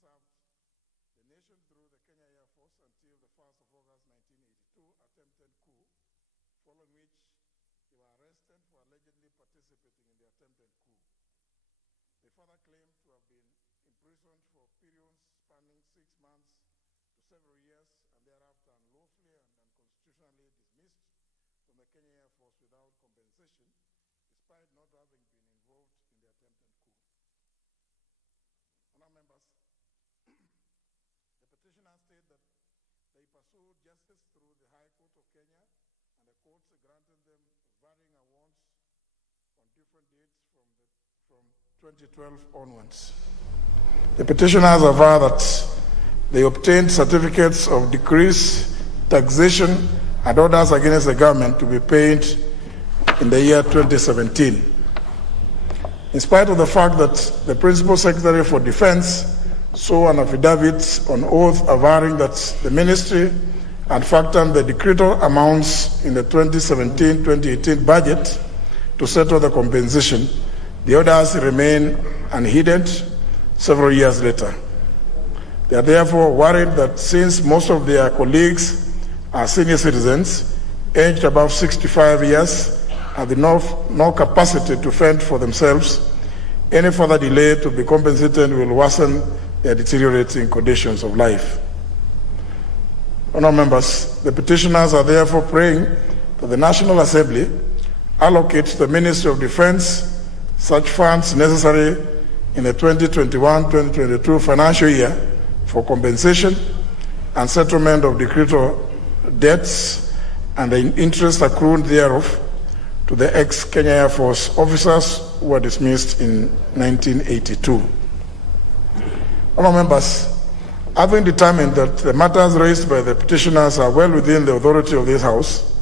served the nation through the Kenya Air Force until the 1st of August 1982 attempted coup, following which they were arrested for allegedly participating in the attempted coup. They further claimed to have been imprisoned for periods spanning 6 months to several years, and thereafter unlawfully and unconstitutionally dismissed from the Kenya Air Force without compensation, despite not having been involved in the attempted coup. Honourable members, the petitioners state that they pursued justice through the High Court of Kenya, and the courts granted them varying awards on different dates from 2012 onwards. The petitioners aver that they obtained certificates of decrease, taxation, and orders against the government to be paid in the year 2017. In spite of the fact that the Principal Secretary for Defense saw an affidavit on oath averring that the ministry had factored the decreed amounts in the 2017-2018 budget to settle the compensation, the orders remain unheeded several years later. They are therefore worried that since most of their colleagues are senior citizens, aged above 65 years, have no capacity to fend for themselves, any further delay to be compensated will worsen their deteriorating conditions of life. Honourable members, the petitioners are therefore praying that the National Assembly allocate to the Ministry of Defence such funds necessary in the 2021-2022 financial year for compensation and settlement of decreed debts and the interest accrued thereof to the ex-Kenya Air Force officers who were dismissed in 1982. Honourable members, having determined that the matters raised by the petitioners are well within the authority of this House,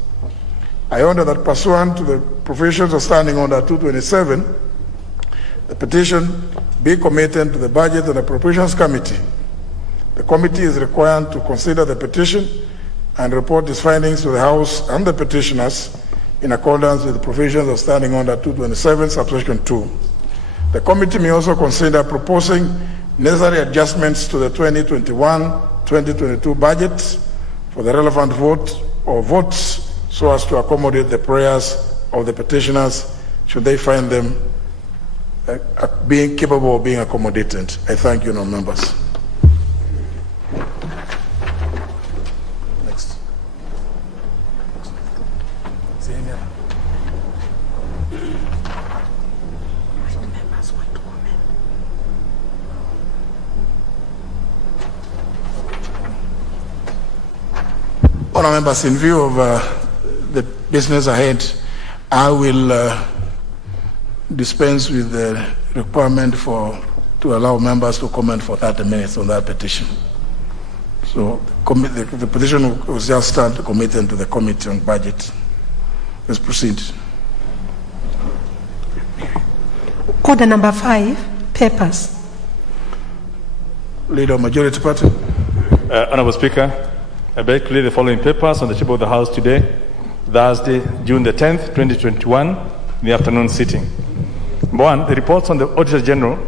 I order that pursuant to the provisions of Standing Order 227, the petition be committed to the Budget and Appropriations Committee. The committee is required to consider the petition and report its findings to the House and the petitioners in accordance with the provisions of Standing Order 227, subsection 2. The committee may also consider proposing necessary adjustments to the 2021-2022 budget for the relevant vote or votes so as to accommodate the prayers of the petitioners should they find them being capable of being accommodated. I thank you, honourable members. Next. Honourable members, in view of the business ahead, I will dispense with the requirement to allow members to comment for 30 minutes on that petition. So the petition was just committed to the Committee on Budget. Let's proceed. Order number 5, papers. Leader of Majority Party. Honourable Speaker, I beg to lay the following papers on the table of the House today, Thursday, June the 10th, 2021, in the afternoon sitting. 1, the reports on the Auditor General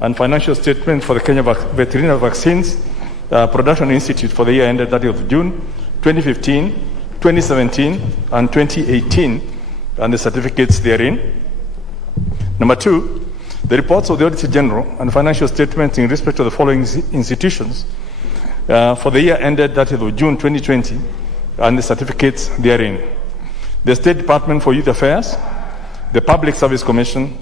and financial statement for the Kenya Veterinary Vaccines Production Institute for the year ended 30th of June, 2015, 2017, and 2018, and the certificates therein. Number 2, the reports of the Auditor General and financial statements in respect to the following institutions for the year ended 30th of June, 2020, and the certificates therein. The State Department for Youth Affairs, the Public Service Commission,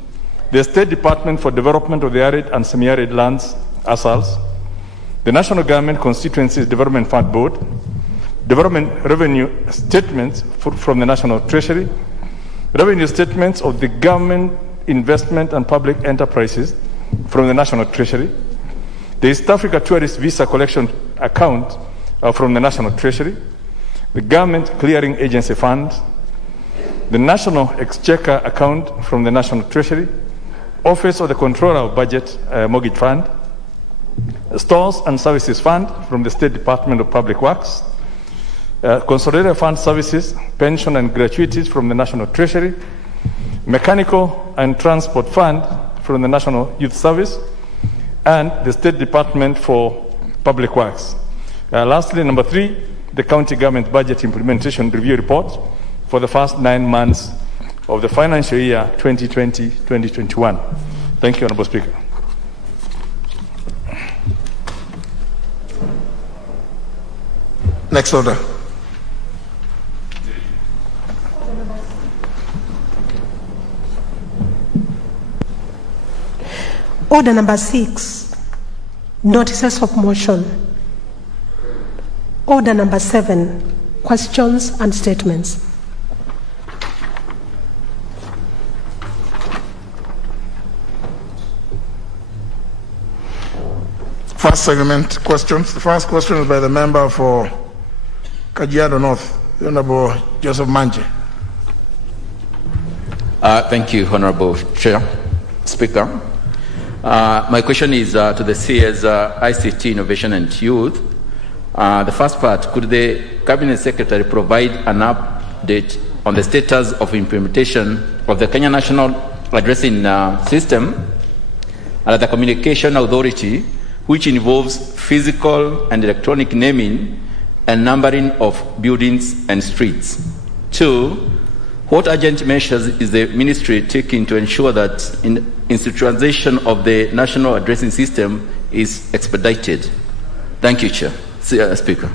the State Department for Development of the Arid and Semi-Arid Lands, ASALS, the National Government Constituencies Development Fund Board, development revenue statements from the National Treasury, revenue statements of the Government Investment and Public Enterprises from the National Treasury, the East Africa Tourist Visa Collection Account from the National Treasury, the Government Clearing Agency Fund, the National Exchequer Account from the National Treasury, Office of the Controller of Budget Mortgage Fund, Stores and Services Fund from the State Department of Public Works, Consolidated Fund Services, Pension and Gratuities from the National Treasury, Mechanical and Transport Fund from the National Youth Service, and the State Department for Public Works. Lastly, number 3, the County Government Budget Implementation Review Report for the first 9 months of the financial year 2020-2021. Thank you, Honourable Speaker. Next order. Order number 6, notices of motion. Order number 7, questions and statements. First segment, questions. The first question is by the member for Kajiado North, the Honorable Joseph Manche. Thank you, Honorable Chair, Speaker. My question is to the CS ICT Innovation and Youth. The first part, could the Cabinet Secretary provide an update on the status of implementation of the Kenya National Addressing System and the Communication Authority, which involves physical and electronic naming and numbering of buildings and streets? 2, what urgent measures is the ministry taking to ensure that institutionalization of the national addressing system is expedited? Thank you, Chair. Speaker.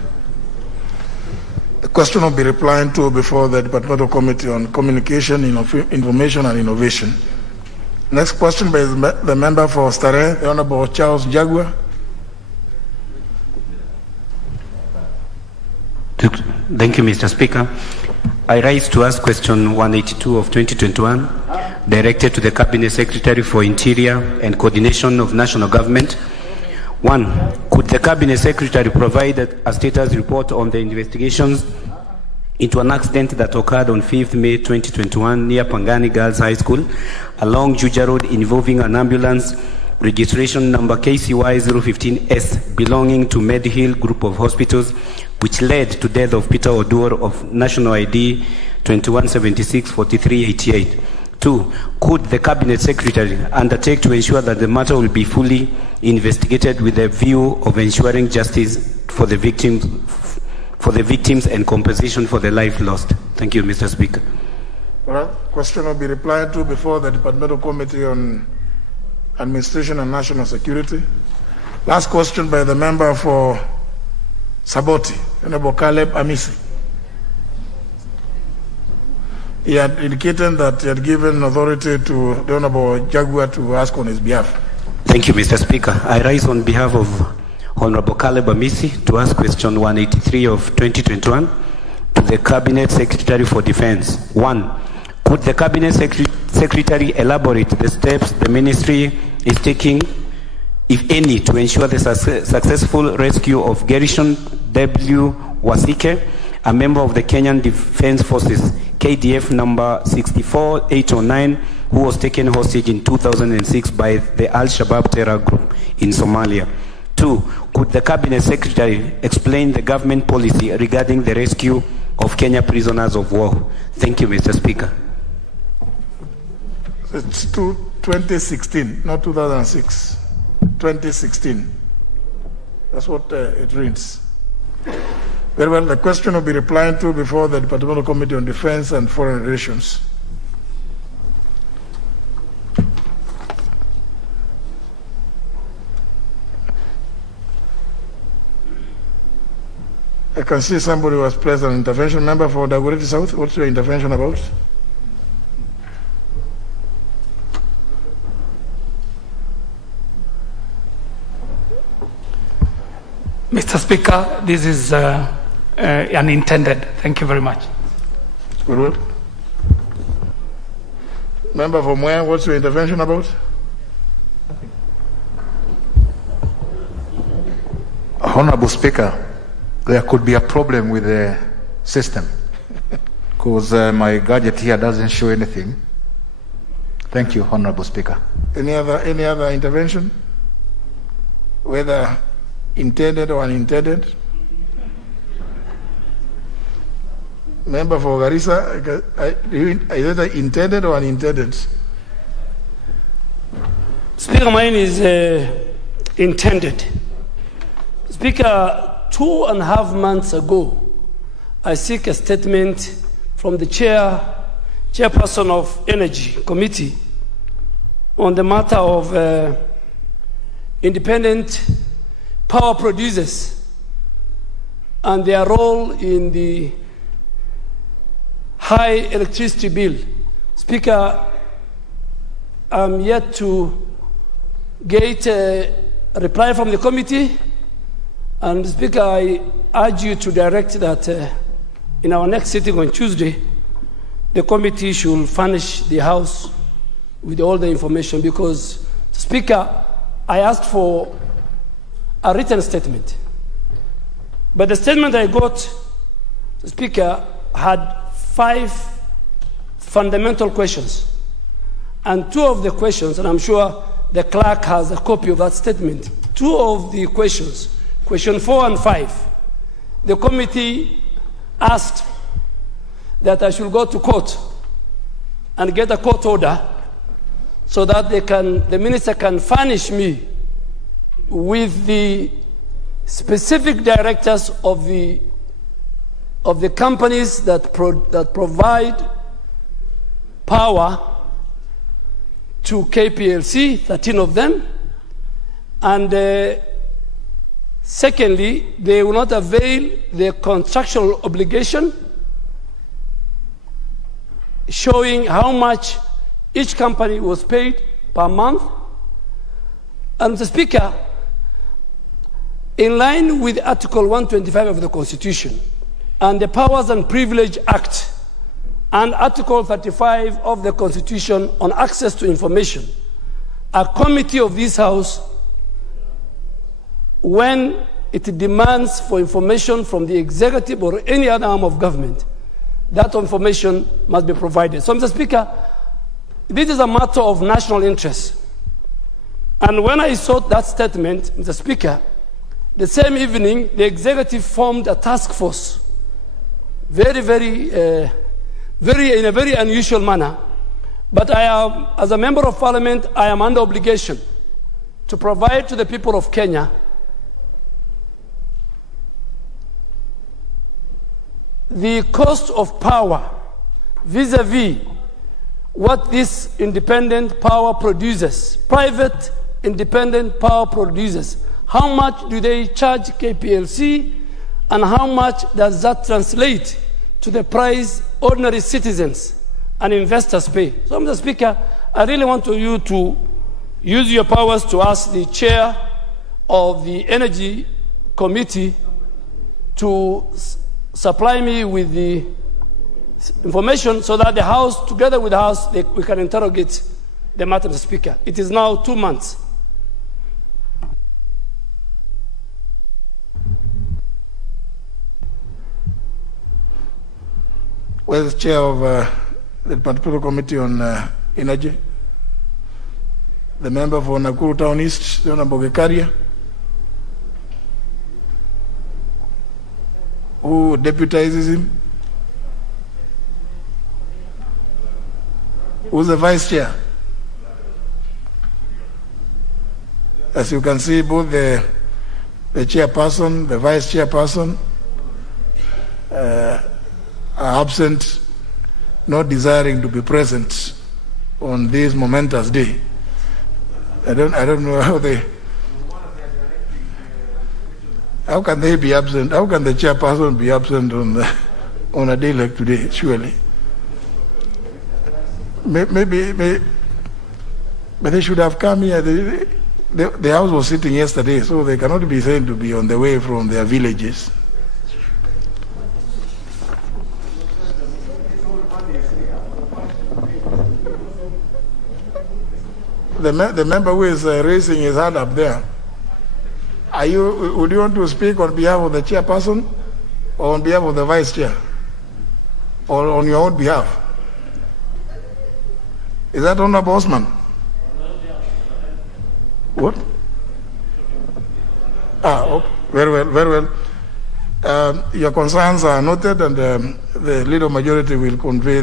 The question will be replied to before the Departmental Committee on Communication, Information and Innovation. Next question by the member for Stare, the Honorable Charles Jagua. Thank you, Mr. Speaker. I rise to ask question 182 of 2021, directed to the Cabinet Secretary for Interior and Coordination of National Government. 1, could the Cabinet Secretary provide a status report on the investigations into an accident that occurred on 5th May 2021 near Pangani Girls High School along Juja Road involving an ambulance registration number KCY 015S belonging to Medhill Group of Hospitals, which led to death of Peter Oduor of National ID 2176-4388. 2, could the Cabinet Secretary undertake to ensure that the matter will be fully investigated with a view of ensuring justice for the victims and compensation for the life lost? Thank you, Mr. Speaker. All right. Question will be replied to before the Departmental Committee on Administration and National Security. Last question by the member for Saboti, Honorable Caleb Amisi. He had indicated that he had given authority to the Honorable Jagua to ask on his behalf. Thank you, Mr. Speaker. I rise on behalf of Honorable Caleb Amisi to ask question 183 of 2021 to the Cabinet Secretary for Defense. 1, could the Cabinet Secretary elaborate the steps the Ministry is taking, if any, to ensure the successful rescue of Gershon W. Wasike, a member of the Kenyan Defense Forces, KDF number 64809, who was taken hostage in 2006 by the Al-Shabaab terror group in Somalia? 2, could the Cabinet Secretary explain the government policy regarding the rescue of Kenya prisoners of war? Thank you, Mr. Speaker. It's 2016, not 2006. 2016. That's what it reads. Very well, the question will be replied to before the Departmental Committee on Defense and Foreign Relations. I can see somebody who has placed an intervention. Member for Dagoretti South, what's your intervention about? Mr. Speaker, this is unintended. Thank you very much. Good. Member for Moya, what's your intervention about? Honorable Speaker, there could be a problem with the system because my gadget here doesn't show anything. Thank you, Honorable Speaker. Any other intervention? Whether intended or unintended? Member for Garissa, is it intended or unintended? Speaker, mine is intended. Speaker, 2.5 months ago, I seek a statement from the chairperson of Energy Committee on the matter of independent power producers and their role in the high electricity bill. Speaker, I'm yet to get a reply from the committee, and Speaker, I urge you to direct that in our next sitting on Tuesday, the committee should furnish the House with all the information, because, Speaker, I asked for a written statement. But the statement I got, Speaker, had 5 fundamental questions. And 2 of the questions, and I'm sure the clerk has a copy of that statement, 2 of the questions, question 4 and 5, the committee asked that I should go to court and get a court order so that the minister can furnish me with the specific directors of the companies that provide power to KPLC, 13 of them, and secondly, they will not avail their contractual obligation, showing how much each company was paid per month. And Mr. Speaker, in line with Article 125 of the Constitution and the Powers and Privilege Act and Article 35 of the Constitution on access to information, a committee of this House, when it demands for information from the executive or any other arm of government, that information must be provided. So, Mr. Speaker, this is a matter of national interest. And when I saw that statement, Mr. Speaker, the same evening, the executive formed a task force, in a very unusual manner. But I am, as a member of parliament, I am under obligation to provide to the people of Kenya the cost of power vis-a-vis what this independent power producers, private independent power producers, how much do they charge KPLC, and how much does that translate to the price ordinary citizens and investors pay? So, Mr. Speaker, I really want you to use your powers to ask the chair of the Energy Committee to supply me with the information so that the House, together with the House, we can interrogate the matter, Mr. Speaker. It is now 2 months. Well, the chair of the particular committee on energy, the member for Nakuru Town East, Honorable Gekaria, who deputizes him, who's the vice chair. As you can see, both the chairperson, the vice chairperson are absent, not desiring to be present on this momentous day. I don't know how can they be absent? How can the chairperson be absent on a day like today? Surely, maybe they should have come here. The House was sitting yesterday, so they cannot be said to be on the way from their villages. The member who is raising his hand up there, would you want to speak on behalf of the chairperson or on behalf of the vice chair or on your own behalf? Is that Honorable Osman? What? Okay. Very well, very well. Your concerns are noted, and the leader majority will convey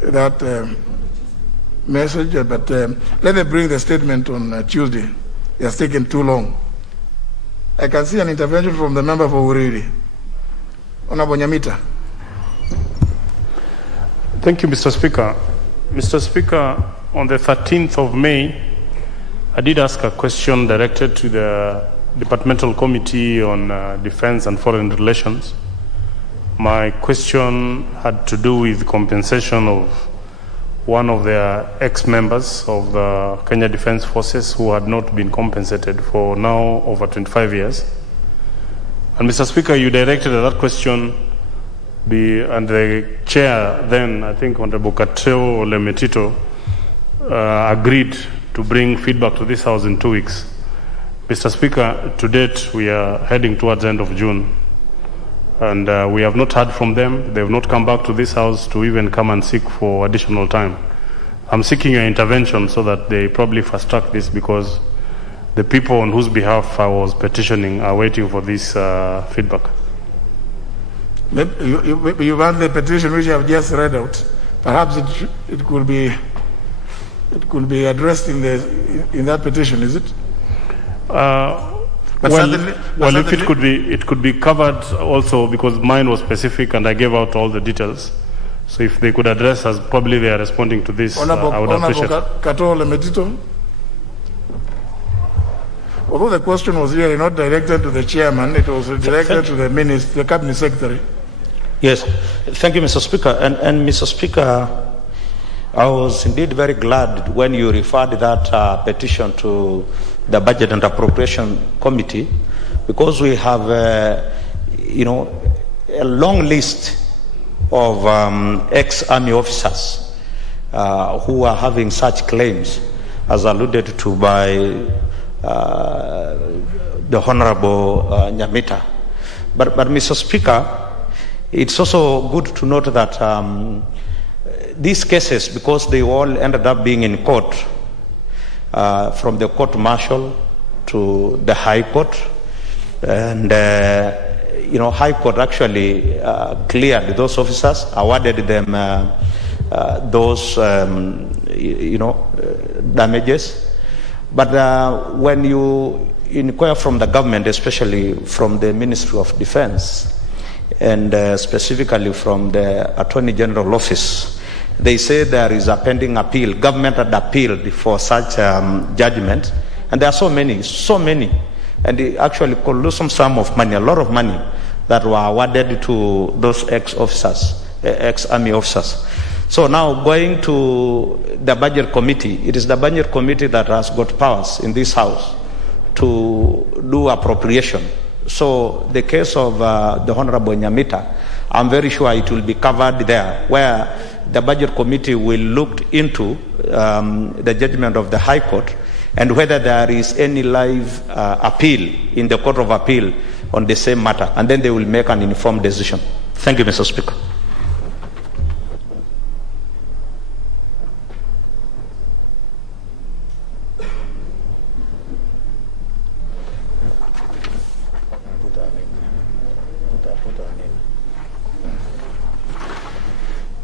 that message, but let them bring the statement on Tuesday It has taken too long. I can see an intervention from the member for Uriri. Honorable Nyamita. Thank you, Mr. Speaker. Mr. Speaker, on the 13th of May, I did ask a question directed to the Departmental Committee on Defense and Foreign Relations. My question had to do with compensation of one of their ex-members of the Kenya Defense Forces who had not been compensated for now over 25 years. And Mr. Speaker, you directed that question and the chair then, I think Honorable Kateo Lemetito, agreed to bring feedback to this House in 2 weeks. Mr. Speaker, to date we are heading towards the end of June, and we have not heard from them. They have not come back to this House to even come and seek for additional time. I'm seeking your intervention so that they probably fast track this, because the people on whose behalf I was petitioning are waiting for this feedback. You want the petition which you have just read out. Perhaps it could be addressed in that petition, is it? If it could be covered also, because mine was specific and I gave out all the details. So if they could address as probably they are responding to this, I would appreciate it. Although the question was really not directed to the chairman, it was directed to the minister, the cabinet secretary. Yes, thank you, Mr. Speaker. And Mr. Speaker, I was indeed very glad when you referred that petition to the Budget and Appropriation Committee, because we have, a long list of ex-army officers who are having such claims, as alluded to by the Honorable Nyamita. But Mr. Speaker, it's also good to note that these cases, because they all ended up being in court, from the court martial to the High Court, and High Court actually cleared those officers, awarded them those damages. But when you inquire from the government, especially from the Ministry of Defense, and specifically from the Attorney General Office, they say there is a pending appeal. Government had appealed for such judgment, and there are so many, and they actually colossal sum of money, a lot of money, that were awarded to those ex-officers, ex-army officers. So now, going to the Budget Committee, it is the Budget Committee that has got powers in this House to do appropriation. So the case of the Honorable Nyamita, I'm very sure it will be covered there, where the Budget Committee will look into the judgment of the High Court and whether there is any live appeal in the Court of Appeal on the same matter, and then they will make an informed decision. Thank you, Mr. Speaker.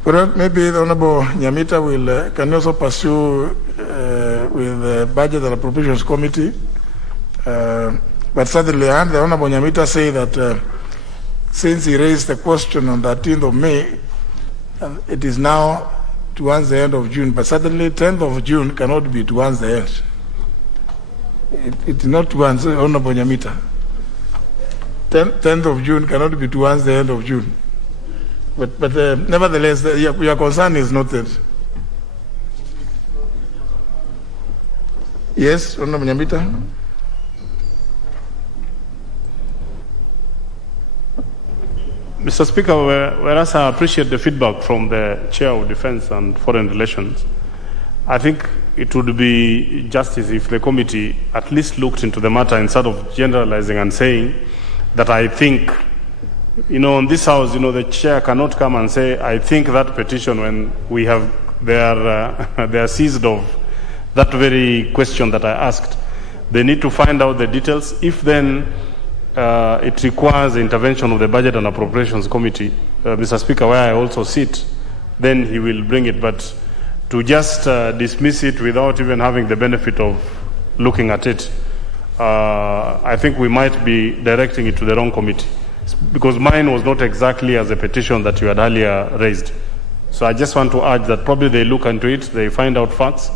Well, maybe the Honorable Nyamita can also pursue with the Budget and Appropriations Committee. But certainly, and the Honorable Nyamita say that since he raised the question on the 13th of May, it is now towards the end of June. But certainly, 10th of June cannot be towards the end. It is not towards Honorable Nyamita. 10th of June cannot be towards the end of June. But nevertheless, your concern is noted. Yes, Honorable Nyamita. Mr. Speaker, whereas I appreciate the feedback from the Chair of Defense and Foreign Relations, I think it would be justice if the committee at least looked into the matter instead of generalizing and saying that I think, in this House, the Chair cannot come and say, I think that petition, when they are seized of that very question that I asked. They need to find out the details. If then it requires the intervention of the Budget and Appropriations Committee, Mr. Speaker, where I also sit, then he will bring it. But to just dismiss it without even having the benefit of looking at it, I think we might be directing it to the wrong committee, because mine was not exactly as a petition that you had earlier raised. So I just want to urge that probably they look into it, they find out facts,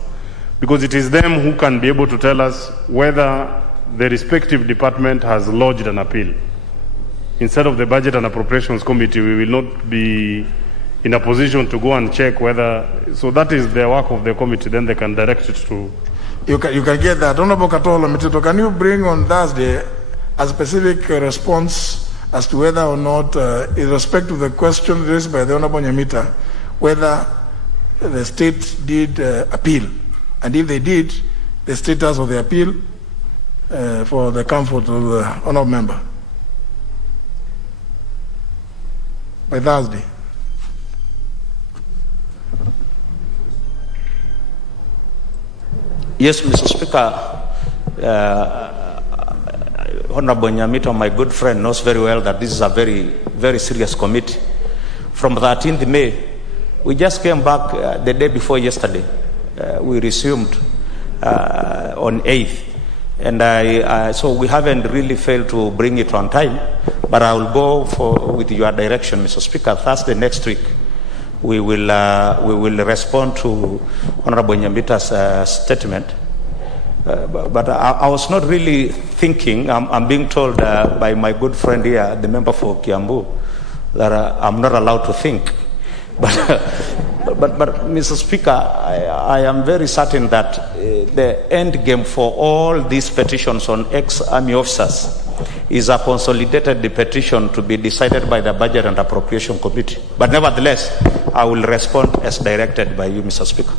because it is them who can be able to tell us whether the respective department has lodged an appeal. Instead of the Budget and Appropriations Committee, we will not be in a position to go and check whether, so that is the work of the committee, then they can direct it to. You can get that. Honorable Katolo Mitito, can you bring on Thursday a specific response as to whether or not, in respect to the question raised by the Honorable Nyamita, whether the state did appeal, and if they did, the status of the appeal for the comfort of the honorable member by Thursday. Yes, Mr. Speaker, Honorable Nyamita, my good friend, knows very well that this is a very, very serious committee. From 13th May, we just came back the day before yesterday. We resumed on 8th. And so we haven't really failed to bring it on time, but I will go with your direction, Mr. Speaker. Thursday next week, we will respond to Honorable Nyamita's statement. But I was not really thinking. I'm being told by my good friend here, the member for Kiambu, that I'm not allowed to think. But Mr. Speaker, I am very certain that the end game for all these petitions on ex-army officers is a consolidated petition to be decided by the Budget and Appropriation Committee. But nevertheless, I will respond as directed by you, Mr. Speaker.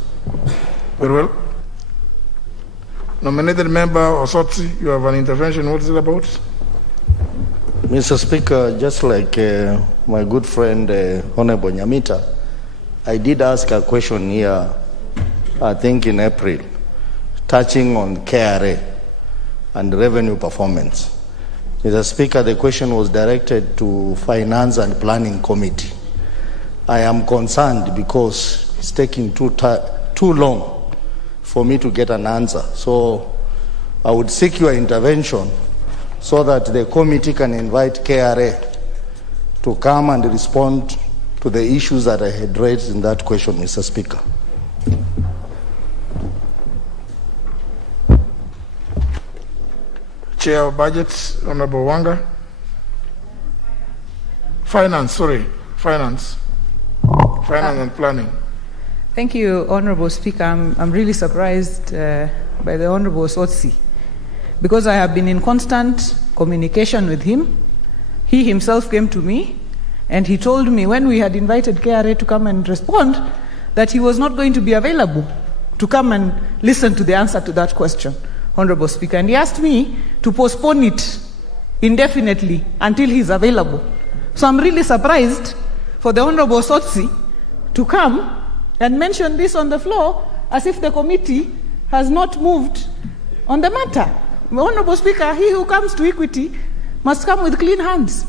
Very well. Nominated member Osotsi, you have an intervention. What is it about? Mr. Speaker, just like my good friend Honorable Nyamita, I did ask a question here, I think in April, touching on KRA and revenue performance. Mr. Speaker, the question was directed to Finance and Planning Committee. I am concerned because it's taking too long for me to get an answer. So I would seek your intervention so that the committee can invite KRA to come and respond to the issues that I had raised in that question, Mr. Speaker. Chair of Budget, Honorable Wanga. Finance and Planning. Thank you, Honorable Speaker. I'm really surprised by the Honorable Sotsi, because I have been in constant communication with him. He himself came to me and he told me when we had invited KRA to come and respond that he was not going to be available to come and listen to the answer to that question, Honorable Speaker. And he asked me to postpone it indefinitely until he's available. So I'm really surprised for the Honorable Sotsi to come and mention this on the floor as if the committee has not moved on the matter. Honorable Speaker, he who comes to equity must come with clean hands.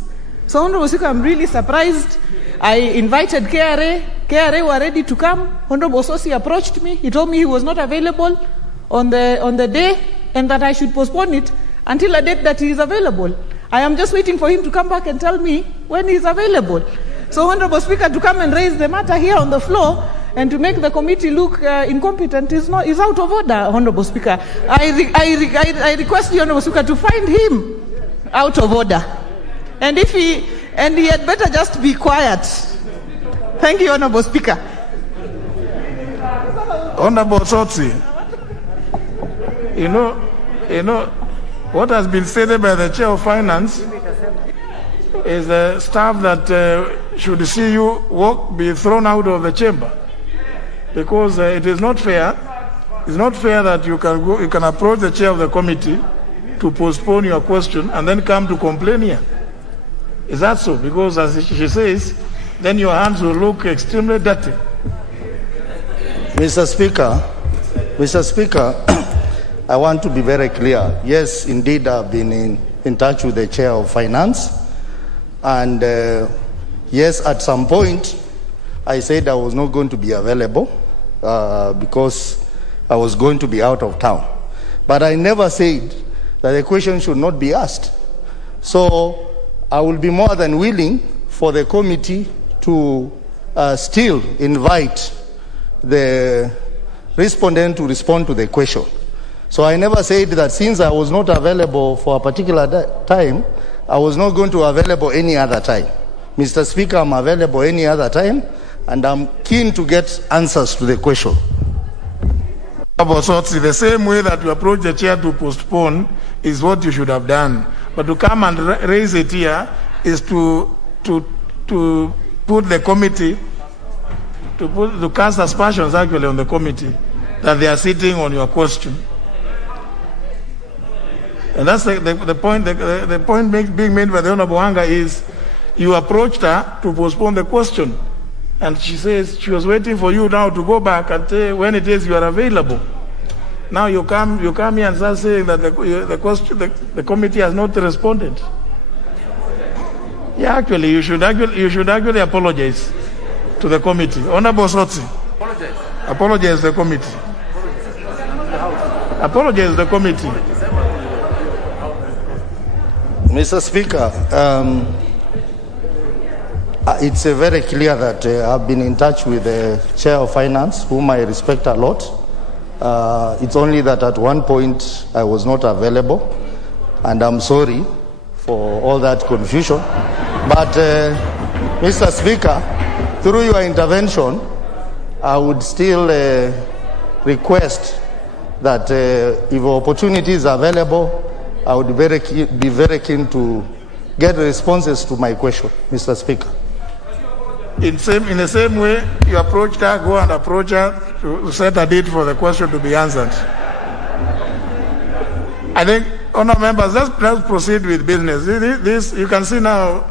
So, Honorable Speaker, I'm really surprised. I invited KRA. KRA were ready to come. Honorable Sotsi approached me. He told me he was not available on the day and that I should postpone it until a date that he is available. I am just waiting for him to come back and tell me when he is available. So, Honorable Speaker, to come and raise the matter here on the floor and to make the committee look incompetent is out of order, Honorable Speaker. I request the Honorable Speaker to find him out of order. And he had better just be quiet. Thank you, Honorable Speaker. Honorable Sotsi, you know, what has been stated by the Chair of Finance is the staff that should see you be thrown out of the chamber, because it is not fair. It's not fair that you can approach the chair of the committee to postpone your question and then come to complain here. Is that so? Because as she says, then your hands will look extremely dirty. Mr. Speaker, I want to be very clear. Yes, indeed, I've been in touch with the Chair of Finance. And yes, at some point, I said I was not going to be available because I was going to be out of town. But I never said that the question should not be asked. So I will be more than willing for the committee to still invite the respondent to respond to the question. So I never said that since I was not available for a particular time, I was not going to available any other time. Mr. Speaker, I'm available any other time, and I'm keen to get answers to the question. The same way that you approach the chair to postpone is what you should have done. But to come and raise it here is to put the committee, to cast aspersions actually on the committee that they are sitting on your question. And that's the point. The point being made by the Honorable Wanga is you approached her to postpone the question. And she says she was waiting for you now to go back and say when it is you are available. Now you come here and start saying that the committee has not responded. Yeah, actually, you should actually apologize to the committee. Honorable Sotsi. Apologize to the committee. Apologize to the committee. Mr. Speaker, it's very clear that I've been in touch with the Chair of Finance, whom I respect a lot. It's only that at one point I was not available, and I'm sorry for all that confusion. But, Mr. Speaker, through your intervention, I would still request that if opportunity is available, I would be very keen to get responses to my question, Mr. Speaker. In the same way you approached her, go and approach her to set a date for the question to be answered. I think, honourable members, let's proceed with business. This you can see now,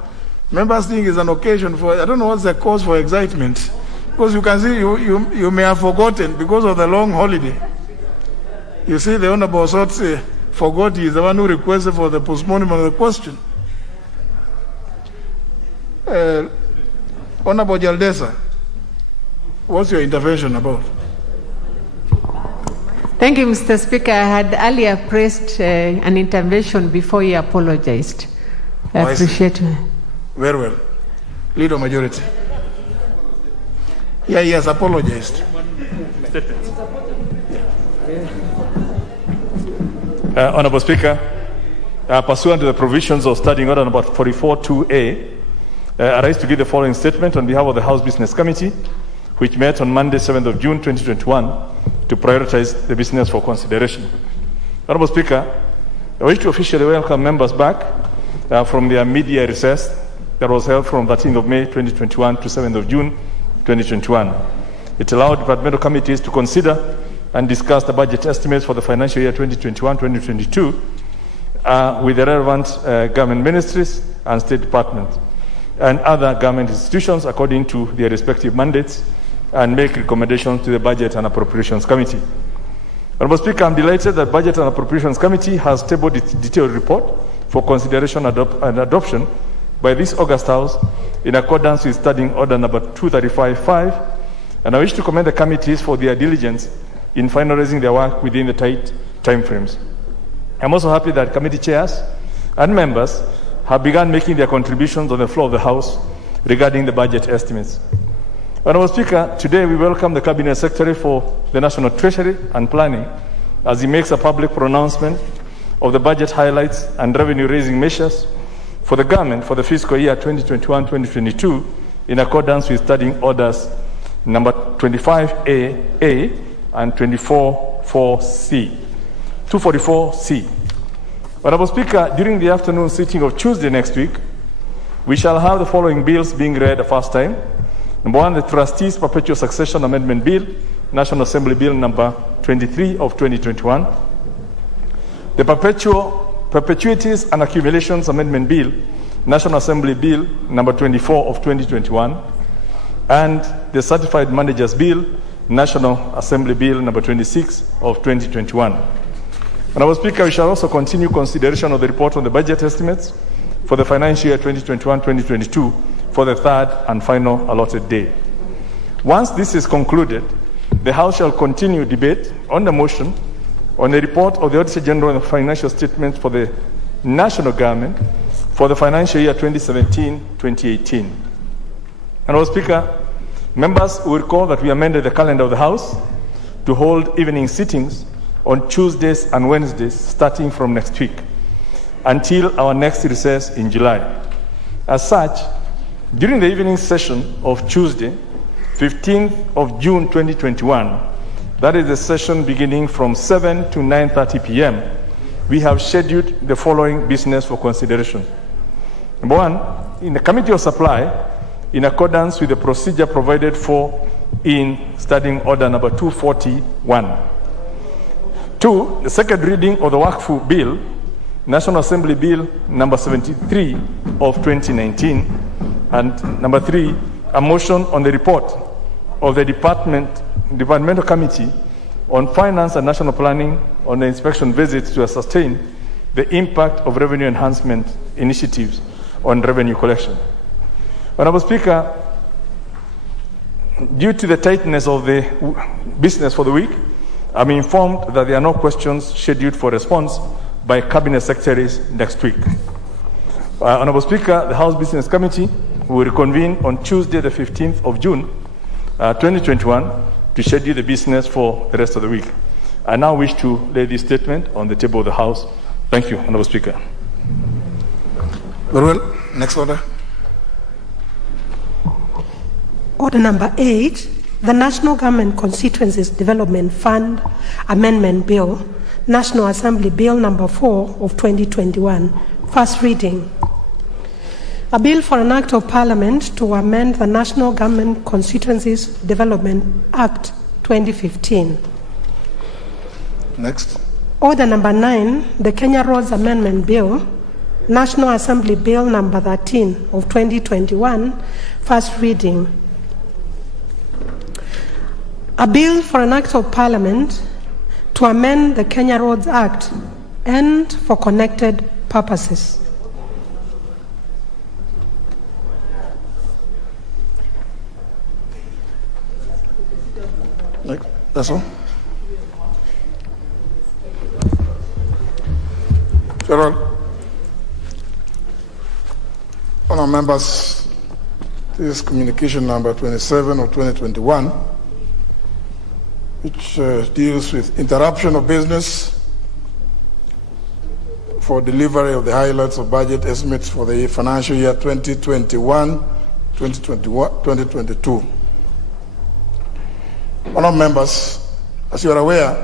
members think is an occasion for, I don't know what's the cause for excitement. Because you can see you may have forgotten because of the long holiday. You see the Honourable Sotsi forgot he is the one who requested for the postponement of the question. Honorable Jaldesa, what's your intervention about? Thank you, Mr. Speaker. I had earlier pressed an intervention before you apologized. I appreciate it. Very well. Leader majority. Yeah, he has apologized. Honorable Speaker, pursuant to the provisions of Standing Order number 44-2A, I rise to give the following statement on behalf of the House Business Committee, which met on Monday, 7th of June 2021, to prioritize the business for consideration. Honorable Speaker, I wish to officially welcome members back from their media recess that was held from 13th of May 2021 to 7th of June 2021. It allowed departmental committees to consider and discuss the budget estimates for the financial year 2021-2022 with the relevant government ministries and state departments and other government institutions according to their respective mandates, and make recommendations to the Budget and Appropriations Committee. Honorable Speaker, I'm delighted that Budget and Appropriations Committee has tabled its detailed report for consideration and adoption by this August House in accordance with Standing Order number 235-5, and I wish to commend the committees for their diligence in finalizing their work within the tight timeframes. I'm also happy that committee chairs and members have begun making their contributions on the floor of the House regarding the budget estimates. Honorable Speaker, today we welcome the Cabinet Secretary for the National Treasury and Planning as he makes a public pronouncement of the budget highlights and revenue-raising measures for the government for the fiscal year 2021-2022 in accordance with Standing Orders number 25A and 244C. Honorable Speaker, during the afternoon sitting of Tuesday next week, we shall have the following bills being read the first time. Number one, the Trustees' Perpetual Succession Amendment Bill, National Assembly Bill number 23 of 2021. The Perpetuities and Accumulations Amendment Bill, National Assembly Bill number 24 of 2021. And the Certified Managers Bill, National Assembly Bill number 26 of 2021. Honorable Speaker, we shall also continue consideration of the report on the budget estimates for the financial year 2021-2022 for the third and final allotted day. Once this is concluded, the House shall continue debate on the motion on a report of the Auditor General on the financial statements for the national government for the financial year 2017-2018. Honourable Speaker, members will recall that we amended the calendar of the House to hold evening sittings on Tuesdays and Wednesdays starting from next week until our next recess in July. As such, during the evening session of Tuesday, 15th of June 2021, that is the session beginning from 7 to 9:30 p.m., we have scheduled the following business for consideration. Number one, in the Committee of Supply, in accordance with the procedure provided for in Standing Order number 241. 2, the second reading of the Waqf Bill, National Assembly Bill number 73 of 2019. And number 3, a motion on the report of the Departmental Committee on Finance and National Planning on the inspection visits to ascertain the impact of revenue enhancement initiatives on revenue collection. Honourable Speaker, due to the tightness of the business for the week, I'm informed that there are no questions scheduled for response by Cabinet Secretaries next week. Honourable Speaker, the House Business Committee will reconvene on Tuesday, the 15th of June, 2021, to schedule the business for the rest of the week. I now wish to lay this statement on the table of the House. Thank you, Honourable Speaker. Very well. Next order. Order number 8, the National Government Constituencies Development Fund Amendment Bill, National Assembly Bill number 4 of 2021, first reading. A bill for an act of Parliament to amend the National Government Constituencies Development Act 2015. Next. Order number 9, the Kenya Roads Amendment Bill, National Assembly Bill number 13 of 2021, first reading. A bill for an act of Parliament to amend the Kenya Roads Act and for connected purposes. That's all. General, honour members, this is communication number 27 of 2021, which deals with interruption of business for delivery of the highlights of budget estimates for the financial year 2021-2022. Honour members, as you are aware,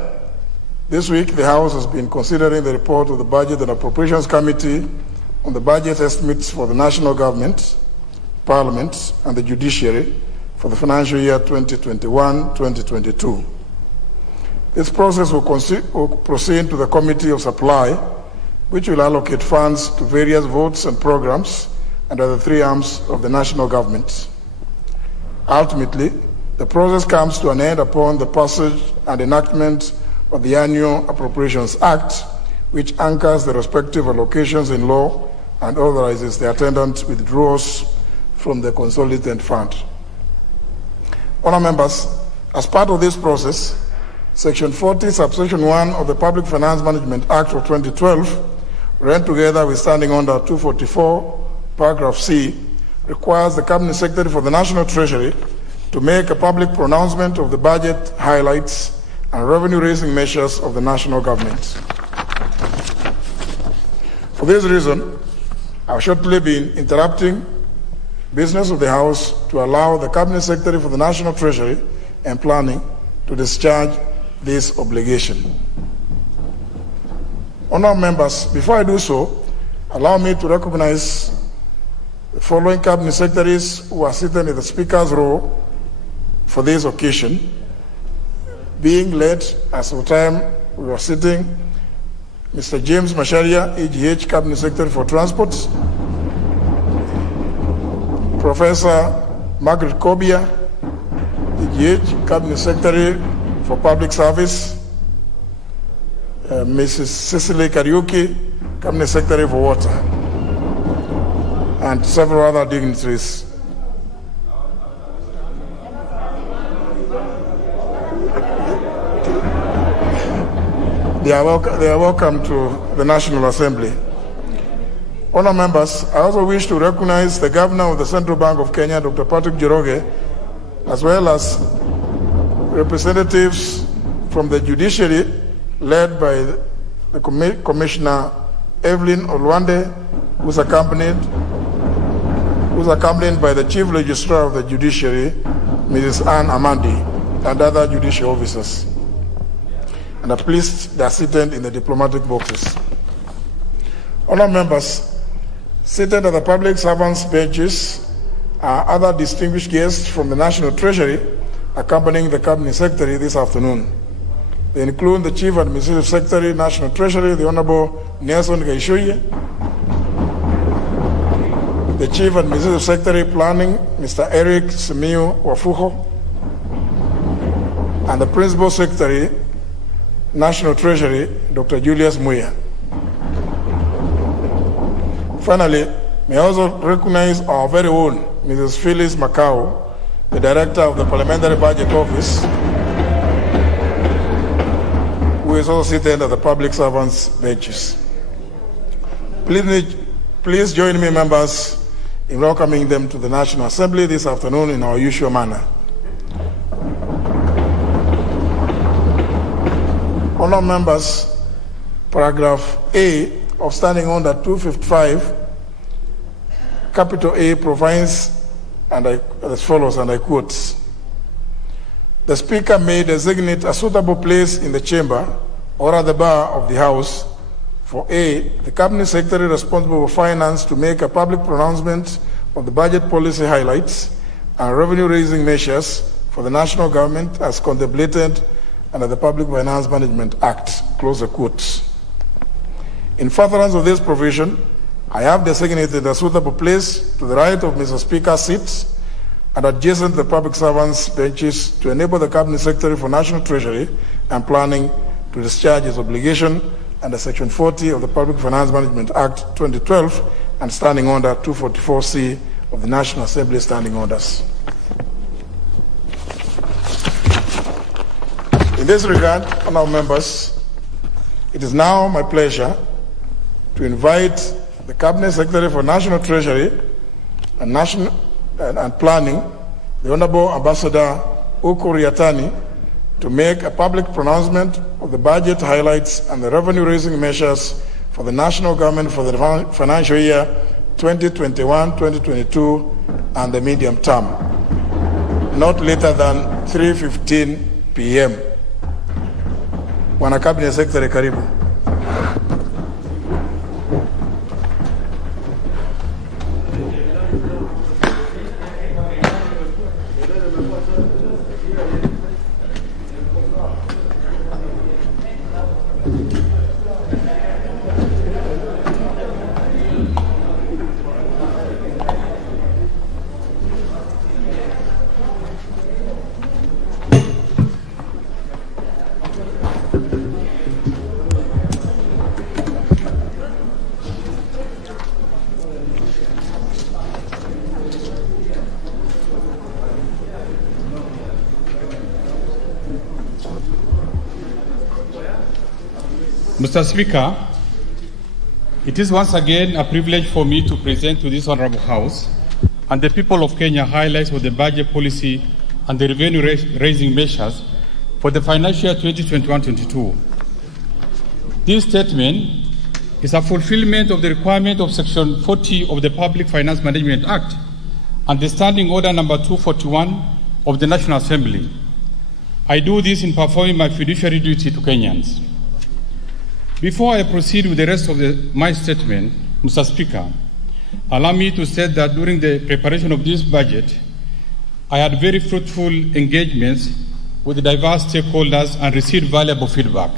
this week the House has been considering the report of the Budget and Appropriations Committee on the budget estimates for the national government, Parliament, and the judiciary for the financial year 2021-2022. This process will proceed to the Committee of Supply, which will allocate funds to various votes and programs under the three arms of the national government. Ultimately, the process comes to an end upon the passage and enactment of the Annual Appropriations Act, which anchors the respective allocations in law and authorizes the attendant withdrawals from the consolidated fund. Honour members, as part of this process, Section 40, Subsection 1 of the Public Finance Management Act of 2012, read together with Standing Order 244, Paragraph C, requires the Cabinet Secretary for the National Treasury to make a public pronouncement of the budget highlights and revenue-raising measures of the national government. For this reason, I have shortly been interrupting business of the House to allow the Cabinet Secretary for the National Treasury and Planning to discharge this obligation. Honourable members, before I do so, allow me to recognize the following Cabinet Secretaries who are seated in the Speaker's row for this occasion, being led as of the time we were sitting, Mr. James Macharia, EGH Cabinet Secretary for Transport, Professor Margaret Kobia, EGH Cabinet Secretary for Public Service, Mrs. Cecily Kariuki, Cabinet Secretary for Water, and several other dignitaries. They are welcome to the National Assembly. Honour members, I also wish to recognize the Governor of the Central Bank of Kenya, Dr. Patrick Njoroge, as well as representatives from the judiciary led by the Commissioner Evelyn Olwande, who's accompanied by the Chief Registrar of the Judiciary, Mrs. Anne Amandi, and other judicial officers. And are pleased they are seated in the diplomatic boxes. Honour members, seated at the public servants' benches are other distinguished guests from the National Treasury accompanying the Cabinet Secretary this afternoon. They include the Chief Administrative Secretary, National Treasury, the Honourable Nelson Gaishuye, the Chief Administrative Secretary, Planning, Mr. Eric Simiu Wafuho, and the Principal Secretary, National Treasury, Dr. Julius Muya. Finally, may I also recognize our very own Mrs. Phyllis Macau, the Director of the Parliamentary Budget Office, who is also seated at the public servants' benches. Please join me, members, in welcoming them to the National Assembly this afternoon in our usual manner. Honour members, paragraph A of Standing Order 255, capital A provides as follows, and I quote, "The Speaker may designate a suitable place in the chamber or at the bar of the House for A, the Cabinet Secretary responsible for finance to make a public pronouncement of the budget policy highlights and revenue-raising measures for the national government as contemplated under the Public Finance Management Act," close the quote. In furtherance of this provision, I have designated a suitable place to the right of Mr. Speaker's seat and adjacent to the public servants' benches to enable the Cabinet Secretary for National Treasury and Planning to discharge his obligation under Section 40 of the Public Finance Management Act 2012 and Standing Order 244C of the National Assembly Standing Orders. In this regard, honourable members, it is now my pleasure to invite the Cabinet Secretary for National Treasury and Planning, the Honourable Ambassador Uko Riatani, to make a public pronouncement of the budget highlights and the revenue-raising measures for the national government for the financial year 2021-2022 and the medium term, not later than 3:15 p.m. Bwana Cabinet Secretary, karibu. Mr. Speaker, it is once again a privilege for me to present to this Honourable House and the people of Kenya highlights of the budget policy and the revenue-raising measures for the financial year 2021-22. This statement is a fulfillment of the requirement of Section 40 of the Public Finance Management Act and the Standing Order number 241 of the National Assembly. I do this in performing my fiduciary duty to Kenyans. Before I proceed with the rest of my statement, Mr. Speaker, allow me to state that during the preparation of this budget, I had very fruitful engagements with diverse stakeholders and received valuable feedback.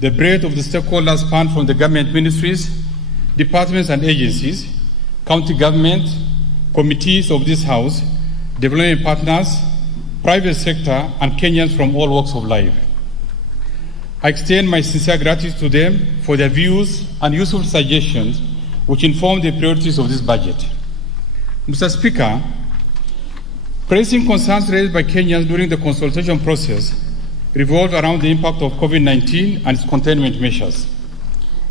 The breadth of the stakeholders spanned from the government ministries, departments and agencies, county government, committees of this House, development partners, private sector, and Kenyans from all walks of life. I extend my sincere gratitude to them for their views and useful suggestions which inform the priorities of this budget. Mr. Speaker, pressing concerns raised by Kenyans during the consultation process revolved around the impact of COVID-19 and its containment measures.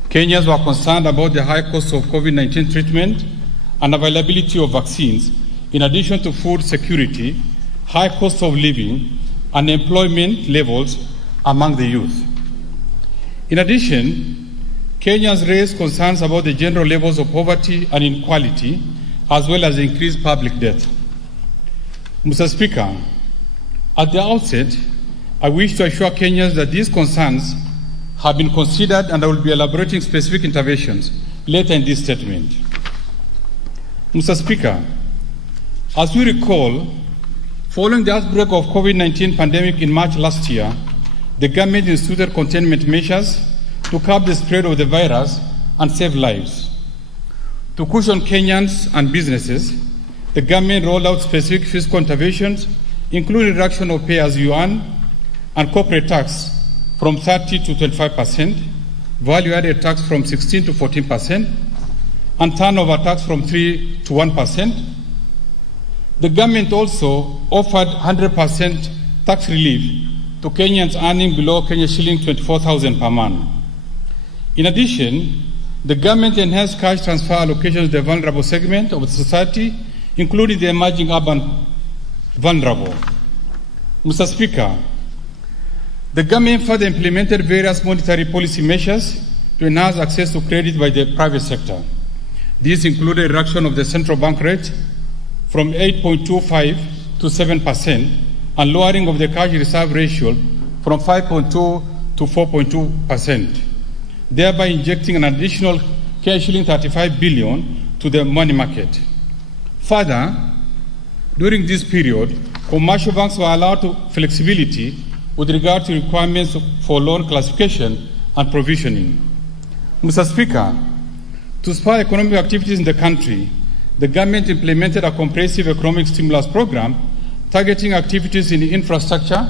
Kenyans were concerned about the high cost of COVID-19 treatment and availability of vaccines, in addition to food security, high cost of living, and employment levels among the youth. In addition, Kenyans raised concerns about the general levels of poverty and inequality, as well as increased public debt. Mr. Speaker, at the outset, I wish to assure Kenyans that these concerns have been considered, and I will be elaborating specific interventions later in this statement. Mr. Speaker, as we recall, following the outbreak of COVID-19 pandemic in March last year, the government instituted containment measures to curb the spread of the virus and save lives. To cushion Kenyans and businesses, the government rolled out specific fiscal interventions, including reduction of pay-as-you-earn and corporate tax from 30 to 25%, value-added tax from 16 to 14%, and turnover tax from 3 to 1%. The government also offered 100% tax relief to Kenyans earning below Kenya shilling 24,000 per month. In addition, the government enhanced cash transfer allocations to the vulnerable segment of the society, including the emerging urban vulnerable. Mr. Speaker, the government further implemented various monetary policy measures to enhance access to credit by the private sector. These included reduction of the central bank rate from 8.25 to 7% and lowering of the cash reserve ratio from 5.2 to 4.2%, thereby injecting an additional shilling 35 billion to the money market. Further, during this period, commercial banks were allowed flexibility with regard to requirements for loan classification and provisioning. Mr. Speaker, to spur economic activities in the country, the government implemented a comprehensive economic stimulus program targeting activities in infrastructure,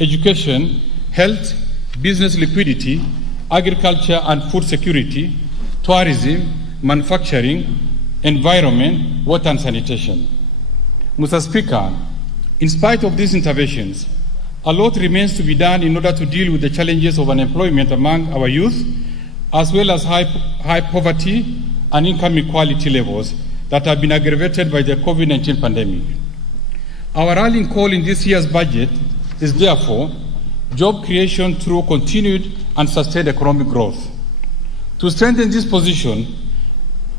education, health, business liquidity, agriculture and food security, tourism, manufacturing, environment, water and sanitation. Mr. Speaker, in spite of these interventions, a lot remains to be done in order to deal with the challenges of unemployment among our youth, as well as high poverty and income equality levels that have been aggravated by the COVID-19 pandemic. Our rallying call in this year's budget is therefore job creation through continued and sustained economic growth. To strengthen this position,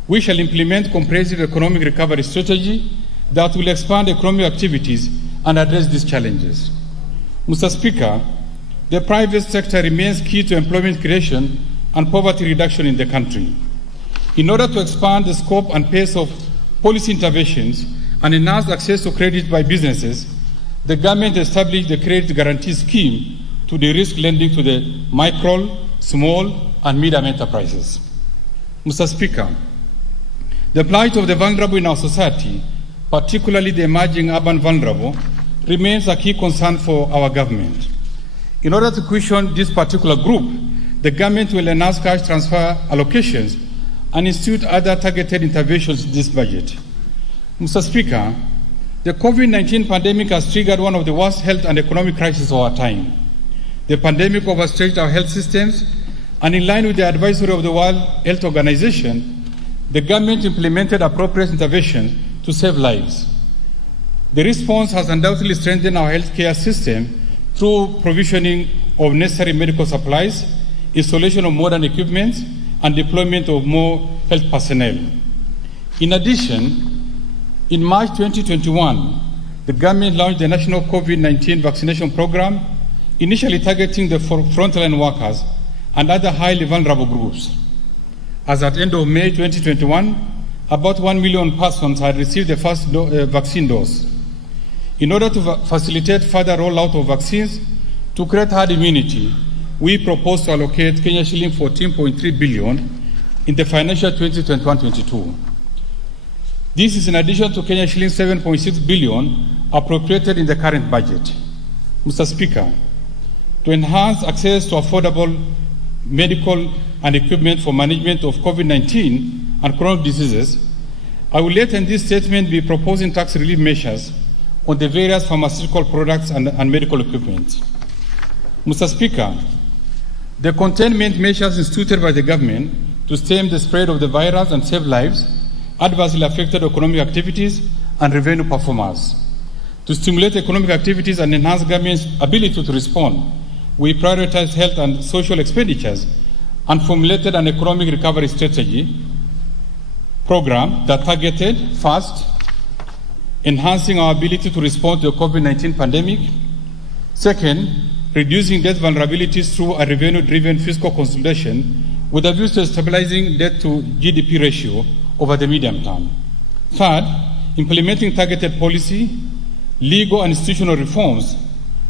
we shall implement comprehensive economic recovery strategy that will expand economic activities and address these challenges. Mr. Speaker, the private sector remains key to employment creation and poverty reduction in the country. In order to expand the scope and pace of policy interventions and enhance access to credit by businesses, the government established the Credit Guarantee Scheme to de-risk lending to the micro, small, and medium enterprises. Mr. Speaker, the plight of the vulnerable in our society, particularly the emerging urban vulnerable, remains a key concern for our government. In order to cushion this particular group, the government will enhance cash transfer allocations and institute other targeted interventions in this budget. Mr. Speaker, the COVID-19 pandemic has triggered one of the worst health and economic crises of our time. The pandemic overstretched our health systems, and in line with the advisory of the World Health Organization, the government implemented appropriate interventions to save lives. The response has undoubtedly strengthened our healthcare system through provisioning of necessary medical supplies, installation of modern equipment, and deployment of more health personnel. In addition, in March 2021, the government launched the National COVID-19 Vaccination Program, initially targeting the frontline workers and other highly vulnerable groups. As at end of May 2021, about 1 million persons had received the first vaccine dose. In order to facilitate further rollout of vaccines to create herd immunity, we propose to allocate Kenya shilling 14.3 billion in the financial 2021-22. This is in addition to Kenya shilling 7.6 billion appropriated in the current budget. Mr. Speaker, to enhance access to affordable medical and equipment for management of COVID-19 and chronic diseases, I will later in this statement be proposing tax relief measures on the various pharmaceutical products and medical equipment. Mr. Speaker, the containment measures instituted by the government to stem the spread of the virus and save lives adversely affected economic activities and revenue performance. To stimulate economic activities and enhance government's ability to respond, we prioritized health and social expenditures and formulated an economic recovery strategy program that targeted, first, enhancing our ability to respond to the COVID-19 pandemic. Second, reducing debt vulnerabilities through a revenue-driven fiscal consolidation with a view to stabilizing debt-to-GDP ratio over the medium term. Third, implementing targeted policy, legal and institutional reforms,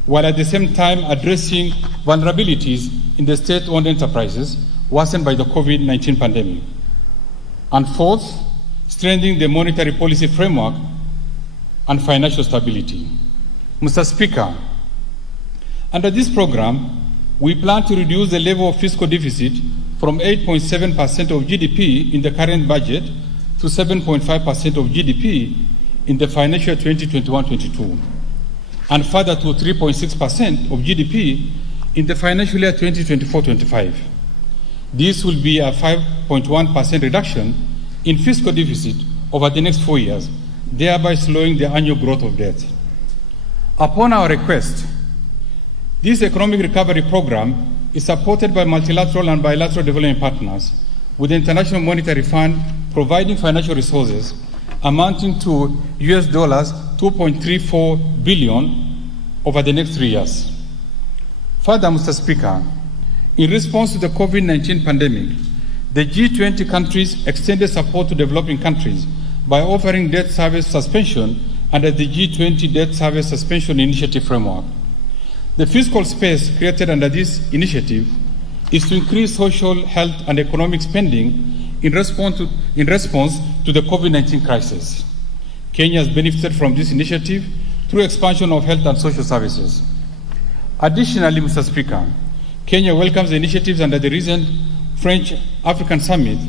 while at the same time addressing vulnerabilities in the state-owned enterprises worsened by the COVID-19 pandemic. And fourth, strengthening the monetary policy framework and financial stability. Mr. Speaker, under this program, we plan to reduce the level of fiscal deficit from 8.7% of GDP in the current budget to 7.5% of GDP in the financial 2021-22, and further to 3.6% of GDP in the financial year 2024-25. This will be a 5.1% reduction in fiscal deficit over the next 4 years, thereby slowing the annual growth of debt. Upon our request, this economic recovery program is supported by multilateral and bilateral development partners, with the International Monetary Fund providing financial resources amounting to US $2.34 billion over the next 3 years. Further, Mr. Speaker, in response to the COVID-19 pandemic, the G20 countries extended support to developing countries by offering debt service suspension under the G20 Debt Service Suspension Initiative framework. The fiscal space created under this initiative is to increase social, health, and economic spending in response to the COVID-19 crisis. Kenya has benefited from this initiative through expansion of health and social services. Additionally, Mr. Speaker, Kenya welcomes the initiatives under the recent French African Summit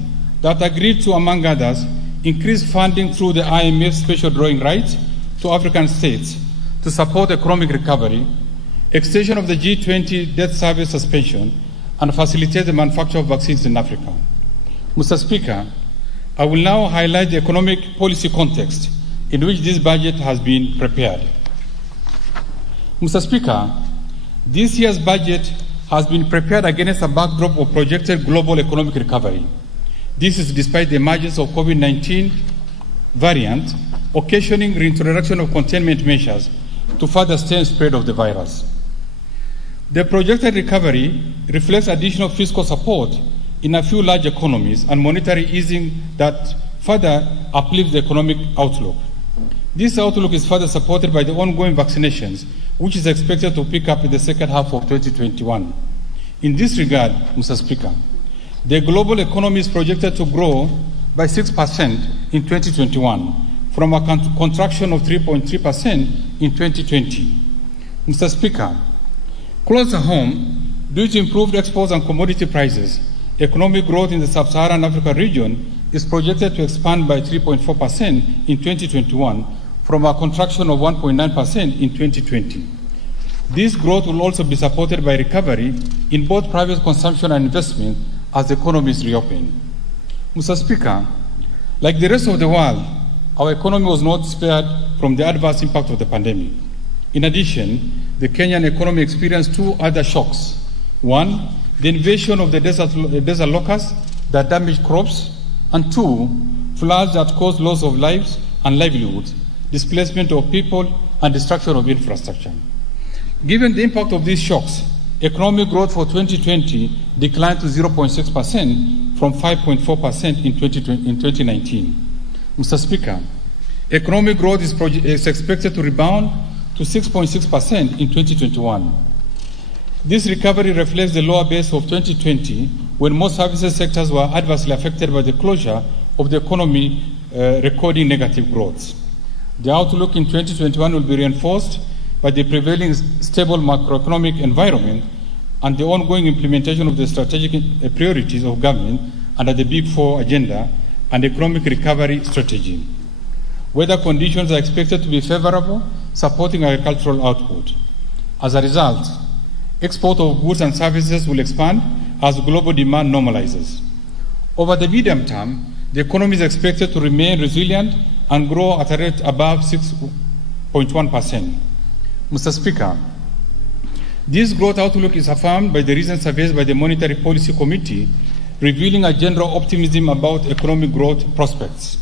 that agreed to, among others, increase funding through the IMF special drawing rights to African states to support economic recovery, extension of the G20 debt service suspension, and facilitate the manufacture of vaccines in Africa. Mr. Speaker, I will now highlight the economic policy context in which this budget has been prepared. Mr. Speaker, this year's budget has been prepared against a backdrop of projected global economic recovery. This is despite the emergence of COVID-19 variant, occasioning reintroduction of containment measures to further stem spread of the virus. The projected recovery reflects additional fiscal support in a few large economies and monetary easing that further uplifts the economic outlook. This outlook is further supported by the ongoing vaccinations, which is expected to pick up in the second half of 2021. In this regard, Mr. Speaker, the global economy is projected to grow by 6% in 2021 from a contraction of 3.3% in 2020. Mr. Speaker, close to home, due to improved exports and commodity prices, economic growth in the sub-Saharan Africa region is projected to expand by 3.4% in 2021 from a contraction of 1.9% in 2020. This growth will also be supported by recovery in both private consumption and investment as the economies reopen. Mr. Speaker, like the rest of the world, our economy was not spared from the adverse impact of the pandemic. In addition, the Kenyan economy experienced two other shocks. One, the invasion of the desert locusts that damaged crops, and two, floods that caused loss of lives and livelihoods, displacement of people, and destruction of infrastructure. Given the impact of these shocks, economic growth for 2020 declined to 0.6% from 5.4% in 2019. Mr. Speaker, economic growth is expected to rebound to 6.6% in 2021. This recovery reflects the lower base of 2020, when most services sectors were adversely affected by the closure of the economy, recording negative growth. The outlook in 2021 will be reinforced by the prevailing stable macroeconomic environment and the ongoing implementation of the strategic priorities of government under the Big Four agenda and economic recovery strategy. Weather conditions are expected to be favorable, supporting agricultural output. As a result, export of goods and services will expand as global demand normalizes. Over the medium term, the economy is expected to remain resilient and grow at a rate above 6.1%. Mr. Speaker, this growth outlook is affirmed by the recent surveys by the Monetary Policy Committee, revealing a general optimism about economic growth prospects.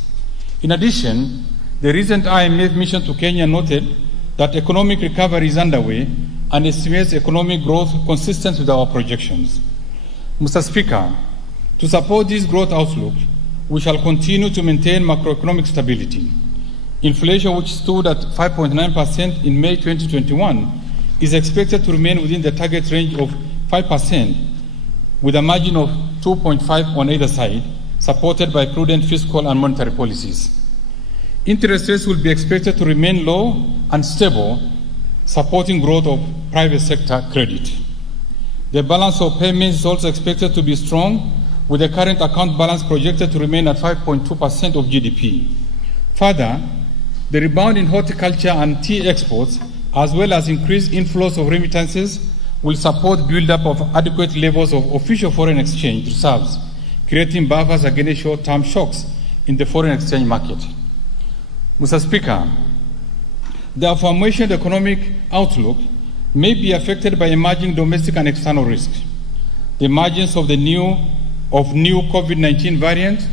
In addition, the recent IMF mission to Kenya noted that economic recovery is underway and estimates economic growth consistent with our projections. Mr. Speaker, to support this growth outlook, we shall continue to maintain macroeconomic stability. Inflation, which stood at 5.9% in May 2021, is expected to remain within the target range of 5%, with a margin of 2.5 on either side, supported by prudent fiscal and monetary policies. Interest rates will be expected to remain low and stable, supporting growth of private sector credit. The balance of payments is also expected to be strong, with the current account balance projected to remain at 5.2% of GDP. Further, the rebound in horticulture and tea exports, as well as increased inflows of remittances, will support build-up of adequate levels of official foreign exchange reserves, creating buffers against short-term shocks in the foreign exchange market. Mr. Speaker, the aforementioned economic outlook may be affected by emerging domestic and external risks. The emergence of new COVID-19 variants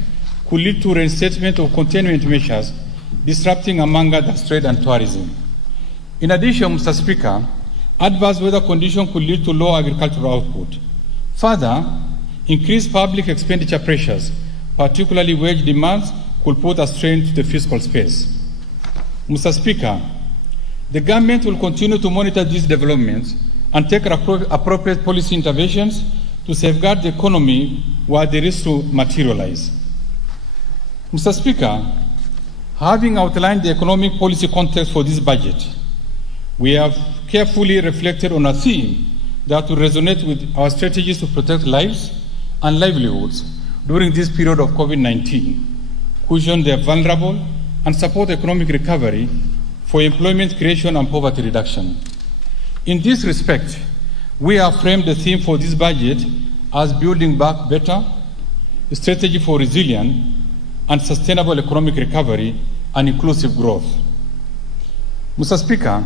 could lead to reinstatement of containment measures, disrupting among others trade and tourism. In addition, Mr. Speaker, adverse weather conditions could lead to low agricultural output. Further, increased public expenditure pressures, particularly wage demands, could put a strain to the fiscal space. Mr. Speaker, the government will continue to monitor these developments and take appropriate policy interventions to safeguard the economy where there is to materialize. Mr. Speaker, having outlined the economic policy context for this budget, we have carefully reflected on a theme that will resonate with our strategies to protect lives and livelihoods during this period of COVID-19, cushion the vulnerable, and support economic recovery for employment creation and poverty reduction. In this respect, we have framed the theme for this budget as building back better, a strategy for resilient and sustainable economic recovery and inclusive growth. Mr. Speaker,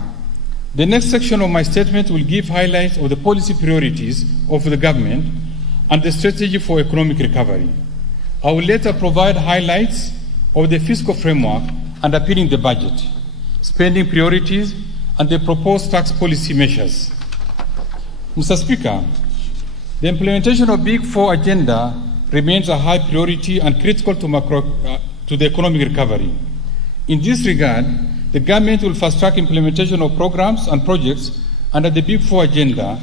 the next section of my statement will give highlights of the policy priorities of the government and the strategy for economic recovery. I will later provide highlights of the fiscal framework underpinning the budget, spending priorities, and the proposed tax policy measures. Mr. Speaker, the implementation of Big Four agenda remains a high priority and critical to the economic recovery. In this regard, the government will fast-track implementation of programs and projects under the Big Four agenda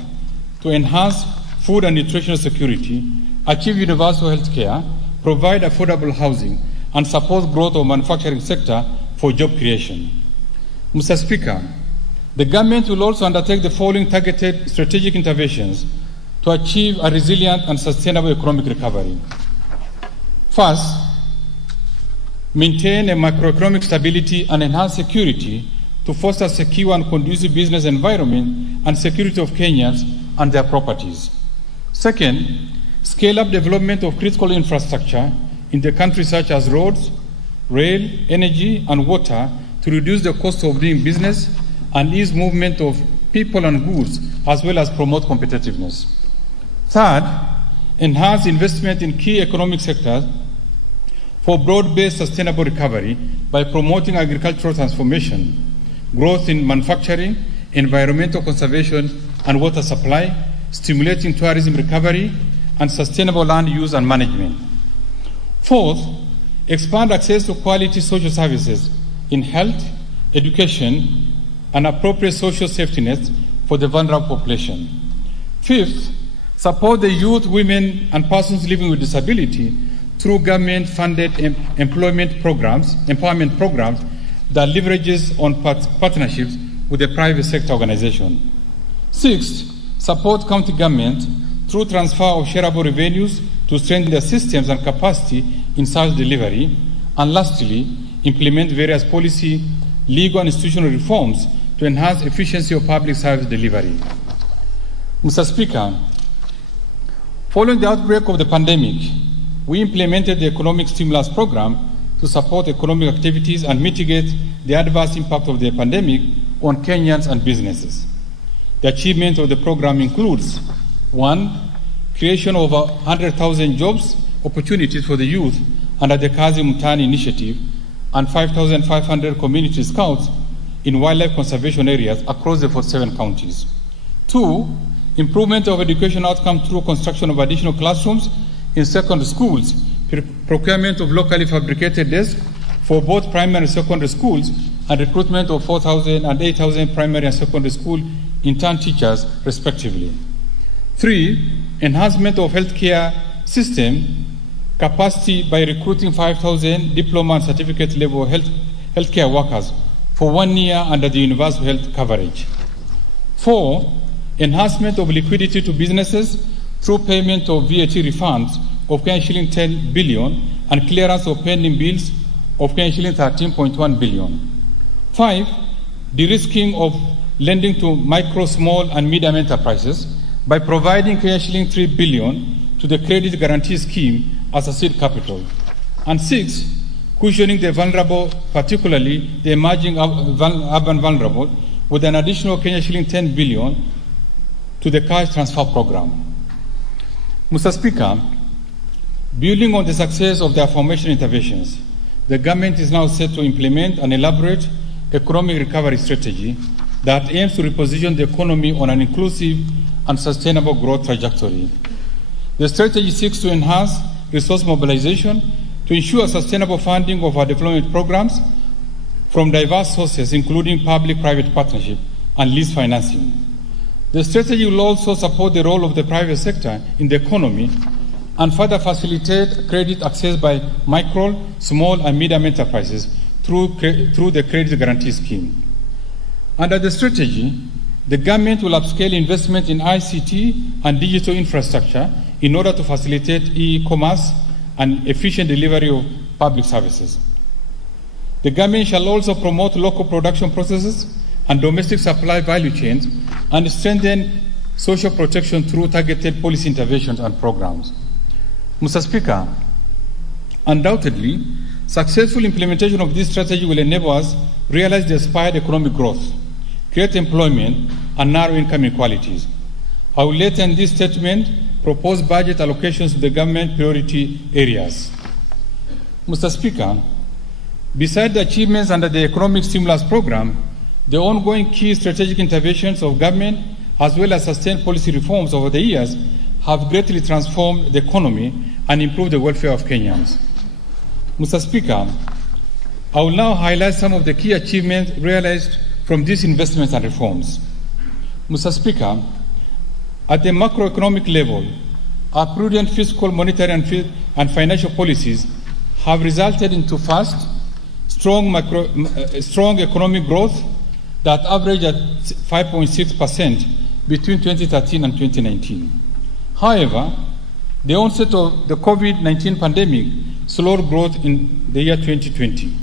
to enhance food and nutritional security, achieve universal health care, provide affordable housing, and support growth of manufacturing sector for job creation. Mr. Speaker, the government will also undertake the following targeted strategic interventions to achieve a resilient and sustainable economic recovery. First, maintain a macroeconomic stability and enhance security to foster secure and conducive business environment and security of Kenyans and their properties. Second, scale up development of critical infrastructure in the country such as roads, rail, energy, and water to reduce the cost of doing business and ease movement of people and goods, as well as promote competitiveness. Third, enhance investment in key economic sectors for broad-based sustainable recovery by promoting agricultural transformation, growth in manufacturing, environmental conservation and water supply, stimulating tourism recovery, and sustainable land use and management. Fourth, expand access to quality social services in health, education, and appropriate social safety nets for the vulnerable population. Fifth, support the youth, women, and persons living with disability through government-funded empowerment programs that leverages on partnerships with the private sector organization. Sixth, support county government through transfer of shareable revenues to strengthen their systems and capacity in service delivery. And lastly, implement various policy, legal, and institutional reforms to enhance efficiency of public service delivery. Mr. Speaker, following the outbreak of the pandemic, we implemented the economic stimulus program to support economic activities and mitigate the adverse impact of the pandemic on Kenyans and businesses. The achievement of the program includes: 1, creation of over 100,000 jobs opportunities for the youth under the Kazi Mtaani initiative, and 5,500 community scouts in wildlife conservation areas across the 47 counties. 2, improvement of education outcomes through construction of additional classrooms in secondary schools, procurement of locally fabricated desks for both primary and secondary schools, and recruitment of 4,000 and 8,000 primary and secondary school intern teachers, respectively. 3, enhancement of healthcare system capacity by recruiting 5,000 diploma and certificate level healthcare workers for 1 year under the universal health coverage. 4, enhancement of liquidity to businesses through payment of VAT refunds of shilling 10 billion and clearance of pending bills of shilling 13.1 billion. 5, de-risking of lending to micro, small and medium enterprises by providing shilling 3 billion to the credit guarantee scheme as a seed capital. And 6, cushioning the vulnerable, particularly the emerging urban vulnerable, with an additional shilling 10 billion to the cash transfer program. Mr. Speaker, building on the success of the aforementioned interventions, the government is now set to implement an elaborate economic recovery strategy that aims to reposition the economy on an inclusive and sustainable growth trajectory. The strategy seeks to enhance resource mobilization to ensure sustainable funding of our development programs from diverse sources, including public-private partnership and lease financing. The strategy will also support the role of the private sector in the economy and further facilitate credit access by micro, small, and medium enterprises through the credit guarantee scheme. Under the strategy, the government will upscale investment in ICT and digital infrastructure in order to facilitate e-commerce and efficient delivery of public services. The government shall also promote local production processes and domestic supply value chains and strengthen social protection through targeted policy interventions and programs. Mr. Speaker, undoubtedly, successful implementation of this strategy will enable us realize the aspired economic growth, create employment, and narrow income inequalities. I will later in this statement propose budget allocations to the government priority areas. Mr. Speaker, besides the achievements under the economic stimulus program, the ongoing key strategic interventions of government as well as sustained policy reforms over the years have greatly transformed the economy and improved the welfare of Kenyans. Mr. Speaker, I will now highlight some of the key achievements realized from these investments and reforms. Mr. Speaker, at the macroeconomic level, our prudent fiscal, monetary, and financial policies have resulted into fast, strong economic growth that averaged at 5.6% between 2013 and 2019. However, the onset of the COVID-19 pandemic slowed growth in the year 2020.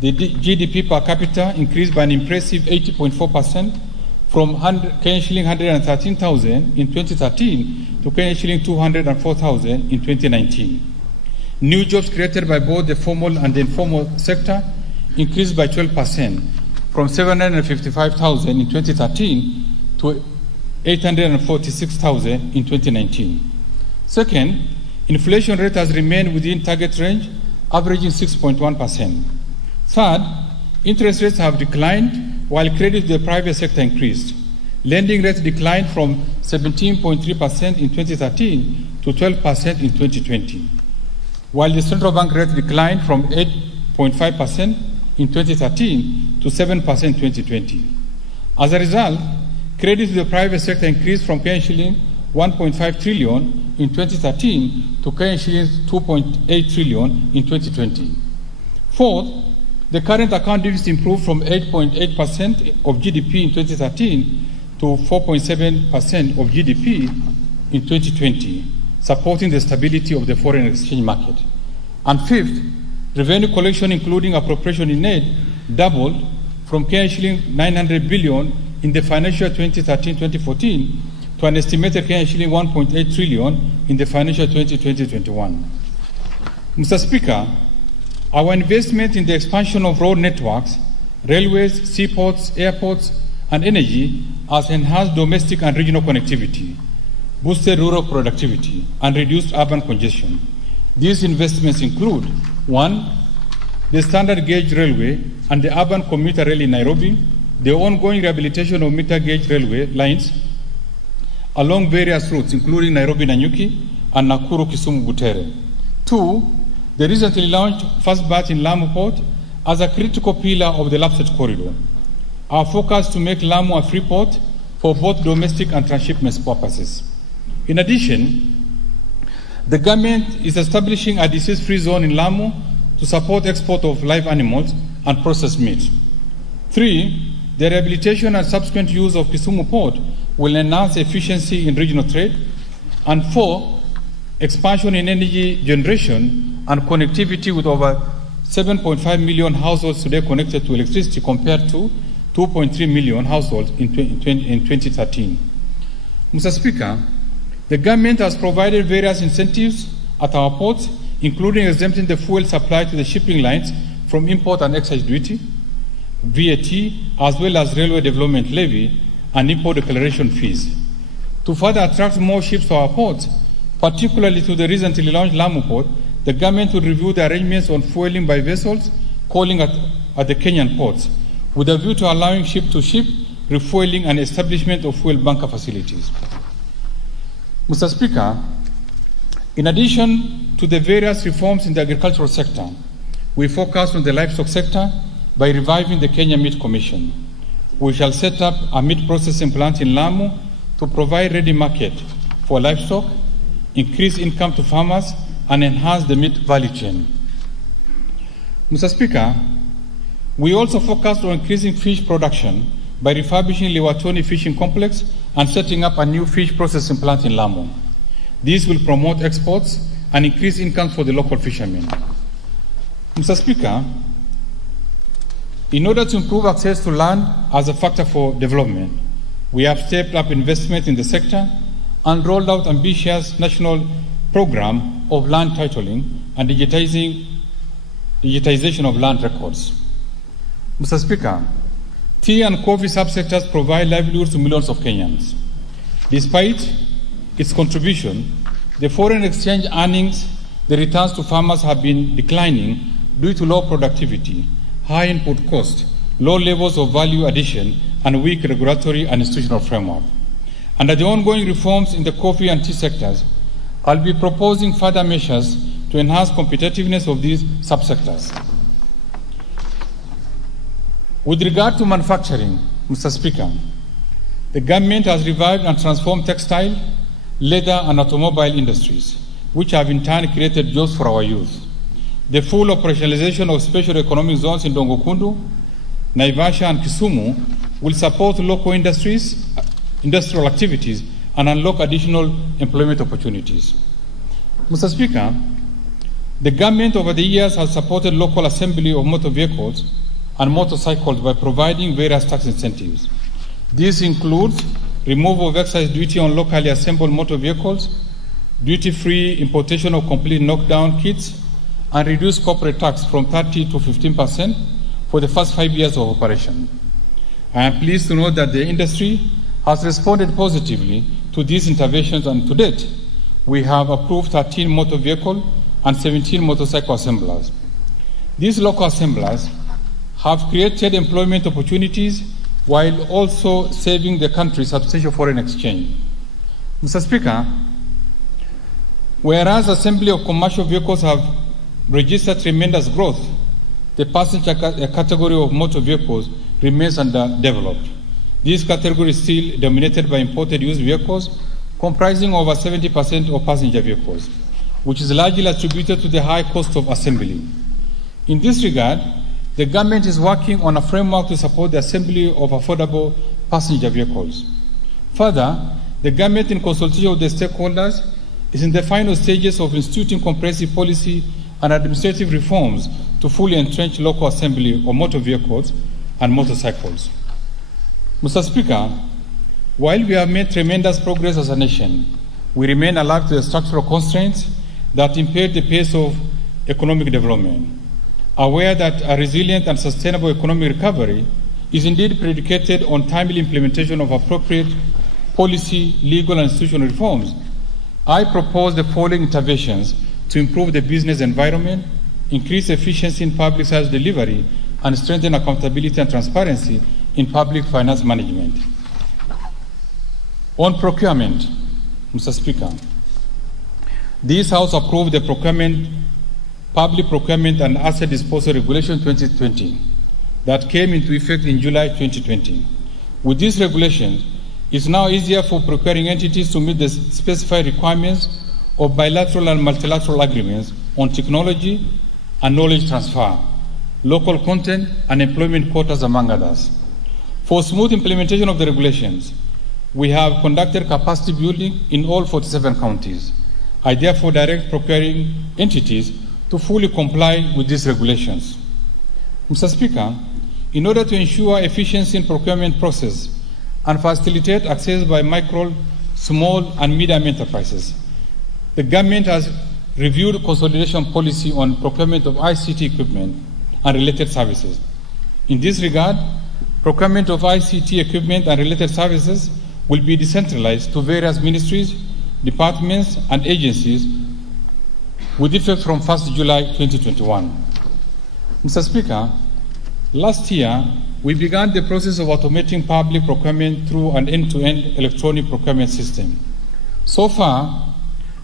The GDP per capita increased by an impressive 80.4% from shilling 113,000 in 2013 to shilling 204,000 in 2019. New jobs created by both the formal and the informal sector increased by 12% from 755,000 in 2013 to 846,000 in 2019. Second, inflation rate has remained within target range, averaging 6.1%. Third, interest rates have declined while credit to the private sector increased. Lending rates declined from 17.3% in 2013 to 12% in 2020, while the central bank rate declined from 8.5% in 2013 to 7% in 2020. As a result, credit to the private sector increased from shilling 1.5 trillion in 2013 to shilling 2.8 trillion in 2020. Fourth, the current account deficit improved from 8.8% of GDP in 2013 to 4.7% of GDP in 2020, supporting the stability of the foreign exchange market. And fifth, revenue collection, including appropriation in aid, doubled from shilling 900 billion in the financial 2013-2014 to an estimated Kenyan shilling 1.8 trillion in the financial 2020-21. Mr. Speaker, our investment in the expansion of road networks, railways, seaports, airports, and energy has enhanced domestic and regional connectivity, boosted rural productivity, and reduced urban congestion. These investments include: 1, the standard gauge railway and the urban commuter rail in Nairobi, the ongoing rehabilitation of meter gauge railway lines along various routes, including Nairobi-Nanyuki and Nakuru-Kisumu Butere. 2, the recently launched first batch in Lamu Port as a critical pillar of the LAPSSET corridor. Our focus to make Lamu a free port for both domestic and transshipment purposes. In addition, the government is establishing a disease-free zone in Lamu to support export of live animals and processed meat. 3, the rehabilitation and subsequent use of Kisumu Port will enhance efficiency in regional trade. And 4, expansion in energy generation and connectivity with over 7.5 million households today connected to electricity compared to 2.3 million households in 2013. Mr. Speaker, the government has provided various incentives at our ports, including exempting the fuel supply to the shipping lines from import and excise duty, VAT, as well as railway development levy and import declaration fees. To further attract more ships to our ports, particularly to the recently launched Lamu Port, the government will review the arrangements on fueling by vessels calling at the Kenyan ports, with a view to allowing ship-to-ship refueling and establishment of fuel bunker facilities. Mr. Speaker, in addition to the various reforms in the agricultural sector, we focus on the livestock sector by reviving the Kenya Meat Commission. We shall set up a meat processing plant in Lamu to provide ready market for livestock, increase income to farmers, and enhance the meat value chain. Mr. Speaker, we also focused on increasing fish production by refurbishing Liwatoni Fishing Complex and setting up a new fish processing plant in Lamu. This will promote exports and increase income for the local fishermen. Mr. Speaker, in order to improve access to land as a factor for development, we have stepped up investment in the sector and rolled out ambitious national program of land titling and digitization of land records. Mr. Speaker, tea and coffee subsectors provide livelihoods to millions of Kenyans. Despite its contribution, the foreign exchange earnings, the returns to farmers have been declining due to low productivity, high input cost, low levels of value addition, and weak regulatory and institutional framework. Under the ongoing reforms in the coffee and tea sectors, I'll be proposing further measures to enhance competitiveness of these subsectors. With regard to manufacturing, Mr. Speaker, the government has revived and transformed textile, leather, and automobile industries, which have in turn created jobs for our youth. The full operationalization of special economic zones in Dongokundu, Naivasha, and Kisumu will support local industries, industrial activities, and unlock additional employment opportunities. Mr. Speaker, the government over the years has supported local assembly of motor vehicles and motorcycles by providing various tax incentives. This includes removal of excise duty on locally assembled motor vehicles, duty-free importation of complete knockdown kits, and reduced corporate tax from 30 to 15% for the first 5 years of operation. I am pleased to note that the industry has responded positively to these interventions, and to date, we have approved 13 motor vehicle and 17 motorcycle assemblers. These local assemblers have created employment opportunities while also saving the country substantial foreign exchange. Mr. Speaker, whereas assembly of commercial vehicles have registered tremendous growth, the passenger category of motor vehicles remains underdeveloped. This category is still dominated by imported used vehicles, comprising over 70% of passenger vehicles, which is largely attributed to the high cost of assembly. In this regard, the government is working on a framework to support the assembly of affordable passenger vehicles. Further, the government, in consultation with the stakeholders, is in the final stages of instituting comprehensive policy and administrative reforms to fully entrench local assembly of motor vehicles and motorcycles. Mr. Speaker, While we have made tremendous progress as a nation, we remain alive to the structural constraints that impede the pace of economic development. Aware that a resilient and sustainable economic recovery is indeed predicated on timely implementation of appropriate policy, legal, and institutional reforms, I propose the following interventions to improve the business environment, increase efficiency in public service delivery, and strengthen accountability and transparency in public finance management. On procurement, Mr. Speaker, this House approved the Public Procurement and Asset Disposal Regulation 2020 that came into effect in July 2020. With this regulation, it's now easier for procuring entities to meet the specified requirements of bilateral and multilateral agreements on technology and knowledge transfer, local content, and employment quotas, among others. For smooth implementation of the regulations, we have conducted capacity building in all 47 counties. I therefore direct procuring entities to fully comply with these regulations. Mr. Speaker, in order to ensure efficiency in procurement process and facilitate access by micro, small, and medium enterprises, the government has reviewed consolidation policy on procurement of ICT equipment and related services. In this regard, procurement of ICT equipment and related services will be decentralized to various ministries, departments, and agencies with effect from 1st July 2021. Mr. Speaker, last year, we began the process of automating public procurement through an end-to-end electronic procurement system. So far,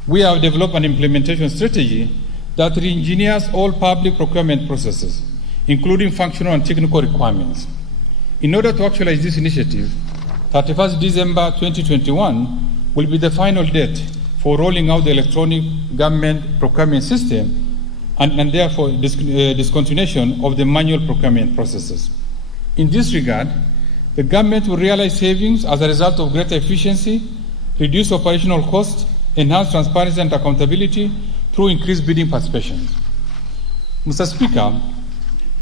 we have developed an implementation strategy that re-engineers all public procurement processes, including functional and technical requirements. In order to actualize this initiative, 31st December 2021 will be the final date for rolling out the electronic government procurement system and therefore discontinuation of the manual procurement processes. In this regard, the government will realize savings as a result of greater efficiency, reduced operational costs, enhanced transparency and accountability through increased bidding participation. Mr. Speaker,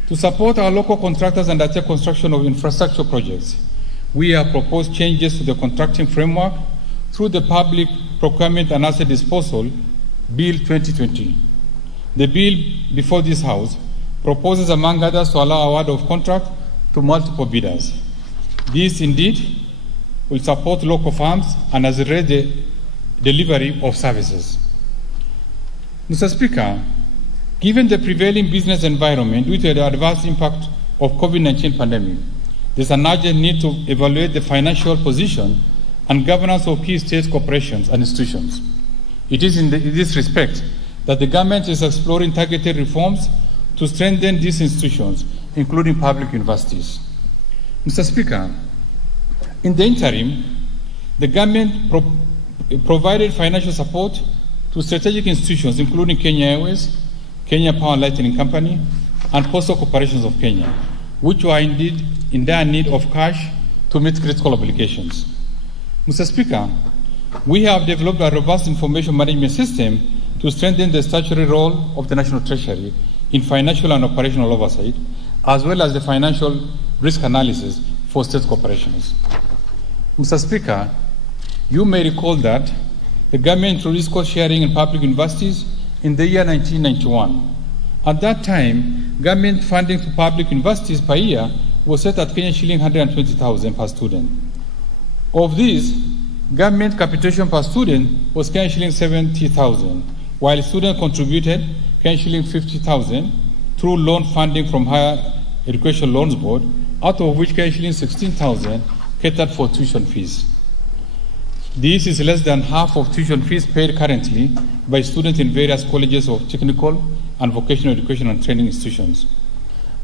to support our local contractors and undertake construction of infrastructure projects, we have proposed changes to the contracting framework through the Public Procurement and Asset Disposal Bill 2020. The bill before this House proposes, among others, to allow award of contract to multiple bidders. This indeed will support local firms and accelerate the delivery of services. Mr. Speaker, given the prevailing business environment due to the adverse impact of COVID-19 pandemic, there's an urgent need to evaluate the financial position and governance of key state corporations and institutions. It is in this respect that the government is exploring targeted reforms to strengthen these institutions, including public universities. Mr. Speaker, in the interim, the government provided financial support to strategic institutions, including Kenya Airways, Kenya Power and Lighting Company, and Postal Corporations of Kenya, which were indeed in dire need of cash to meet critical obligations. Mr. Speaker, we have developed a robust information management system to strengthen the statutory role of the National Treasury in financial and operational oversight, as well as the financial risk analysis for state corporations. Mr. Speaker, you may recall that the government introduced cost sharing in public universities in the year 1991. At that time, government funding to public universities per year was set at Kenya shilling 120,000 per student. Of this, government capitation per student was Kenya shilling 70,000, while students contributed Kenya shilling 50,000 through loan funding from Higher Education Loans Board, out of which Kenya shilling 16,000 catered for tuition fees. This is less than half of tuition fees paid currently by students in various colleges of technical and vocational education and training institutions.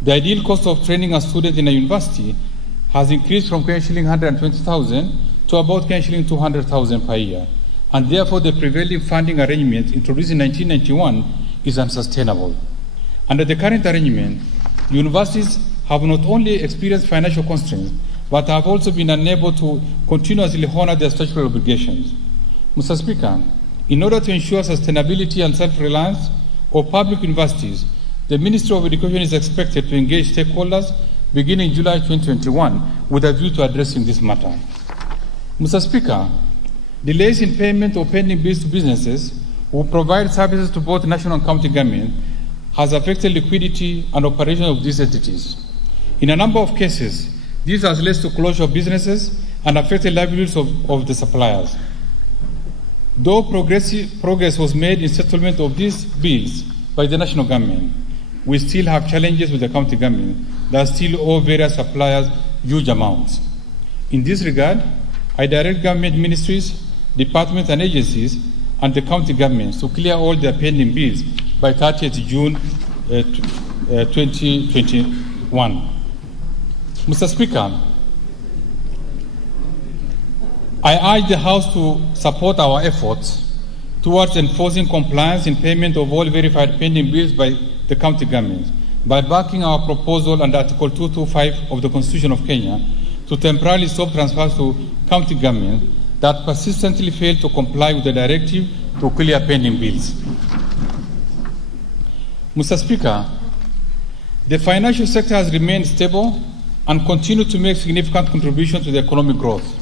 The ideal cost of training a student in a university has increased from Kenya shilling 120,000 to about Kenya shilling 200,000 per year, and therefore the prevailing funding arrangement introduced in 1991 is unsustainable. Under the current arrangement, universities have not only experienced financial constraints, but have also been unable to continuously honor their statutory obligations. Mr. Speaker, in order to ensure sustainability and self-reliance of public universities, the Ministry of Education is expected to engage stakeholders beginning July 2021 with a view to addressing this matter. Mr. Speaker, delays in payment or pending bills to businesses who provide services to both national and county government has affected liquidity and operation of these entities. In a number of cases, this has led to closure of businesses and affected livelihoods of the suppliers. Though progress was made in settlement of these bills by the national government, we still have challenges with the county government that still owe various suppliers huge amounts. In this regard, I direct government ministries, departments and agencies and the county governments to clear all their pending bills by 30th June 2021. Mr. Speaker, I urge the House to support our efforts towards enforcing compliance in payment of all verified pending bills by the county government by backing our proposal under Article 225 of the Constitution of Kenya to temporarily stop transfers to county government that persistently fail to comply with the directive to clear pending bills. Mr. Speaker, the financial sector has remained stable and continued to make significant contributions to the economic growth.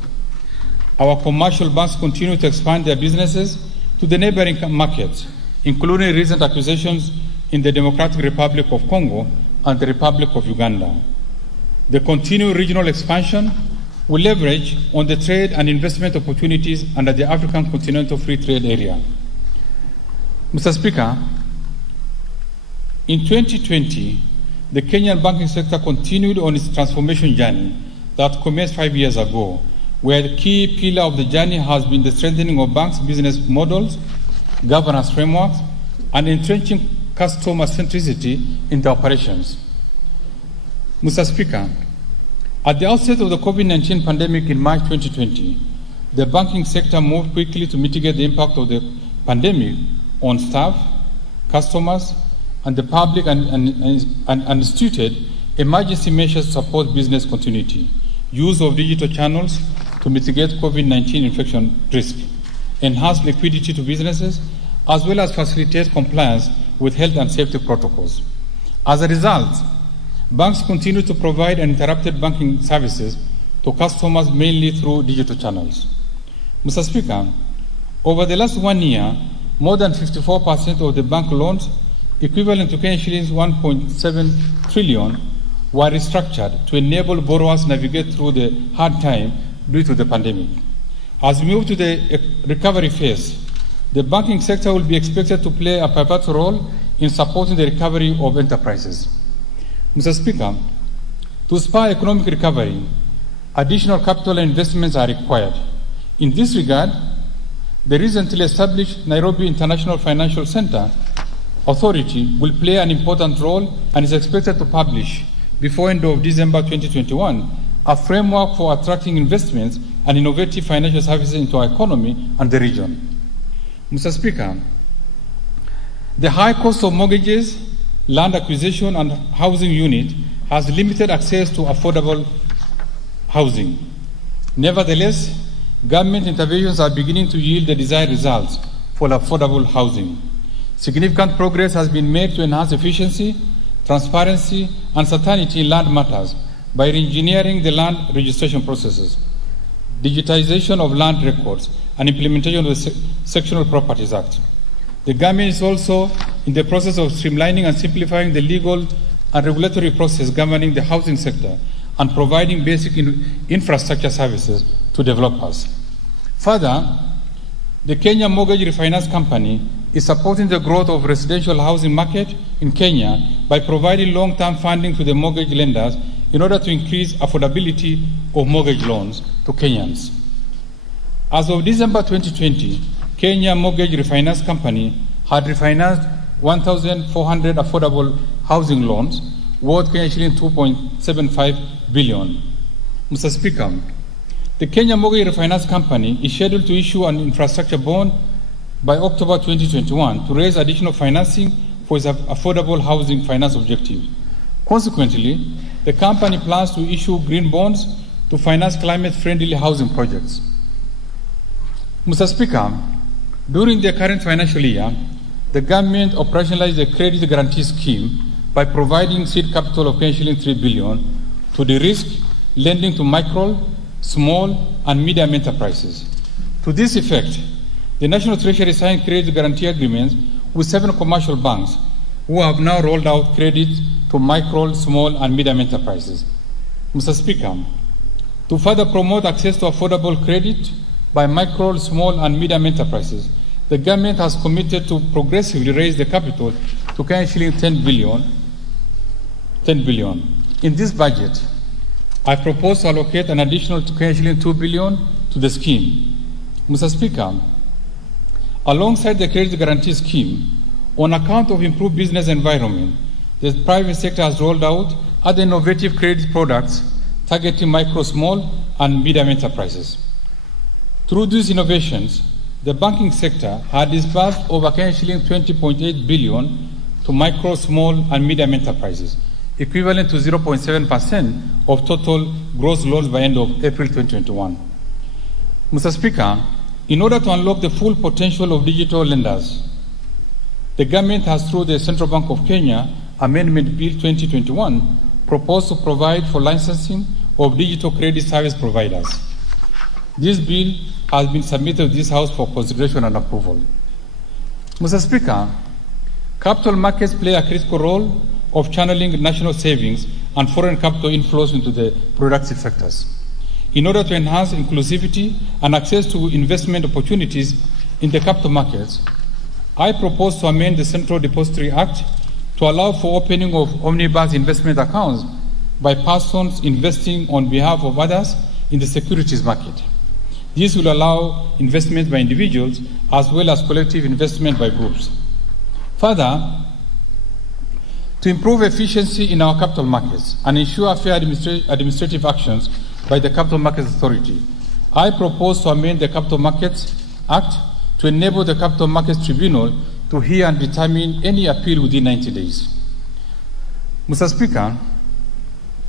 Our commercial banks continue to expand their businesses to the neighboring markets, including recent acquisitions in the Democratic Republic of Congo and the Republic of Uganda. The continued regional expansion will leverage on the trade and investment opportunities under the African Continental Free Trade Area. Mr. Speaker, in 2020, the Kenyan banking sector continued on its transformation journey that commenced 5 years ago, where the key pillar of the journey has been the strengthening of banks' business models, governance frameworks, and entrenching customer centricity in the operations. Mr. Speaker, at the outset of the COVID-19 pandemic in March 2020, the banking sector moved quickly to mitigate the impact of the pandemic on staff, customers, and the public and instituted emergency measures to support business continuity, use of digital channels to mitigate COVID-19 infection risk, enhance liquidity to businesses, as well as facilitate compliance with health and safety protocols. As a result, banks continue to provide uninterrupted banking services to customers mainly through digital channels. Mr. Speaker, over the last 1 year, more than 54% of the bank loans, equivalent to Kenyan shillings 1.7 trillion, were restructured to enable borrowers navigate through the hard time due to the pandemic. As we move to the recovery phase, the banking sector will be expected to play a pivotal role in supporting the recovery of enterprises. Mr. Speaker, to spur economic recovery, additional capital investments are required. In this regard, the recently established Nairobi International Financial Center Authority will play an important role and is expected to publish, before end of December 2021, a framework for attracting investments and innovative financial services into our economy and the region. Mr. Speaker, the high cost of mortgages, land acquisition, and housing unit has limited access to affordable housing. Nevertheless, government interventions are beginning to yield the desired results for affordable housing. Significant progress has been made to enhance efficiency, transparency, and certainty in land matters by re-engineering the land registration processes, digitization of land records, and implementation of the Sectional Properties Act. The government is also in the process of streamlining and simplifying the legal and regulatory process governing the housing sector and providing basic infrastructure services to developers. Further, the Kenya Mortgage Refinance Company is supporting the growth of residential housing market in Kenya by providing long-term funding to the mortgage lenders in order to increase affordability of mortgage loans to Kenyans. As of December 2020, Kenya Mortgage Refinance Company had refinanced 1,400 affordable housing loans worth shilling 2.75 billion. Mr. Speaker, the Kenya Mortgage Refinance Company is scheduled to issue an infrastructure bond by October 2021 to raise additional financing for its affordable housing finance objective. Consequently, the company plans to issue green bonds to finance climate-friendly housing projects. Mr. Speaker, during the current financial year, the government operationalized the credit guarantee scheme by providing seed capital of shilling 3 billion to de-risk lending to micro, small, and medium enterprises. To this effect, the National Treasury signed credit guarantee agreements with 7 commercial banks who have now rolled out credit to micro, small, and medium enterprises. Mr. Speaker, to further promote access to affordable credit by micro, small, and medium enterprises, the government has committed to progressively raise the capital to shilling 10 billion. In this budget, I propose to allocate an additional shilling 2 billion to the scheme. Mr. Speaker, alongside the credit guarantee scheme, on account of improved business environment, the private sector has rolled out other innovative credit products targeting micro, small, and medium enterprises. Through these innovations, the banking sector had disbursed over shilling 20.8 billion to micro, small, and medium enterprises, equivalent to 0.7% of total gross loans by end of April 2021. Mr. Speaker, in order to unlock the full potential of digital lenders, the government has, through the Central Bank of Kenya Amendment Bill 2021, proposed to provide for licensing of digital credit service providers. This bill has been submitted to this House for consideration and approval. Mr. Speaker, capital markets play a critical role of channeling national savings and foreign capital inflows into the productive sectors. In order to enhance inclusivity and access to investment opportunities in the capital markets, I propose to amend the Central Depository Act to allow for opening of omnibus investment accounts by persons investing on behalf of others in the securities market. This will allow investment by individuals as well as collective investment by groups. Further, to improve efficiency in our capital markets and ensure fair administrative actions by the Capital Markets Authority, I propose to amend the Capital Markets Act to enable the Capital Markets Tribunal to hear and determine any appeal within 90 days. Mr. Speaker,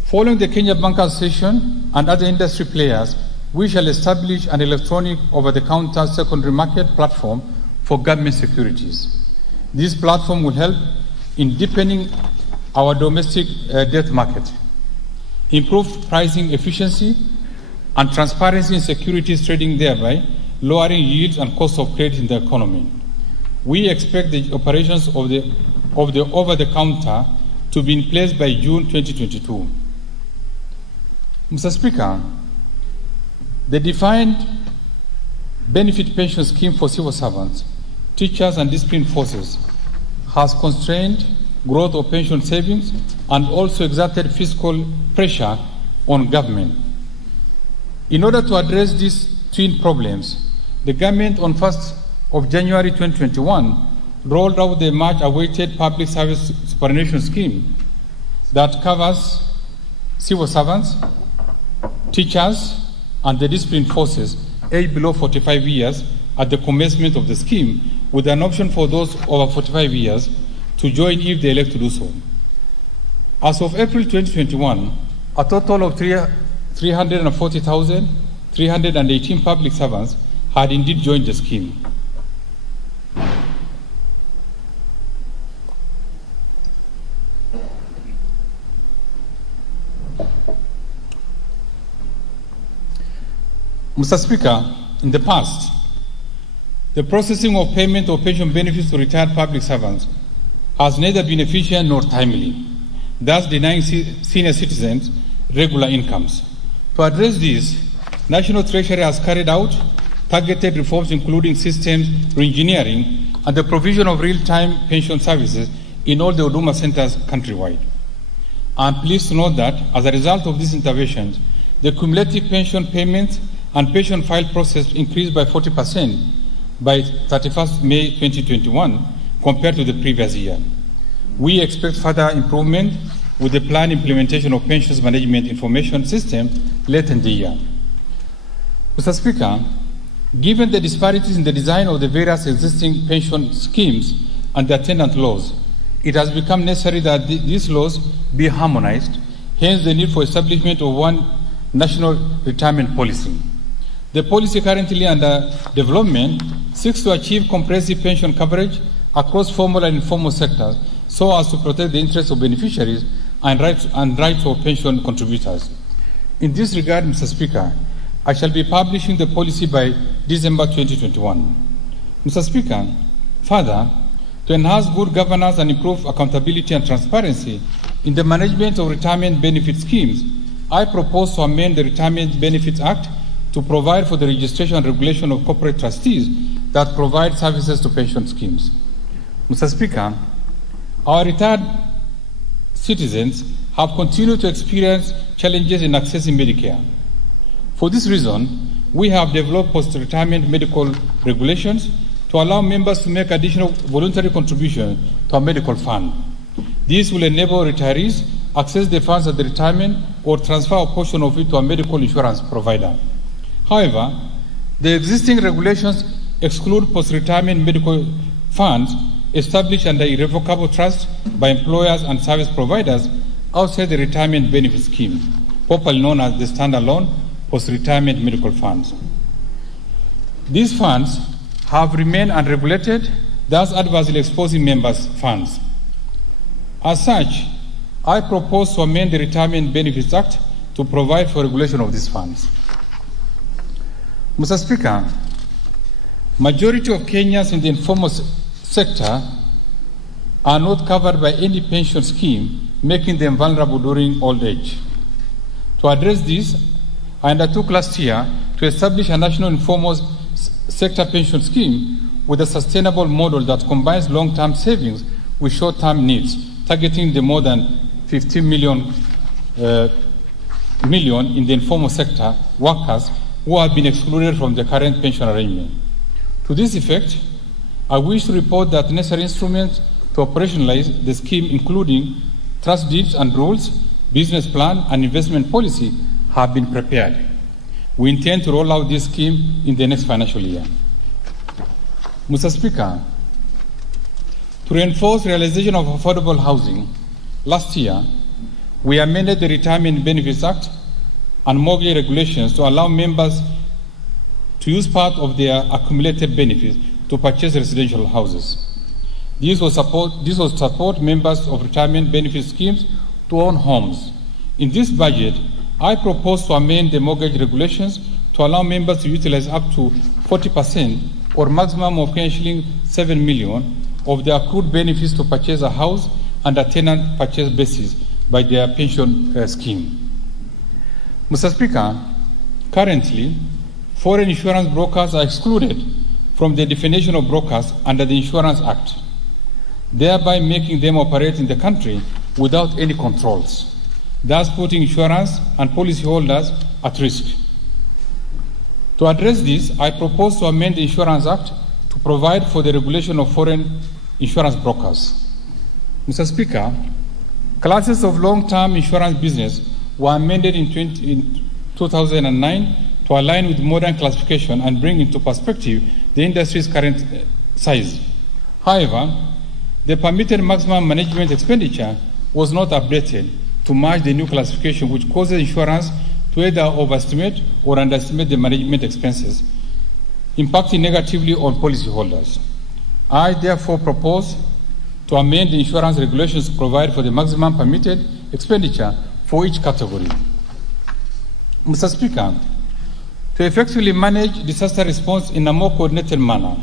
following the Kenya Bankers Association and other industry players, we shall establish an electronic over-the-counter secondary market platform for government securities. This platform will help in deepening our domestic debt market, improve pricing efficiency and transparency in securities trading, thereby lowering yields and cost of credit in the economy. We expect the operations of the over-the-counter to be in place by June 2022. Mr. Speaker, the defined benefit pension scheme for civil servants, teachers, and disciplined forces has constrained growth of pension savings and also exerted fiscal pressure on government. In order to address these twin problems, the government on 1st of January 2021 rolled out the much-awaited public service superannuation scheme that covers civil servants, teachers, and the disciplined forces aged below 45 years at the commencement of the scheme, with an option for those over 45 years to join if they elect to do so. As of April 2021, a total of 340,318 public servants had indeed joined the scheme. Mr. Speaker, in the past, the processing of payment of pension benefits to retired public servants has neither been efficient nor timely, thus denying senior citizens regular incomes. To address this, National Treasury has carried out targeted reforms including systems reengineering and the provision of real-time pension services in all the Huduma centers countrywide. I am pleased to note that as a result of these interventions, the cumulative pension payments and pension file process increased by 40% by 31st May 2021 compared to the previous year. We expect further improvement with the planned implementation of pensions management information system later in the year. Mr. Speaker, given the disparities in the design of the various existing pension schemes and the attendant laws, it has become necessary that these laws be harmonized, hence the need for establishment of one national retirement policy. The policy currently under development seeks to achieve comprehensive pension coverage across formal and informal sectors so as to protect the interests of beneficiaries and rights of pension contributors. In this regard, Mr. Speaker, I shall be publishing the policy by December 2021. Mr. Speaker, further, to enhance good governance and improve accountability and transparency in the management of retirement benefit schemes, I propose to amend the Retirement Benefits Act to provide for the registration and regulation of corporate trustees that provide services to pension schemes. Mr. Speaker, our retired citizens have continued to experience challenges in accessing Medicare. For this reason, we have developed post-retirement medical regulations to allow members to make additional voluntary contributions to a medical fund. This will enable retirees access the funds at the retirement or transfer a portion of it to a medical insurance provider. However, the existing regulations exclude post-retirement medical funds established under irrevocable trust by employers and service providers outside the retirement benefit scheme, popularly known as the standalone post-retirement medical funds. These funds have remained unregulated, thus adversely exposing members' funds. As such, I propose to amend the Retirement Benefits Act to provide for regulation of these funds. Mr. Speaker, majority of Kenyans in the informal sector are not covered by any pension scheme, making them vulnerable during old age. To address this, I undertook last year to establish a national informal sector pension scheme with a sustainable model that combines long-term savings with short-term needs, targeting the more than 15 million in the informal sector workers who have been excluded from the current pension arrangement. To this effect, I wish to report that necessary instruments to operationalize the scheme, including trust deeds and rules, business plan, and investment policy, have been prepared. We intend to roll out this scheme in the next financial year. Mr. Speaker, to reinforce realization of affordable housing, last year, we amended the Retirement Benefits Act and mortgage regulations to allow members to use part of their accumulated benefits to purchase residential houses. This will support members of retirement benefit schemes to own homes. In this budget, I propose to amend the mortgage regulations to allow members to utilize up to 40% or maximum of shilling 7 million of their accrued benefits to purchase a house under a tenant purchase basis by their pension scheme. Mr. Speaker, currently, foreign insurance brokers are excluded from the definition of brokers under the Insurance Act, thereby making them operate in the country without any controls, thus putting insurance and policyholders at risk. To address this, I propose to amend the Insurance Act to provide for the regulation of foreign insurance brokers. Mr. Speaker, classes of long-term insurance business were amended in 2009 to align with modern classification and bring into perspective the industry's current size. However, the permitted maximum management expenditure was not updated to match the new classification, which causes insurance to either overestimate or underestimate the management expenses, impacting negatively on policyholders. I therefore propose to amend the insurance regulations to provide for the maximum permitted expenditure for each category. Mr. Speaker, to effectively manage disaster response in a more coordinated manner,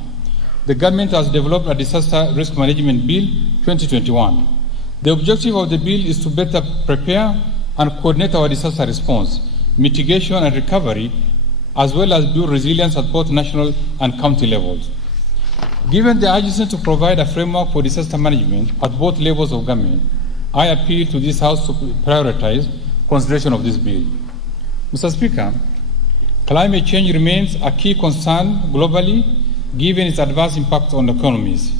the government has developed a Disaster Risk Management Bill 2021. The objective of the bill is to better prepare and coordinate our disaster response, mitigation and recovery, as well as build resilience at both national and county levels. Given the urgency to provide a framework for disaster management at both levels of government, I appeal to this House to prioritize consideration of this bill. Mr. Speaker, climate change remains a key concern globally, given its adverse impact on economies.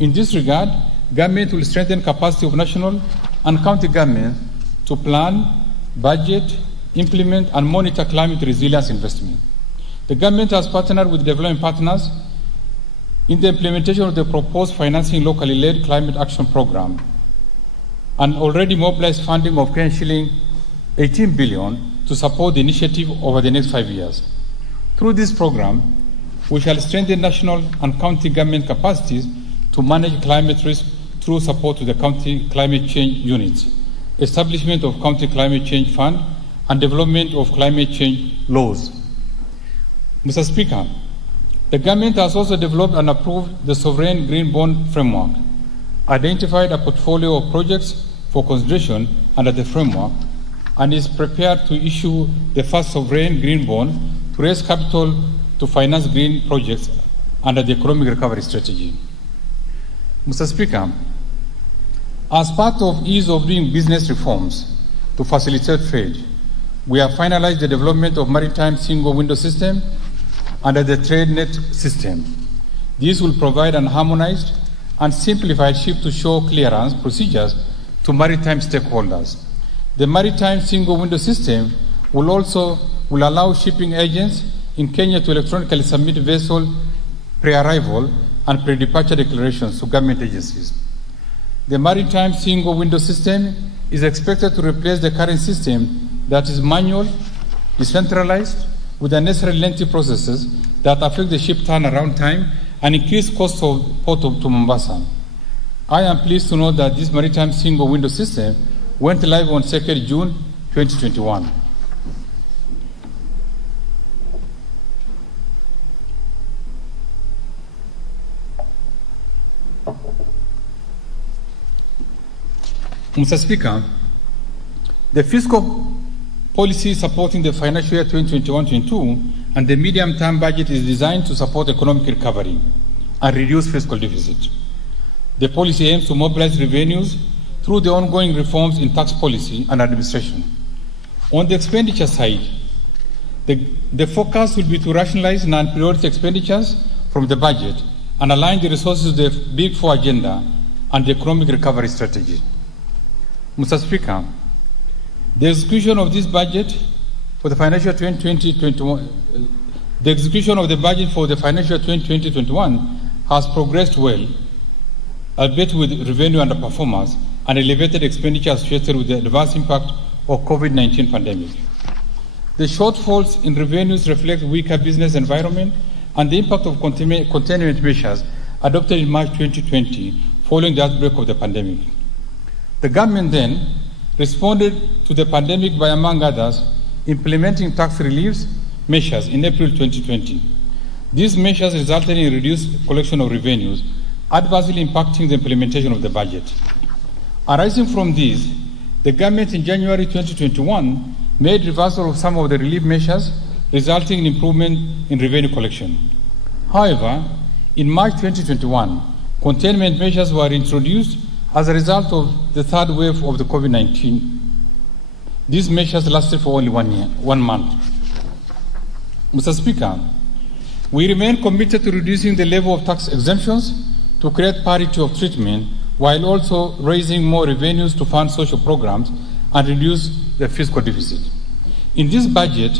In this regard, government will strengthen capacity of national and county governments to plan, budget, implement, and monitor climate resilience investment. The government has partnered with development partners in the implementation of the proposed financing locally led climate action program and already mobilized funding of shilling 18 billion to support the initiative over the next 5 years. Through this program, we shall strengthen national and county government capacities to manage climate risk through support to the county climate change units, establishment of county climate change fund, and development of climate change laws. Mr. Speaker, the government has also developed and approved the Sovereign Green Bond Framework, identified a portfolio of projects for consideration under the framework, and is prepared to issue the first sovereign green bond to raise capital to finance green projects under the economic recovery strategy. Mr. Speaker, as part of ease of doing business reforms to facilitate trade, we have finalized the development of maritime single window system under the TradeNet system. This will provide an harmonized and simplified ship-to-shore clearance procedures to maritime stakeholders. The maritime single window system will allow shipping agents in Kenya to electronically submit vessel pre-arrival and pre-departure declarations to government agencies. The maritime single window system is expected to replace the current system that is manual, decentralized, with unnecessary lengthy processes that affect the ship turnaround time and increase costs of port to Mombasa. I am pleased to know that this maritime single window system went live on 2nd June 2021. Mr. Speaker, the fiscal policy supporting the financial year 2021-22 and the medium-term budget is designed to support economic recovery and reduce fiscal deficit. The policy aims to mobilize revenues through the ongoing reforms in tax policy and administration. On the expenditure side, the focus will be to rationalize non-priority expenditures from the budget and align the resources to the Big Four agenda and the economic recovery strategy. Mr. Speaker, the execution of this budget for the financial 2020-21, the execution of the budget for the financial 2020-21 has progressed well, albeit with revenue underperformance and elevated expenditure associated with the adverse impact of COVID-19 pandemic. The shortfalls in revenues reflect weaker business environment and the impact of containment measures adopted in March 2020 following the outbreak of the pandemic. The government then responded to the pandemic by, among others, implementing tax relief measures in April 2020. These measures resulted in reduced collection of revenues, adversely impacting the implementation of the budget. Arising from this, the government in January 2021 made reversal of some of the relief measures, resulting in improvement in revenue collection. However, in March 2021, containment measures were introduced as a result of the third wave of the COVID-19. These measures lasted for only 1 month. Mr. Speaker, we remain committed to reducing the level of tax exemptions to create parity of treatment while also raising more revenues to fund social programs and reduce the fiscal deficit. In this budget,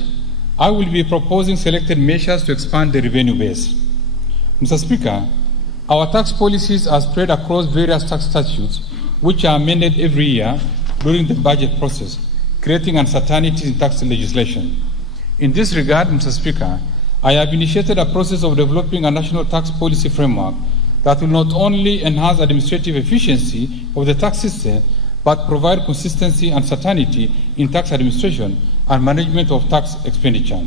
I will be proposing selected measures to expand the revenue base. Mr. Speaker, our tax policies are spread across various tax statutes, which are amended every year during the budget process, creating uncertainties in tax legislation. In this regard, Mr. Speaker, I have initiated a process of developing a national tax policy framework that will not only enhance administrative efficiency of the tax system, but provide consistency and certainty in tax administration and management of tax expenditure.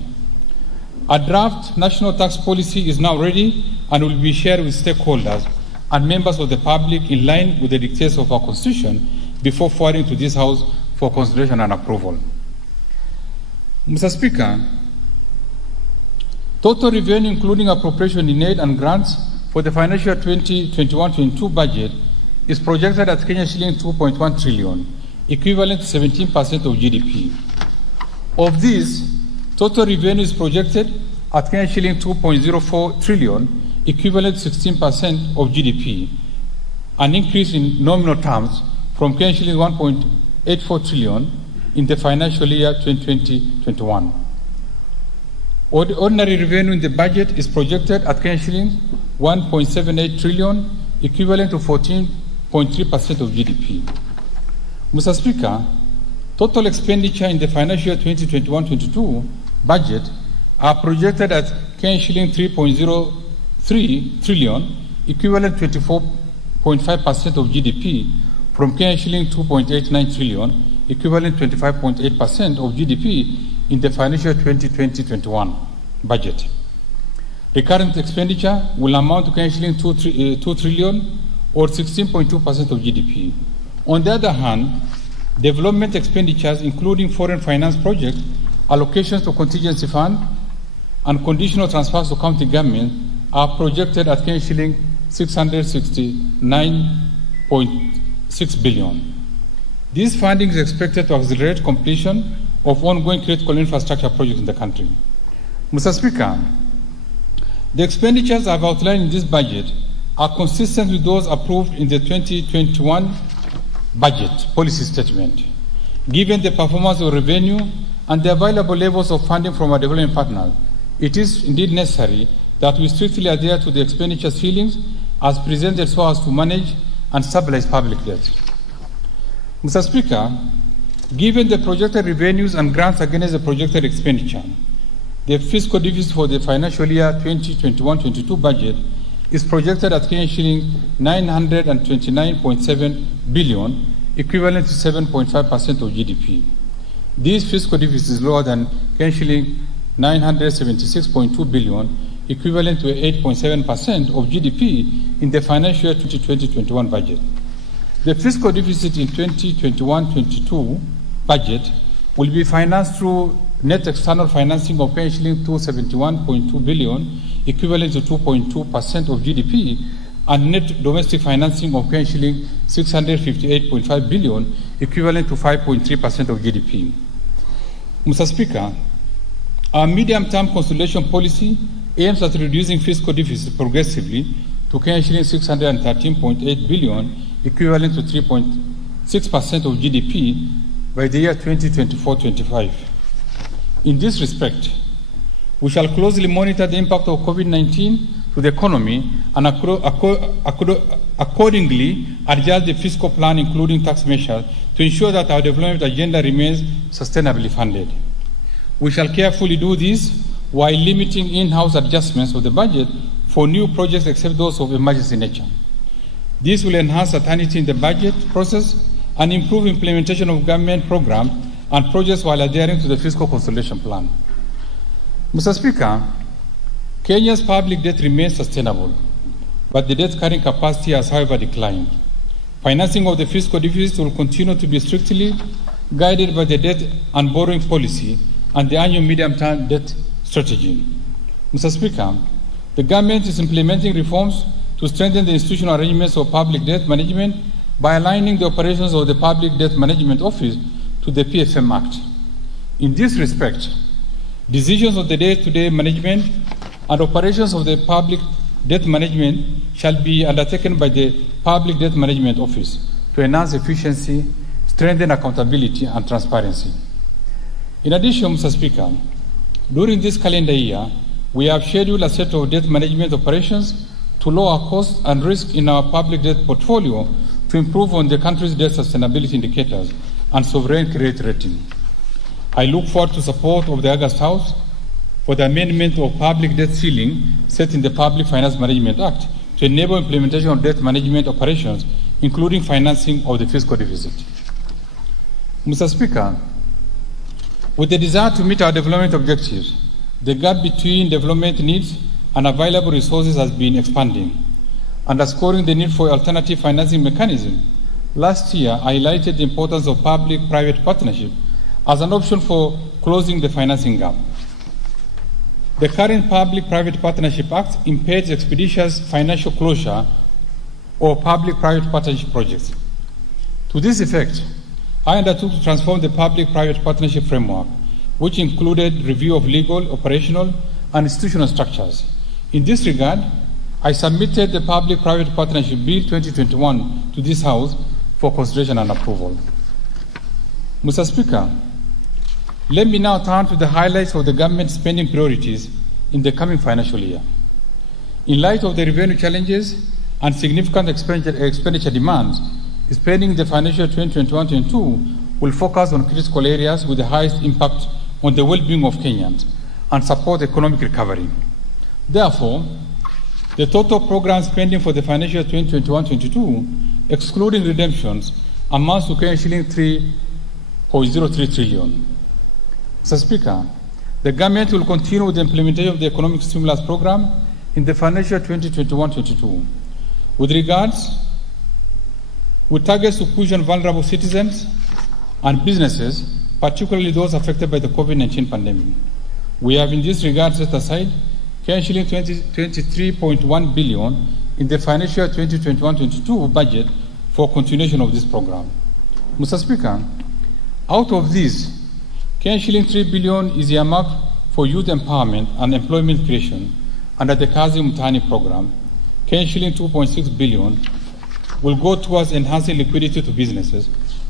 A draft national tax policy is now ready and will be shared with stakeholders and members of the public in line with the dictates of our Constitution before forwarding to this House for consideration and approval. Mr. Speaker, total revenue including appropriation in aid and grants for the financial 2021-22 budget is projected at Kenya shilling 2.1 trillion, equivalent to 17% of GDP. Of this, total revenue is projected at Kenya shilling 2.04 trillion, equivalent to 16% of GDP, an increase in nominal terms from Kenya shilling 1.84 trillion in the financial year 2020-21. Ordinary revenue in the budget is projected at Kenya shilling 1.78 trillion, equivalent to 14.3% of GDP. Mr. Speaker, total expenditure in the financial year 2021-22 budget are projected at Kenya shilling 3.03 trillion, equivalent to 24.5% of GDP, from Kenya shilling 2.89 trillion, equivalent to 25.8% of GDP in the financial 2020-21 budget. Recurrent expenditure will amount to shilling 2 trillion or 16.2% of GDP. On the other hand, development expenditures, including foreign finance projects, allocations to contingency fund, and conditional transfers to county government are projected at shilling 669.6 billion. This funding is expected to accelerate completion of ongoing critical infrastructure projects in the country. Mr. Speaker, the expenditures I've outlined in this budget are consistent with those approved in the 2021 budget policy statement. Given the performance of revenue and the available levels of funding from our development partners, it is indeed necessary that we strictly adhere to the expenditure ceilings as presented so as to manage and stabilize public debt. Mr. Speaker, given the projected revenues and grants against the projected expenditure, the fiscal deficit for the financial year 2021-22 budget is projected at shilling 929.7 billion, equivalent to 7.5% of GDP. This fiscal deficit is lower than shilling 976.2 billion, equivalent to 8.7% of GDP in the financial year 2020-21 budget. The fiscal deficit in 2021-22 budget will be financed through net external financing of shilling 271.2 billion, equivalent to 2.2% of GDP, and net domestic financing of shilling 658.5 billion, equivalent to 5.3% of GDP. Mr. Speaker, our medium-term consolidation policy aims at reducing fiscal deficit progressively to shilling 613.8 billion, equivalent to 3.6% of GDP by the year 2024-25. In this respect, we shall closely monitor the impact of COVID-19 to the economy and accordingly adjust the fiscal plan, including tax measures, to ensure that our development agenda remains sustainably funded. We shall carefully do this while limiting in-house adjustments of the budget for new projects except those of emergency nature. This will enhance certainty in the budget process and improve implementation of government programs and projects while adhering to the fiscal consolidation plan. Mr. Speaker, Kenya's public debt remains sustainable, but the debt carrying capacity has, however, declined. Financing of the fiscal deficit will continue to be strictly guided by the debt and borrowing policy and the annual medium-term debt strategy. Mr. Speaker, the government is implementing reforms to strengthen the institutional arrangements of public debt management by aligning the operations of the Public Debt Management Office to the PFM Act. In this respect, decisions of the day-to-day management and operations of the public debt management shall be undertaken by the Public Debt Management Office to enhance efficiency, strengthen accountability, and transparency. In addition, Mr. Speaker, during this calendar year, we have scheduled a set of debt management operations to lower costs and risk in our public debt portfolio to improve on the country's debt sustainability indicators and sovereign credit rating. I look forward to support of the August House for the amendment of public debt ceiling set in the Public Finance Management Act to enable implementation of debt management operations, including financing of the fiscal deficit. Mr. Speaker, with the desire to meet our development objectives, the gap between development needs and available resources has been expanding, underscoring the need for alternative financing mechanisms. Last year, I highlighted the importance of public-private partnership as an option for closing the financing gap. The current Public-Private Partnership Act impairs expeditious financial closure of public-private partnership projects. To this effect, I undertook to transform the public-private partnership framework, which included review of legal, operational, and institutional structures. In this regard, I submitted the Public-Private Partnership Bill 2021 to this House for consideration and approval. Mr. Speaker, let me now turn to the highlights of the government spending priorities in the coming financial year. In light of the revenue challenges and significant expenditure demands, spending in the financial year 2021-22 will focus on critical areas with the highest impact on the well-being of Kenyans and support economic recovery. Therefore, the total program spending for the financial year 2021-22, excluding redemptions, amounts to shilling 3.03 trillion. Mr. Speaker, The government will continue with the implementation of the economic stimulus program in the financial year 2021-22. With targets to push on vulnerable citizens and businesses, particularly those affected by the COVID-19 pandemic. We have in this regard set aside shilling 23.1 billion in the financial year 2021-22 budget for continuation of this program. Mr. Speaker, out of this, shilling 3 billion is earmarked for youth empowerment and employment creation under the Kazi Mtani program. Shilling 2.6 billion will go towards enhancing liquidity to businesses.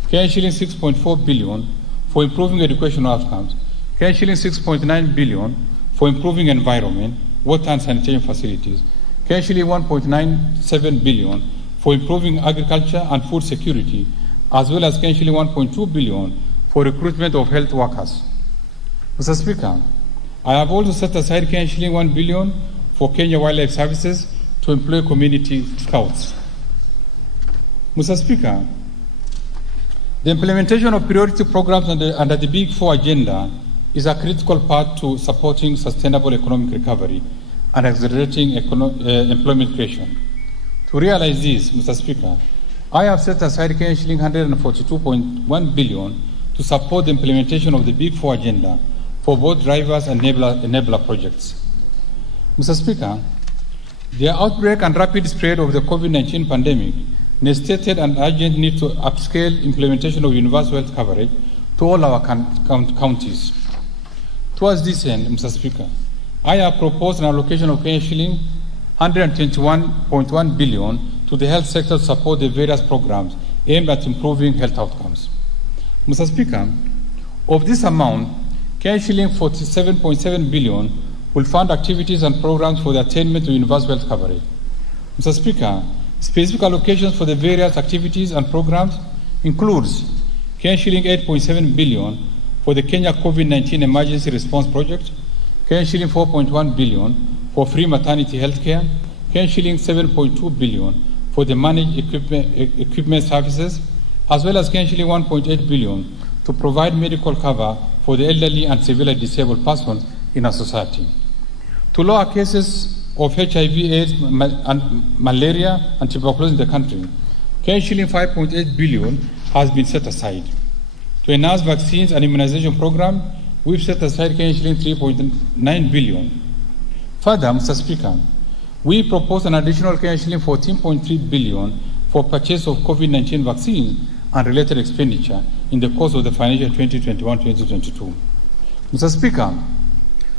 Shilling 6.4 billion for improving educational outcomes. Shilling 6.9 billion for improving environment, water and sanitation facilities. Shilling 1.97 billion for improving agriculture and food security, as well as shilling 1.2 billion for recruitment of health workers. Mr. Speaker, I have also set aside shilling 1 billion for Kenya Wildlife Services to employ community scouts. Mr. Speaker, the implementation of priority programs under the Big Four agenda is a critical part to supporting sustainable economic recovery and accelerating employment creation. To realize this, Mr. Speaker, I have set aside shilling 142.1 billion to support the implementation of the Big Four agenda for both drivers and enabler projects. Mr. Speaker, the outbreak and rapid spread of the COVID-19 pandemic necessitated an urgent need to upscale implementation of universal health coverage to all our counties. Towards this end, Mr. Speaker, I have proposed an allocation of shilling 121.1 billion to the health sector to support the various programs aimed at improving health outcomes. Mr. Speaker, of this amount, shilling 47.7 billion will fund activities and programs for the attainment of universal health coverage. Mr. Speaker, specific allocations for the various activities and programs includes shilling 8.7 billion for the Kenya COVID-19 Emergency Response Project, shilling 4.1 billion for free maternity health care, shilling 7.2 billion for the managed equipment services, as well as shilling 1.8 billion to provide medical cover for the elderly and severely disabled persons in our society. To lower cases of HIV, AIDS, and malaria and tuberculosis in the country, shilling 5.8 billion has been set aside. To enhance vaccines and immunization program, we've set aside shilling 3.9 billion. Further, Mr. Speaker, we propose an additional shilling 14.3 billion for purchase of COVID-19 vaccines and related expenditure in the course of the financial 2021-2022. Mr. Speaker,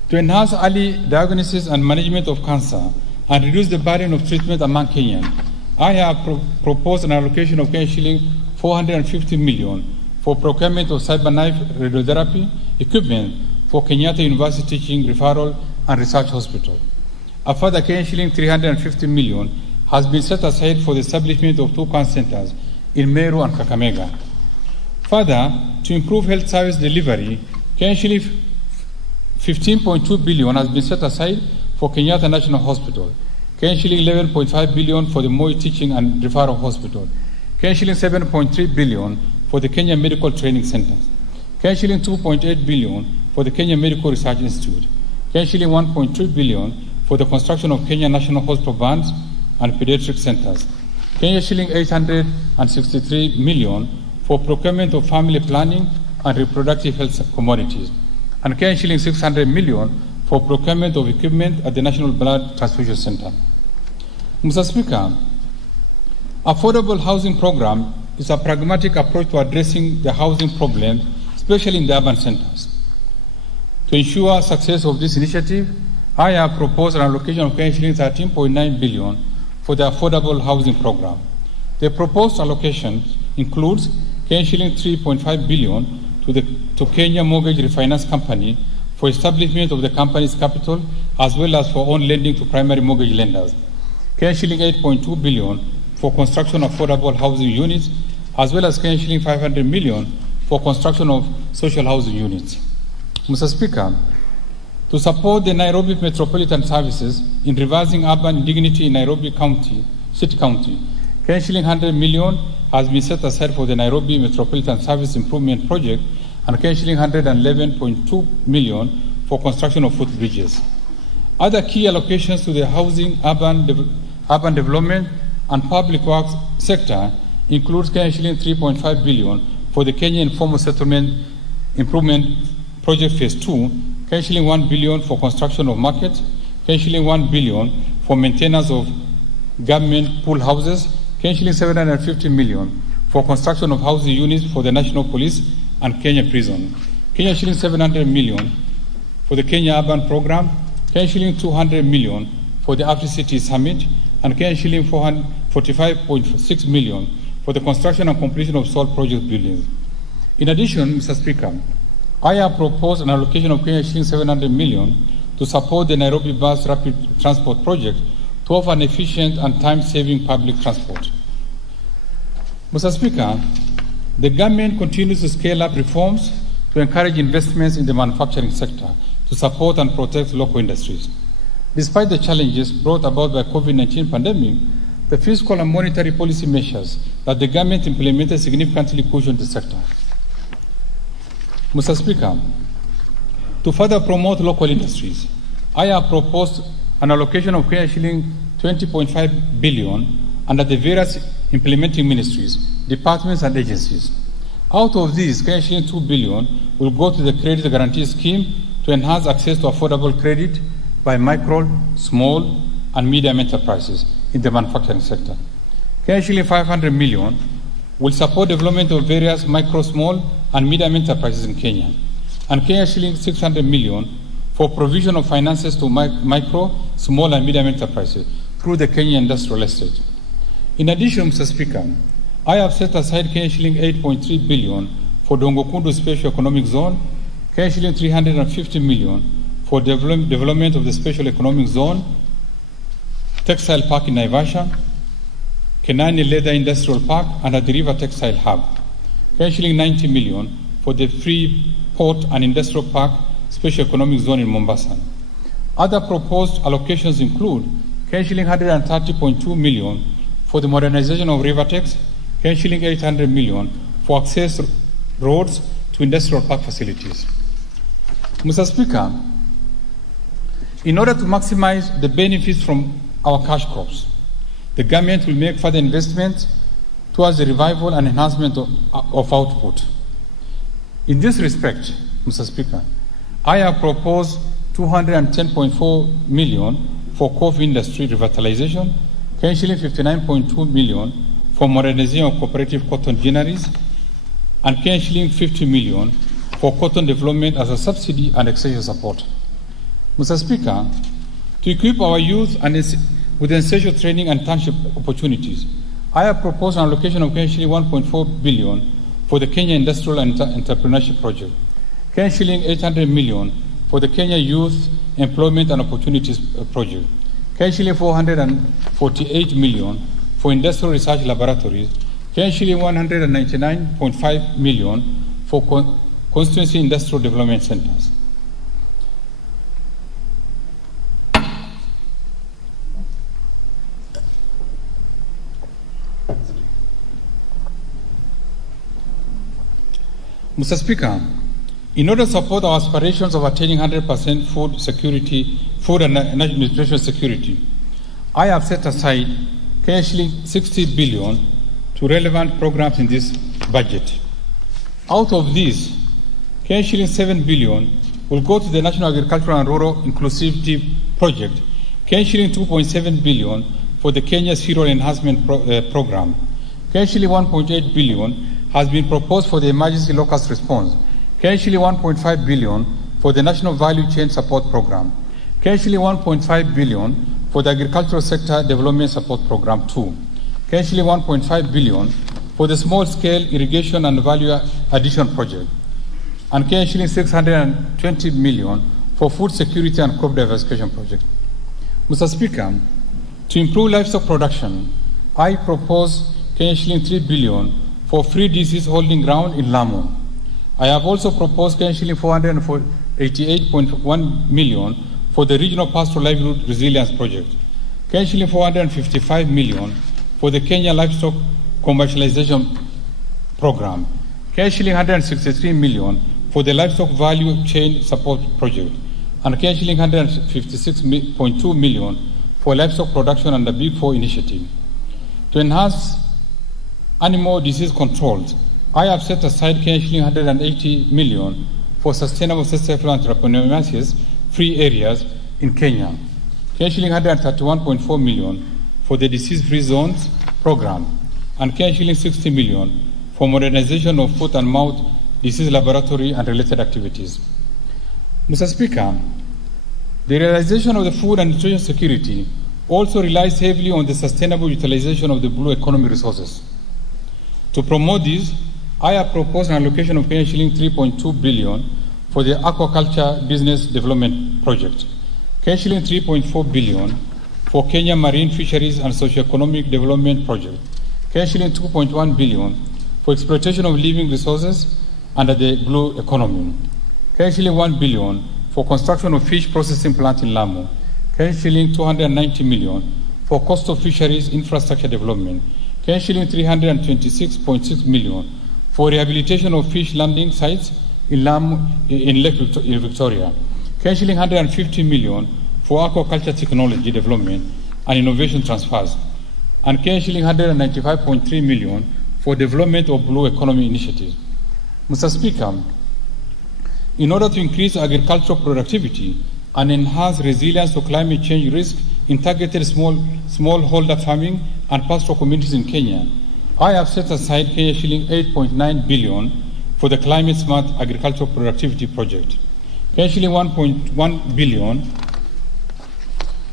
to enhance early diagnosis and management of cancer and reduce the burden of treatment among Kenyans, I have proposed an allocation of shilling 450 million for procurement of cyberknife radiotherapy equipment for Kenyatta University Teaching, Referral and Research Hospital. A further shilling 350 million has been set aside for the establishment of 2 cancer centers in Meru and Kakamega. Further, to improve health service delivery, shilling 15.2 billion has been set aside for Kenyatta National Hospital, shilling 11.5 billion for the Moi Teaching and Referral Hospital, shilling 7.3 billion for the Kenya Medical Training Centers, shilling 2.8 billion for the Kenya Medical Research Institute, shilling 1.3 billion for the construction of Kenya National Hospital Burns and Pediatric Centers, shilling 863 million for procurement of family planning and reproductive health commodities, and shilling 600 million for procurement of equipment at the National Blood Transfusion Center. Mr. Speaker, affordable housing program is a pragmatic approach to addressing the housing problem, especially in the urban centers. To ensure success of this initiative, I have proposed an allocation of shilling 13.9 billion for the affordable housing program. The proposed allocation includes shilling 3.5 billion to Kenya Mortgage Refinance Company for establishment of the company's capital, as well as for own lending to primary mortgage lenders, shilling 8.2 billion for construction of affordable housing units, as well as shilling 500 million for construction of social housing units. Mr. Speaker, to support the Nairobi Metropolitan Services in reversing urban indignity in Nairobi City County, shilling 100 million has been set aside for the Nairobi Metropolitan Service Improvement Project, and shilling 111.2 million for construction of footbridges. Other key allocations to the housing, urban development, and public works sector includes Kenya shilling 3.5 billion for the Kenya Informal Settlement Improvement Project Phase 2, Kenya shilling 1 billion for construction of markets, Kenya shilling 1 billion for maintenance of government pool houses, Kenya shilling 750 million for construction of housing units for the National Police and Kenya Prison, Kenya shilling 700 million for the Kenya Urban Program, Kenya shilling 200 million for the Afri-City Summit, and Kenya shilling 45.6 million for the construction and completion of salt project buildings. In addition, Mr. Speaker, I have proposed an allocation of Kenya shilling 700 million to support the Nairobi Bus Rapid Transport Project to offer an efficient and time-saving public transport. Mr. Speaker, the government continues to scale up reforms to encourage investments in the manufacturing sector to support and protect local industries. Despite the challenges brought about by COVID-19 pandemic, the fiscal and monetary policy measures that the government implemented significantly cushioned the sector. Mr. Speaker, to further promote local industries, I have proposed an allocation of Kenya shilling 20.5 billion under the various implementing ministries, departments, and agencies. Out of these, Kenya shilling 2 billion will go to the credit guarantee scheme to enhance access to affordable credit by micro, small, and medium enterprises in the manufacturing sector. Kenya shilling 500 million will support development of various micro, small, and medium enterprises in Kenya, and Kenya shilling 600 million for provision of finances to micro, small, and medium enterprises through the Kenya Industrial Estate. In addition, Mr. Speaker, I have set aside Kenya shilling 8.3 billion for Dongokundu Special Economic Zone, Kenya shilling 350 million for development of the Special Economic Zone, Textile Park in Naivasha, Kenani Leather Industrial Park, and at the River Textile Hub. Kenya shilling 90 million for the Free Port and Industrial Park Special Economic Zone in Mombasa. Other proposed allocations include Kenya shilling 130.2 million for the modernization of Rivertex, Kenya shilling 800 million for access roads to industrial park facilities. Mr. Speaker, in order to maximize the benefits from our cash crops, the government will make further investments towards the revival and enhancement of output. In this respect, Mr. Speaker, I have proposed 210.4 million for coffee industry revitalization, Kenya shilling 59.2 million for modernization of cooperative cotton ginneries, and Kenya shilling 50 million for cotton development as a subsidy and extension support. Mr. Speaker, to equip our youth and with essential training and internship opportunities, I have proposed an allocation of Kenya shilling 1.4 billion for the Kenya Industrial and Entrepreneurship Project, Kenya shilling 800 million for the Kenya Youth Employment and Opportunities Project, Kenya shilling 448 million for industrial research laboratories, Kenya shilling 199.5 million for constituency industrial development centers. Mr. Speaker, in order to support our aspirations of attaining 100% food and nutrition security, I have set aside Kenya shilling 60 billion to relevant programs in this budget. Out of this, Kenya shilling 7 billion will go to the National Agricultural and Rural Inclusivity Project, Kenya shilling 2.7 billion for the Kenya Cereal Enhancement Program, Kenya shilling 1.8 billion has been proposed for the emergency locust response, Kenya shilling 1.5 billion for the National Value Chain Support Program, Kenya shilling 1.5 billion for the Agricultural Sector Development Support Program 2, Kenya shilling 1.5 billion for the Small Scale Irrigation and Value Addition Project, and Kenya shilling 620 million for Food Security and Crop Diversification Project. Mr. Speaker, to improve livestock production, I propose Kenya shilling 3 billion for free disease holding ground in Lamu. I have also proposed Kenya shilling 488.1 million for the Regional Pastoral Livelihood Resilience Project, Kenya shilling 455 million for the Kenya Livestock Commercialization Program, Kenya shilling 163 million for the Livestock Value Chain Support Project, and Kenya shilling 156.2 million for livestock production under Big Four initiative. To enhance animal disease controls, I have set aside Kenya shilling 180 million for sustainable successful entrepreneurship free areas in Kenya. Kenya shilling 131.4 million for the disease-free zones program, and Kenya shilling 60 million for modernization of foot and mouth disease laboratory and related activities. Mr. Speaker, the realization of the food and nutrition security also relies heavily on the sustainable utilization of the blue economy resources. To promote this, I have proposed an allocation of Kenya shilling 3.2 billion for the aquaculture business development project, Kenya shilling 3.4 billion for Kenya marine fisheries and socio-economic development project, Kenya shilling 2.1 billion for exploitation of living resources under the blue economy, Kenya shilling 1 billion for construction of fish processing plant in Lamu, Kenya shilling 290 million for coastal fisheries infrastructure development, Kenya shilling 326.6 million for rehabilitation of fish landing sites in Lamu, in Lake Victoria, Kenya shilling 150 million for aquaculture technology development and innovation transfers, and Kenya shilling 195.3 million for development of blue economy initiatives. Mr. Speaker, in order to increase agricultural productivity and enhance resilience to climate change risk in targeted smallholder farming and pastoral communities in Kenya, I have set aside Kenya shilling 8.9 billion for the Climate Smart Agricultural Productivity Project, Kenya shilling 1.1 billion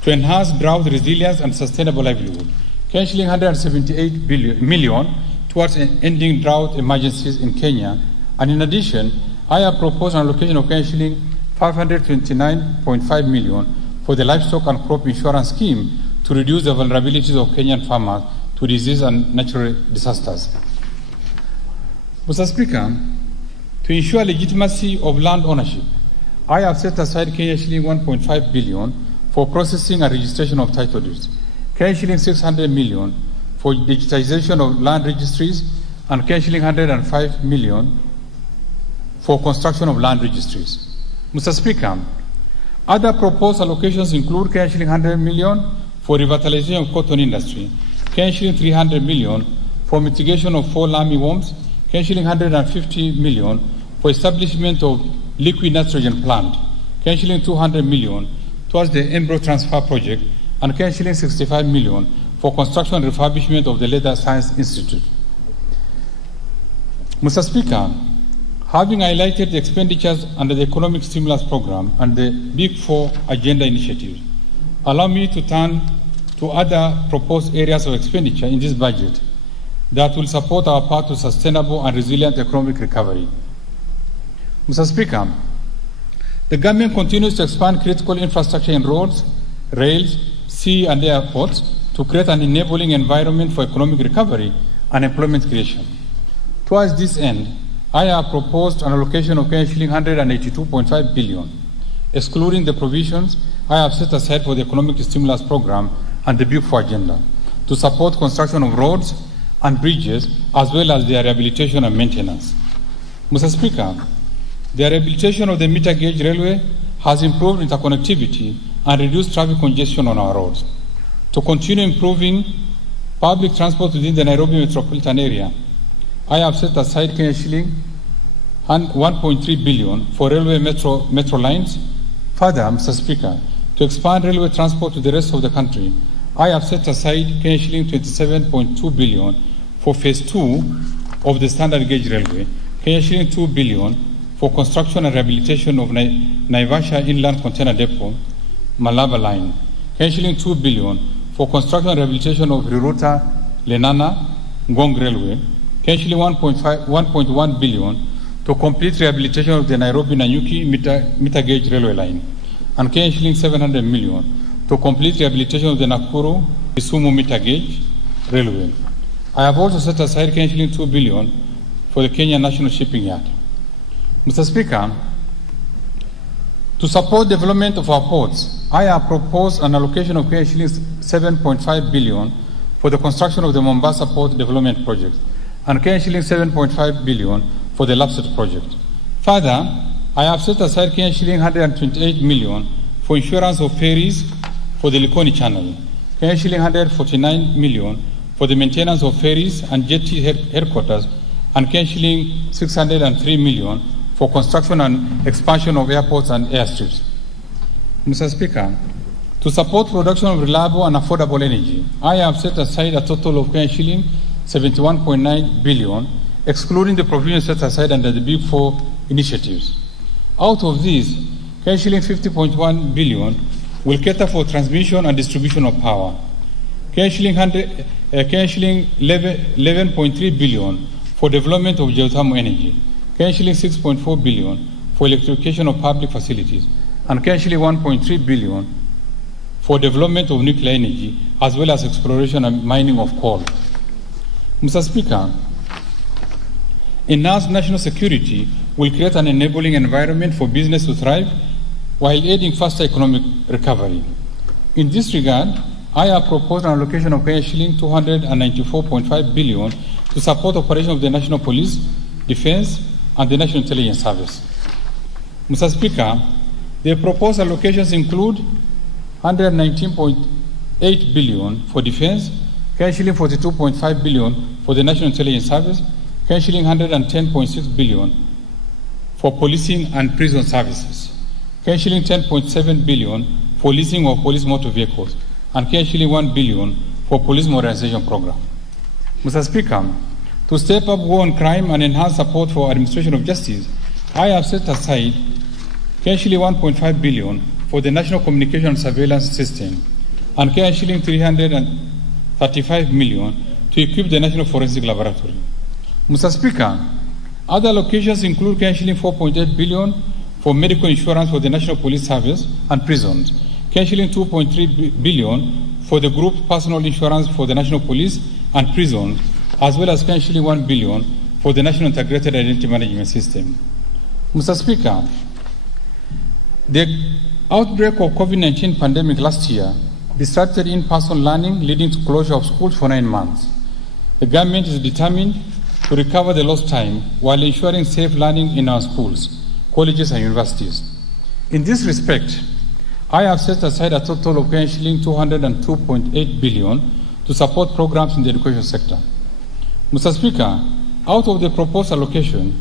to enhance drought resilience and sustainable livelihood, Kenya shilling 178 million towards ending drought emergencies in Kenya, and in addition, I have proposed an allocation of Kenya shilling 529.5 million for the livestock and crop insurance scheme to reduce the vulnerabilities of Kenyan farmers to disease and natural disasters. Mr. Speaker, to ensure legitimacy of land ownership, I have set aside Kenya shilling 1.5 billion for processing and registration of title deeds, Kenya shilling 600 million for digitization of land registries, and Kenya shilling 105 million for construction of land registries. Mr. Speaker, other proposed allocations include Kenya shilling 100 million for revitalization of cotton industry, Kenya shilling 300 million for mitigation of fall armyworms, Kenya shilling 150 million for establishment of liquid nitrogen plant, Kenya shilling 200 million towards the embryo transfer project, and Kenya shilling 65 million for construction and refurbishment of the Leather Science Institute. Mr. Speaker, having highlighted the expenditures under the Economic Stimulus Program and the Big Four Agenda Initiative, allow me to turn to other proposed areas of expenditure in this budget that will support our path to sustainable and resilient economic recovery. Mr. Speaker, the government continues to expand critical infrastructure in roads, rails, sea and airports to create an enabling environment for economic recovery and employment creation. Towards this end, I have proposed an allocation of Kenya shilling 182.5 billion, excluding the provisions I have set aside for the Economic Stimulus Program and the Big Four Agenda, to support construction of roads and bridges, as well as their rehabilitation and maintenance. Mr. Speaker, the rehabilitation of the meter gauge railway has improved interconnectivity and reduced traffic congestion on our roads. To continue improving public transport within the Nairobi metropolitan area, I have set aside Kenya shilling 1.3 billion for railway metro lines. Further, Mr. Speaker, to expand railway transport to the rest of the country, I have set aside Kenya shilling 27.2 billion for phase 2 of the standard gauge railway, Kenya shilling 2 billion for construction and rehabilitation of Naivasha Inland Container Depot, Malaba Line, Kenya shilling 2 billion for construction and rehabilitation of Riruta, Lenana, Ngong Railway, Kenya shilling 1.1 billion to complete rehabilitation of the Nairobi-Nanyuki meter gauge railway line, and Kenya shilling 700 million to complete rehabilitation of the Nakuru-Kisumu meter gauge railway. I have also set aside Kenya shilling 2 billion for the Kenya National Shipping Yard. Mr. Speaker, to support development of our ports, I have proposed an allocation of Kenya shilling 7.5 billion for the construction of the Mombasa Port Development Project, and Kenya shilling 7.5 billion for the LAPSET project. Further, I have set aside Kenya shilling 128 million for insurance of ferries for the Likoni Channel, Kenya shilling 149 million for the maintenance of ferries and jetty headquarters, and Kenya shilling 603 million for construction and expansion of airports and airstrips. Mr. Speaker, to support production of reliable and affordable energy, I have set aside a total of Kenya shilling 71.9 billion, excluding the provisions set aside under the Big Four initiatives. Out of these, Kenya shilling 50.1 billion will cater for transmission and distribution of power. Kenya shilling 11.3 billion for development of geothermal energy. Kenya shilling 6.4 billion for electrification of public facilities, and Kenya shilling 1.3 billion for development of nuclear energy, as well as exploration and mining of coal. Mr. Speaker, enhanced national security will create an enabling environment for business to thrive while aiding faster economic recovery. In this regard, I have proposed an allocation of Kenya shilling 294.5 billion to support operation of the National Police, Defense, and the National Intelligence Service. Mr. Speaker, the proposed allocations include 119.8 billion for defense, Kenya shilling 42.5 billion for the National Intelligence Service, Kenya shilling 110.6 billion for policing and prison services, Kenya shilling 10.7 billion for leasing of police motor vehicles, and Kenya shilling 1 billion for police modernization program. Mr. Speaker, to step up war on crime and enhance support for administration of justice, I have set aside Kenya shilling 1.5 billion for the National Communication Surveillance System, and Kenya shilling 335 million to equip the National Forensic Laboratory. Mr. Speaker, other allocations include Kenya shilling 4.8 billion for medical insurance for the National Police Service and prisons, Kenya shilling 2.3 billion for the group personal insurance for the National Police and prisons, as well as Kenya shilling 1 billion for the National Integrated Identity Management System. Mr. Speaker, the outbreak of COVID-19 pandemic last year disrupted in-person learning, leading to closure of schools for 9 months. The government is determined to recover the lost time while ensuring safe learning in our schools, colleges, and universities. In this respect, I have set aside a total of Kenya shilling 202.8 billion to support programs in the education sector. Mr. Speaker, out of the proposed allocation,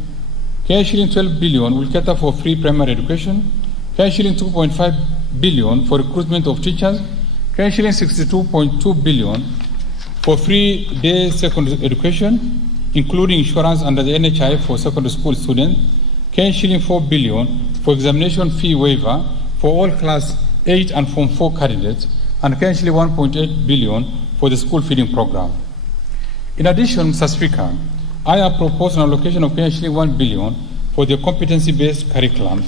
Kenya shilling 12 billion will cater for free primary education, Kenya shilling 2.5 billion for recruitment of teachers, Kenya shilling 62.2 billion for free day secondary education, including insurance under the NHI for secondary school students, Kenya shilling 4 billion for examination fee waiver for all class 8 and Form 4 candidates, and Kenya shilling 1.8 billion for the school feeding program. In addition, Mr. Speaker, I have proposed an allocation of Kenya shilling 1 billion for the competency-based curriculum,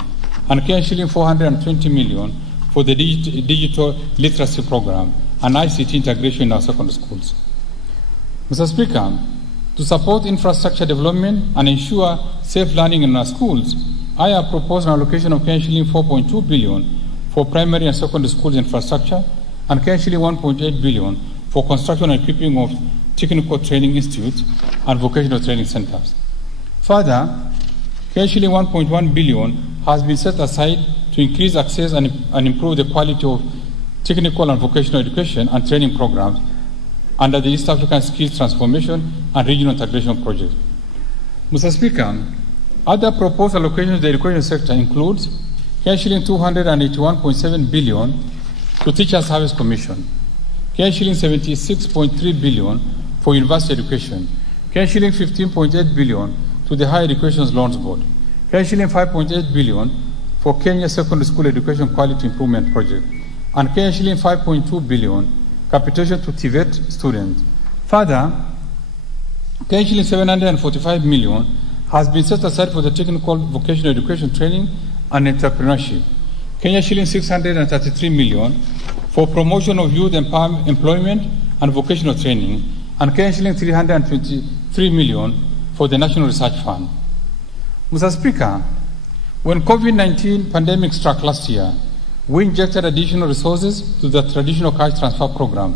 and Kenya shilling 420 million for the digital literacy program and ICT integration in our secondary schools. Mr. Speaker, to support infrastructure development and ensure safe learning in our schools, I have proposed an allocation of Kenya shilling 4.2 billion for primary and secondary schools infrastructure, and Kenya shilling 1.8 billion for construction and equipping of technical training institutes and vocational training centers. Further, Kenya shilling 1.1 billion has been set aside to increase access and improve the quality of technical and vocational education and training programs under the East African Skills Transformation and Regional Integration Project. Mr. Speaker, other proposed allocations to the education sector includes Kenya shilling 281.7 billion to Teacher Service Commission, Kenya shilling 76.3 billion for university education, Kenya shilling 15.8 billion to the Higher Education Loans Board, Kenya shilling 5.8 billion for Kenya Secondary School Education Quality Improvement Project, and Kenya shilling 5.2 billion capitation to TVET students. Further, Kenya shilling 745 million has been set aside for the technical vocational education training and entrepreneurship, Kenya shilling 633 million for promotion of youth employment and vocational training, and Kenya shilling 323 million for the National Research Fund. Mr. Speaker, when COVID-19 pandemic struck last year, we injected additional resources to the traditional cash transfer program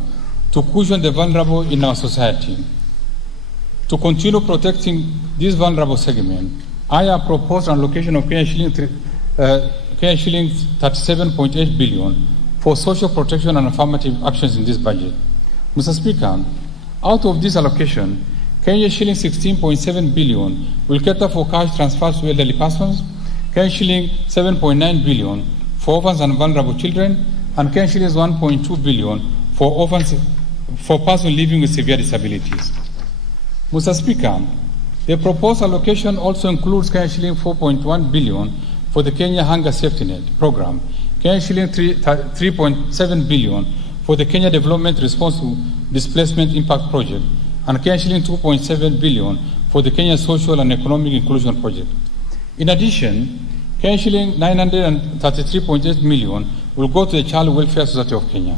to cushion the vulnerable in our society. To continue protecting this vulnerable segment, I have proposed an allocation of Kenya shilling 37.8 billion for social protection and affirmative actions in this budget. Mr. Speaker, out of this allocation, Kenya shilling 16.7 billion will cater for cash transfers to elderly persons, Kenya shilling 7.9 billion for orphans and vulnerable children, and Kenya shillings 1.2 billion for orphans for persons living with severe disabilities. Mr. Speaker, the proposed allocation also includes Kenya shilling 4.1 billion for the Kenya Hunger Safety Net program, Kenya shilling 3.7 billion for the Kenya Development Response to Displacement Impact Project, and Kenya shilling 2.7 billion for the Kenya Social and Economic Inclusion Project. In addition, Kenya shilling 933.8 million will go to the Child Welfare Society of Kenya.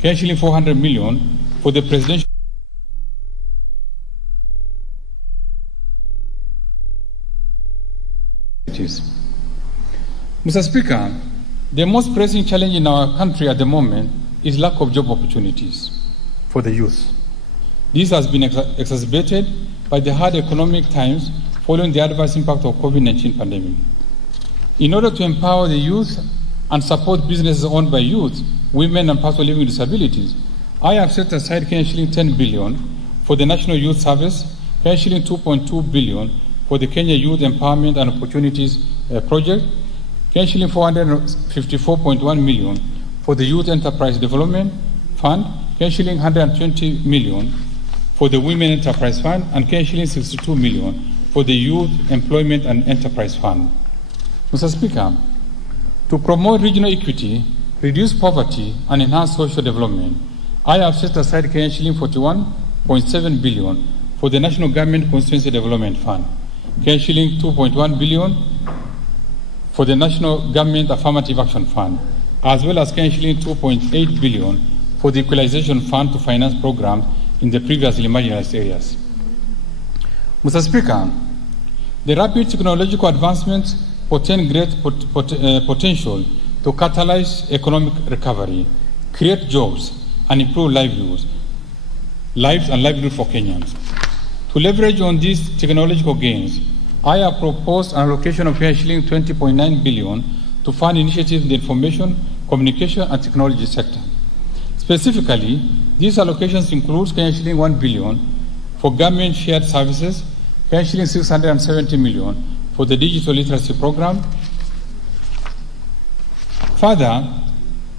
Kenya shilling 400 million for the presidential. Mr. Speaker, the most pressing challenge in our country at the moment is lack of job opportunities for the youth. This has been exacerbated by the hard economic times following the adverse impact of COVID-19 pandemic. In order to empower the youth and support businesses owned by youth, women and persons living with disabilities, I have set aside Kenya shilling 10 billion for the National Youth Service, Kenya shilling 2.2 billion for the Kenya Youth Empowerment and Opportunities Project, Kenya shilling 454.1 million for the Youth Enterprise Development Fund, Kenya shilling 120 million for the Women Enterprise Fund, and Kenya shilling 62 million for the Youth Employment and Enterprise Fund. Mr. Speaker, to promote regional equity, reduce poverty, and enhance social development, I have set aside Kenya shilling 41.7 billion for the National Government Constituency Development Fund, Kenya shilling 2.1 billion for the National Government Affirmative Action Fund, as well as Kenya shilling 2.8 billion for the Equalization Fund to finance programs in the previously marginalized areas. Mr. Speaker, the rapid technological advancements portend great potential to catalyze economic recovery, create jobs, and improve lives and livelihood for Kenyans. To leverage on these technological gains, I have proposed an allocation of shilling 20.9 billion to fund initiatives in the information, communication, and technology sector. Specifically, these allocations include shilling 1 billion for government shared services, shilling 670 million for the digital literacy program. Further,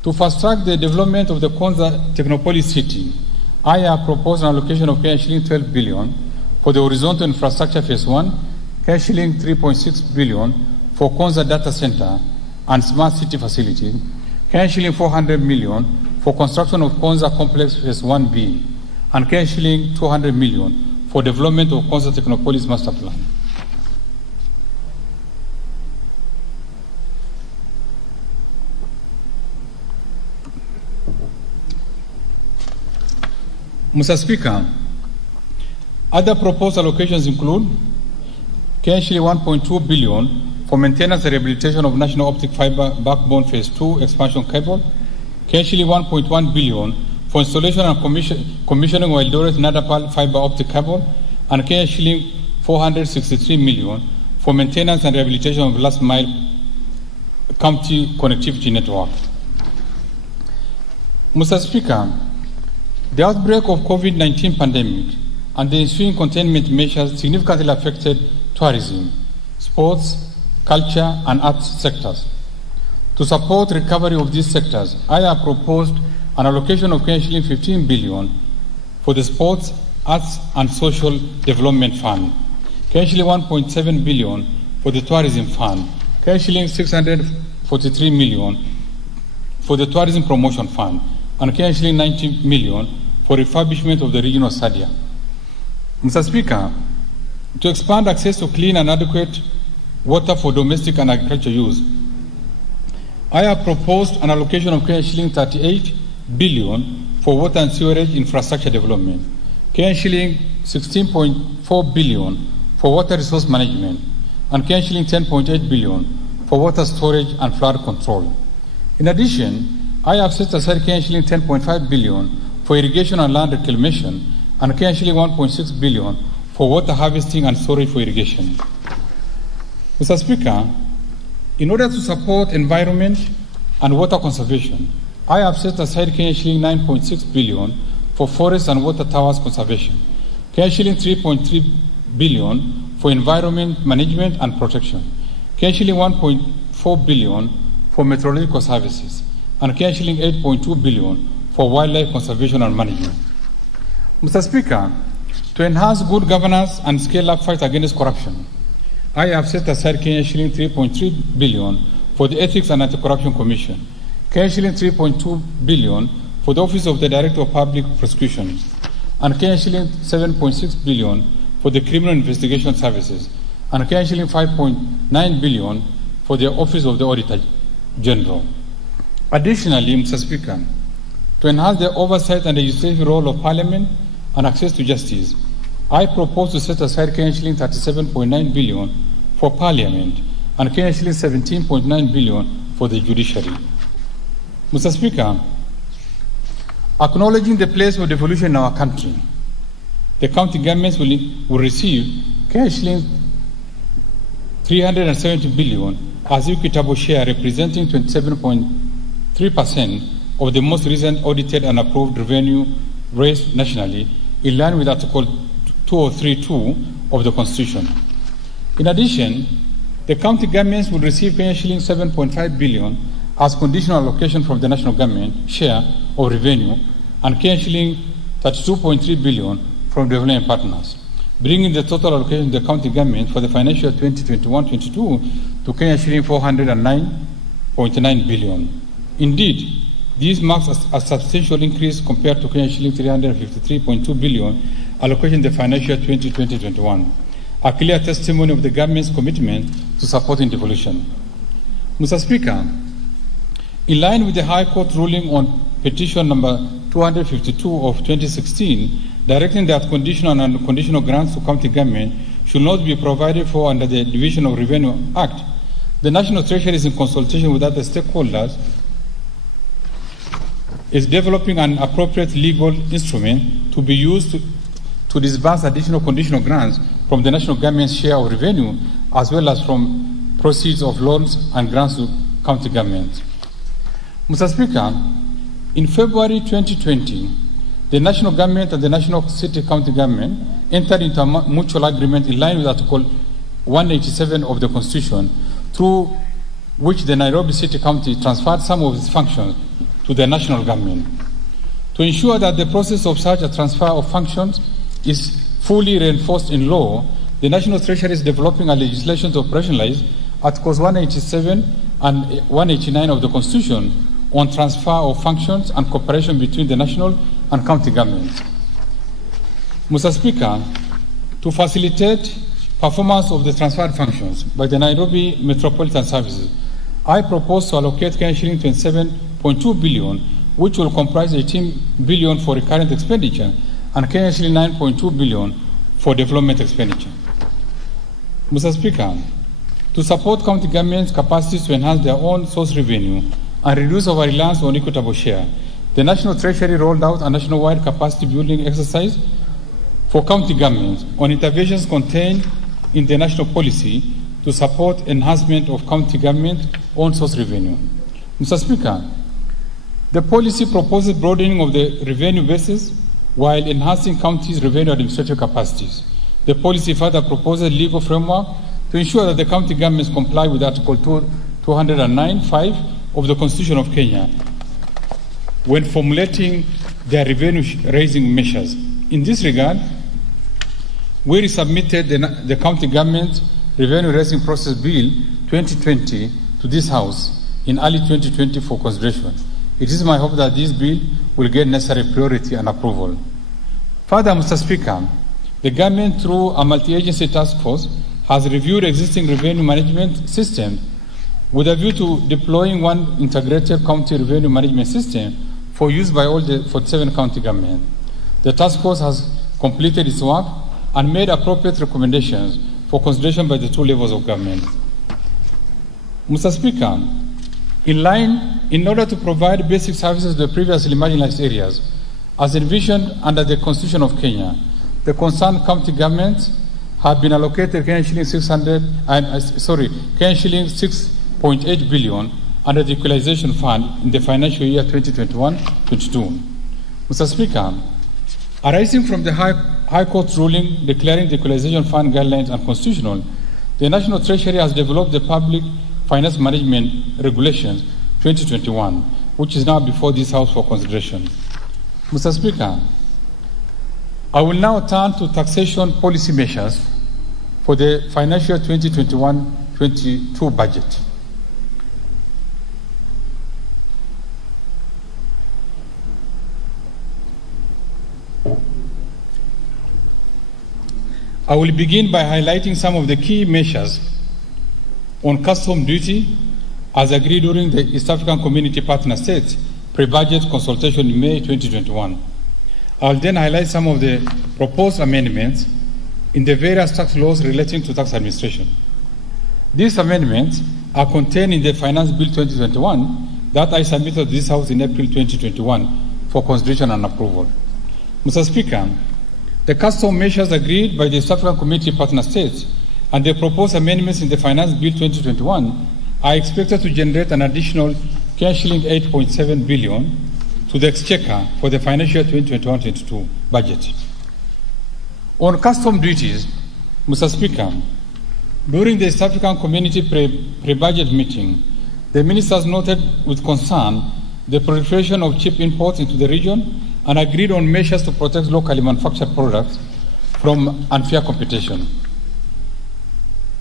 to fast-track the development of the Konza Technopolis city, I have proposed an allocation of shilling 12 billion for the horizontal infrastructure phase 1, shilling 3.6 billion for Konza data center and smart city facility, shilling 400 million for construction of Konza complex phase 1B, and shilling 200 million for development of Konza Technopolis master plan. Mr. Speaker, other proposed allocations include shilling 1.2 billion for maintenance and rehabilitation of National Optic Fiber Backbone Phase 2 expansion cable, shilling 1.1 billion for installation and commissioning of Eldoret Nadapal fiber optic cable, and shilling 463 million for maintenance and rehabilitation of last mile county connectivity network. Mr. Speaker, the outbreak of COVID-19 pandemic and the ensuing containment measures significantly affected tourism, sports, culture, and arts sectors. To support recovery of these sectors, I have proposed an allocation of shilling 15 billion for the Sports, Arts, and Social Development Fund, shilling 1.7 billion for the Tourism Fund, shilling 643 million for the Tourism Promotion Fund, and shilling 90 million for refurbishment of the regional stadia. Mr. Speaker, to expand access to clean and adequate water for domestic and agricultural use, I have proposed an allocation of shilling 38 billion for water and sewerage infrastructure development, shilling 16.4 billion for water resource management, and shilling 10.8 billion for water storage and flood control. In addition, I have set aside shilling 10.5 billion for irrigation and land reclamation, and shilling 1.6 billion for water harvesting and storage for irrigation. Mr. Speaker, in order to support environment and water conservation, I have set aside Kenya shilling 9.6 billion for forest and water towers conservation, Kenya shilling 3.3 billion for environment management and protection, Kenya shilling 1.4 billion for meteorological services, and Kenya shilling 8.2 billion for wildlife conservation and management. Mr. Speaker, to enhance good governance and scale up fight against corruption, I have set aside Kenya shilling 3.3 billion for the Ethics and Anti-Corruption Commission, Kenya shilling 3.2 billion for the Office of the Director of Public Prosecution, and Kenya shilling 7.6 billion for the Criminal Investigation Services, and Kenya shilling 5.9 billion for the Office of the Auditor General. Additionally, Mr. Speaker, to enhance the oversight and legislative role of Parliament and access to justice, I propose to set aside Kenya shilling 37.9 billion for Parliament and Kenya shilling 17.9 billion for the judiciary. Mr. Speaker, acknowledging the place of devolution in our country, the county governments will receive Kenya shilling 370 billion as equitable share, representing 27.3% of the most recent audited and approved revenue raised nationally, in line with Article 2032 of the Constitution. In addition, the county governments will receive Kenya shilling 7.5 billion as conditional allocation from the national government share of revenue, and Kenya shilling 32.3 billion from development partners, bringing the total allocation to the county government for the financial year 2021-22 to Kenya shilling 409.9 billion. Indeed, this marks a substantial increase compared to Kenya shilling 353.2 billion allocation in the financial year 2020-21, a clear testimony of the government's commitment to supporting devolution. Mr. Speaker, in line with the High Court ruling on petition number 252 of 2016, directing that conditional and unconditional grants to county government should not be provided for under the Division of Revenue Act, the National Treasury is in consultation with other stakeholders is developing an appropriate legal instrument to be used to disburse additional conditional grants from the national government's share of revenue, as well as from proceeds of loans and grants to county governments. Mr. Speaker, in February 2020, the national government and the national city county government entered into a mutual agreement in line with Article 187 of the Constitution, through which the Nairobi City County transferred some of its functions to the national government. To ensure that the process of such a transfer of functions is fully reinforced in law, the National Treasury is developing a legislation to operationalize Articles 187 and 189 of the Constitution on transfer of functions and cooperation between the national and county governments. Mr. Speaker, to facilitate performance of the transferred functions by the Nairobi Metropolitan Services, I propose to allocate Kenya shilling 27.2 billion, which will comprise 18 billion for recurrent expenditure and Kenya shilling 9.2 billion for development expenditure. Mr. Speaker, to support county governments' capacities to enhance their own source revenue and reduce our reliance on equitable share, the National Treasury rolled out a nationwide capacity building exercise for county governments on interventions contained in the national policy to support enhancement of county government own source revenue. Mr. Speaker, the policy proposes broadening of the revenue basis while enhancing counties' revenue administrative capacities. The policy further proposes legal framework to ensure that the county governments comply with Article 209(5) of the Constitution of Kenya when formulating their revenue-raising measures. In this regard, we resubmitted the County Government Revenue-Raising Process Bill 2020 to this House in early 2020 for consideration. It is my hope that this bill will get necessary priority and approval. Further, Mr. Speaker, the government, through a multi-agency task force, has reviewed existing revenue management systems with a view to deploying one integrated county revenue management system for use by all the 47 county governments. The task force has completed its work and made appropriate recommendations for consideration by the two levels of government. Mr. Speaker, in order to provide basic services to the previously marginalized areas, as envisioned under the Constitution of Kenya, the concerned county governments have been allocated Kenyan shilling 6.8 billion under the Equalization Fund in the financial year 2021-22. Mr. Speaker, arising from the High Court's ruling declaring the Equalization Fund guidelines unconstitutional, the National Treasury has developed the Public Finance Management Regulations 2021, which is now before this House for consideration. Mr. Speaker, I will now turn to taxation policy measures for the financial year 2021-22 budget. I will begin by highlighting some of the key measures on custom duty as agreed during the East African Community Partner States pre-budget consultation in May 2021. I will then highlight some of the proposed amendments in the various tax laws relating to tax administration. These amendments are contained in the Finance Bill 2021 that I submitted to this House in April 2021 for consideration and approval. Mr. Speaker, the custom measures agreed by the East African Community Partner States and the proposed amendments in the Finance Bill 2021 are expected to generate an additional shilling 8.7 billion to the Exchequer for the financial year 2021-22 budget. On custom duties, Mr. Speaker, during the East African Community pre-budget meeting, the ministers noted with concern the proliferation of cheap imports into the region and agreed on measures to protect locally manufactured products from unfair competition.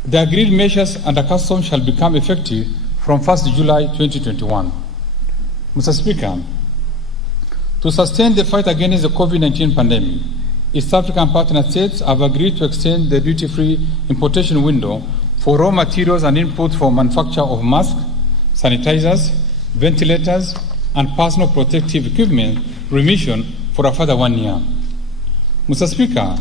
The agreed measures under customs shall become effective from 1st July 2021. Mr. Speaker, to sustain the fight against the COVID-19 pandemic, East African partner states have agreed to extend the duty-free importation window for raw materials and inputs for manufacture of masks, sanitizers, ventilators, and personal protective equipment remission for a further 1 year. Mr. Speaker,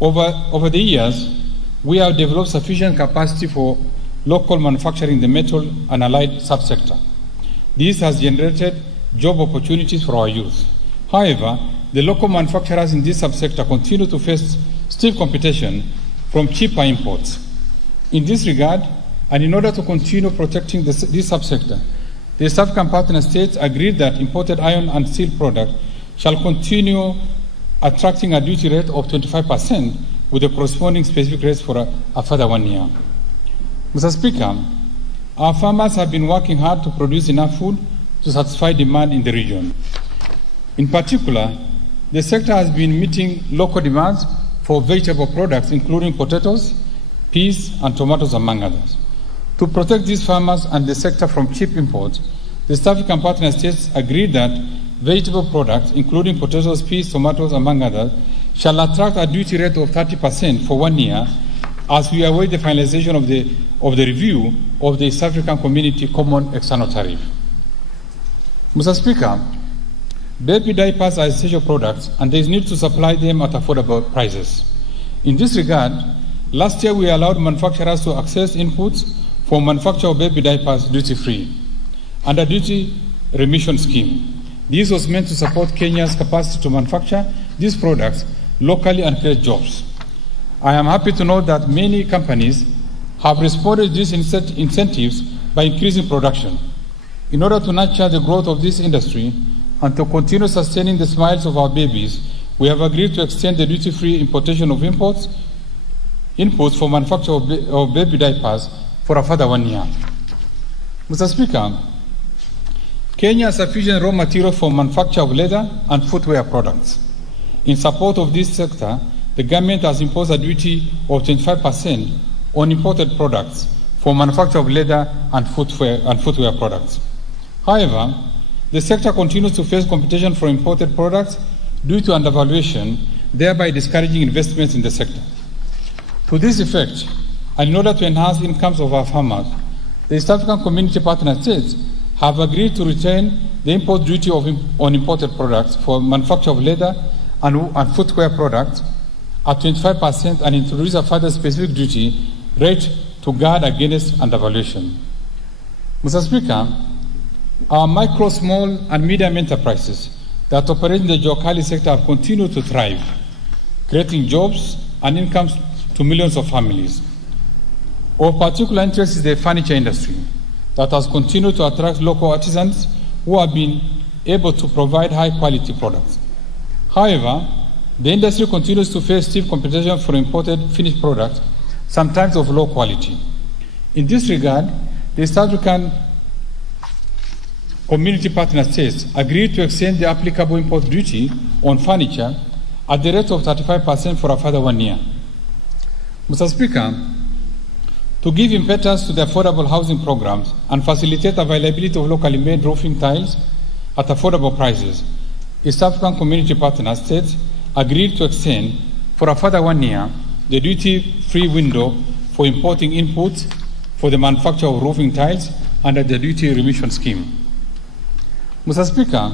over the years, we have developed sufficient capacity for local manufacturing in the metal and allied subsector. This has generated job opportunities for our youth. However, the local manufacturers in this subsector continue to face stiff competition from cheaper imports. In this regard, and in order to continue protecting this subsector, the East African partner states agreed that imported iron and steel products shall continue attracting a duty rate of 25% with the corresponding specific rates for a further 1 year. Mr. Speaker, our farmers have been working hard to produce enough food to satisfy demand in the region. In particular, the sector has been meeting local demands for vegetable products, including potatoes, peas, and tomatoes, among others. To protect these farmers and the sector from cheap imports, the East African partner states agreed that vegetable products, including potatoes, peas, tomatoes, among others, shall attract a duty rate of 30% for 1 year as we await the finalization of the review of the East African Community Common External Tariff. Mr. Speaker, baby diapers are essential products and there is need to supply them at affordable prices. In this regard, last year we allowed manufacturers to access inputs for manufacture of baby diapers duty-free under duty remission scheme. This was meant to support Kenya's capacity to manufacture these products locally and create jobs. I am happy to note that many companies have responded to these incentives by increasing production. In order to nurture the growth of this industry and to continue sustaining the smiles of our babies, we have agreed to extend the duty-free importation of inputs for manufacture of baby diapers for a further 1 year. Mr. Speaker, Kenya has sufficient raw material for manufacture of leather and footwear products. In support of this sector, the government has imposed a duty of 25% on imported products for manufacture of leather and footwear products. However, the sector continues to face competition from imported products due to undervaluation, thereby discouraging investments in the sector. To this effect, and in order to enhance incomes of our farmers, the East African Community Partner States have agreed to retain the import duty on imported products for manufacture of leather and footwear products at 25% and introduce a further specific duty rate to guard against undervaluation. Mr. Speaker, our micro, small, and medium enterprises that operate in the Jokali sector have continued to thrive, creating jobs and incomes to millions of families. Of particular interest is the furniture industry that has continued to attract local artisans who have been able to provide high-quality products. However, the industry continues to face stiff competition for imported finished products, sometimes of low quality. In this regard, the East African Community Partner States agreed to extend the applicable import duty on furniture at the rate of 35% for a further 1 year. Mr. Speaker, to give impetus to the affordable housing programs and facilitate availability of locally made roofing tiles at affordable prices, East African Community Partner States agreed to extend for a further 1 year the duty-free window for importing inputs for the manufacture of roofing tiles under the duty remission scheme. Mr. Speaker,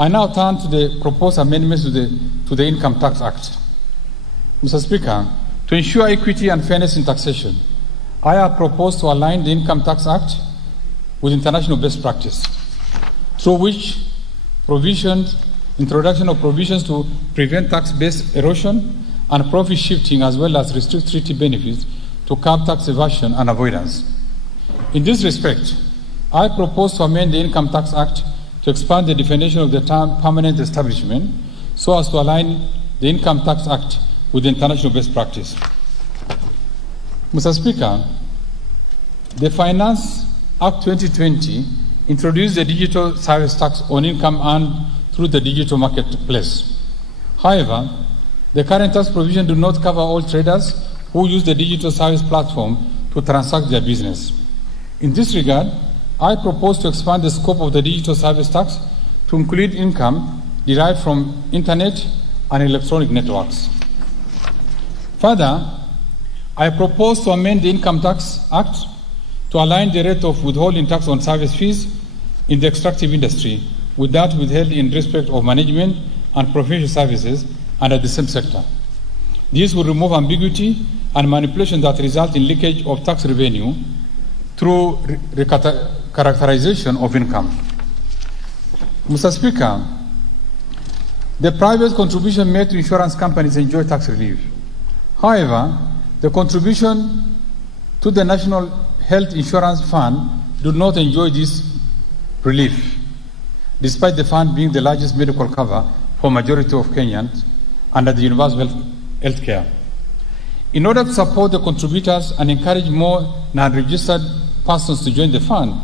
I now turn to the proposed amendments to the Income Tax Act. Mr. Speaker, to ensure equity and fairness in taxation, I have proposed to align the Income Tax Act with international best practice, through which introduction of provisions to prevent tax-based erosion and profit shifting, as well as restrict treaty benefits to curb tax evasion and avoidance. In this respect, I propose to amend the Income Tax Act to expand the definition of the term permanent establishment so as to align the Income Tax Act with international best practice. Mr. Speaker, the Finance Act 2020 introduced the digital service tax on income earned through the digital marketplace. However, the current tax provision do not cover all traders who use the digital service platform to transact their business. In this regard, I propose to expand the scope of the digital service tax to include income derived from internet and electronic networks. Further, I propose to amend the Income Tax Act to align the rate of withholding tax on service fees in the extractive industry with that withheld in respect of management and professional services under the same sector. This will remove ambiguity and manipulation that result in leakage of tax revenue through characterization of income. Mr. Speaker, the private contribution made to insurance companies enjoy tax relief. However, the contribution to the National Health Insurance Fund do not enjoy this relief, despite the fund being the largest medical cover for majority of Kenyans under the universal health care. In order to support the contributors and encourage more non-registered persons to join the fund,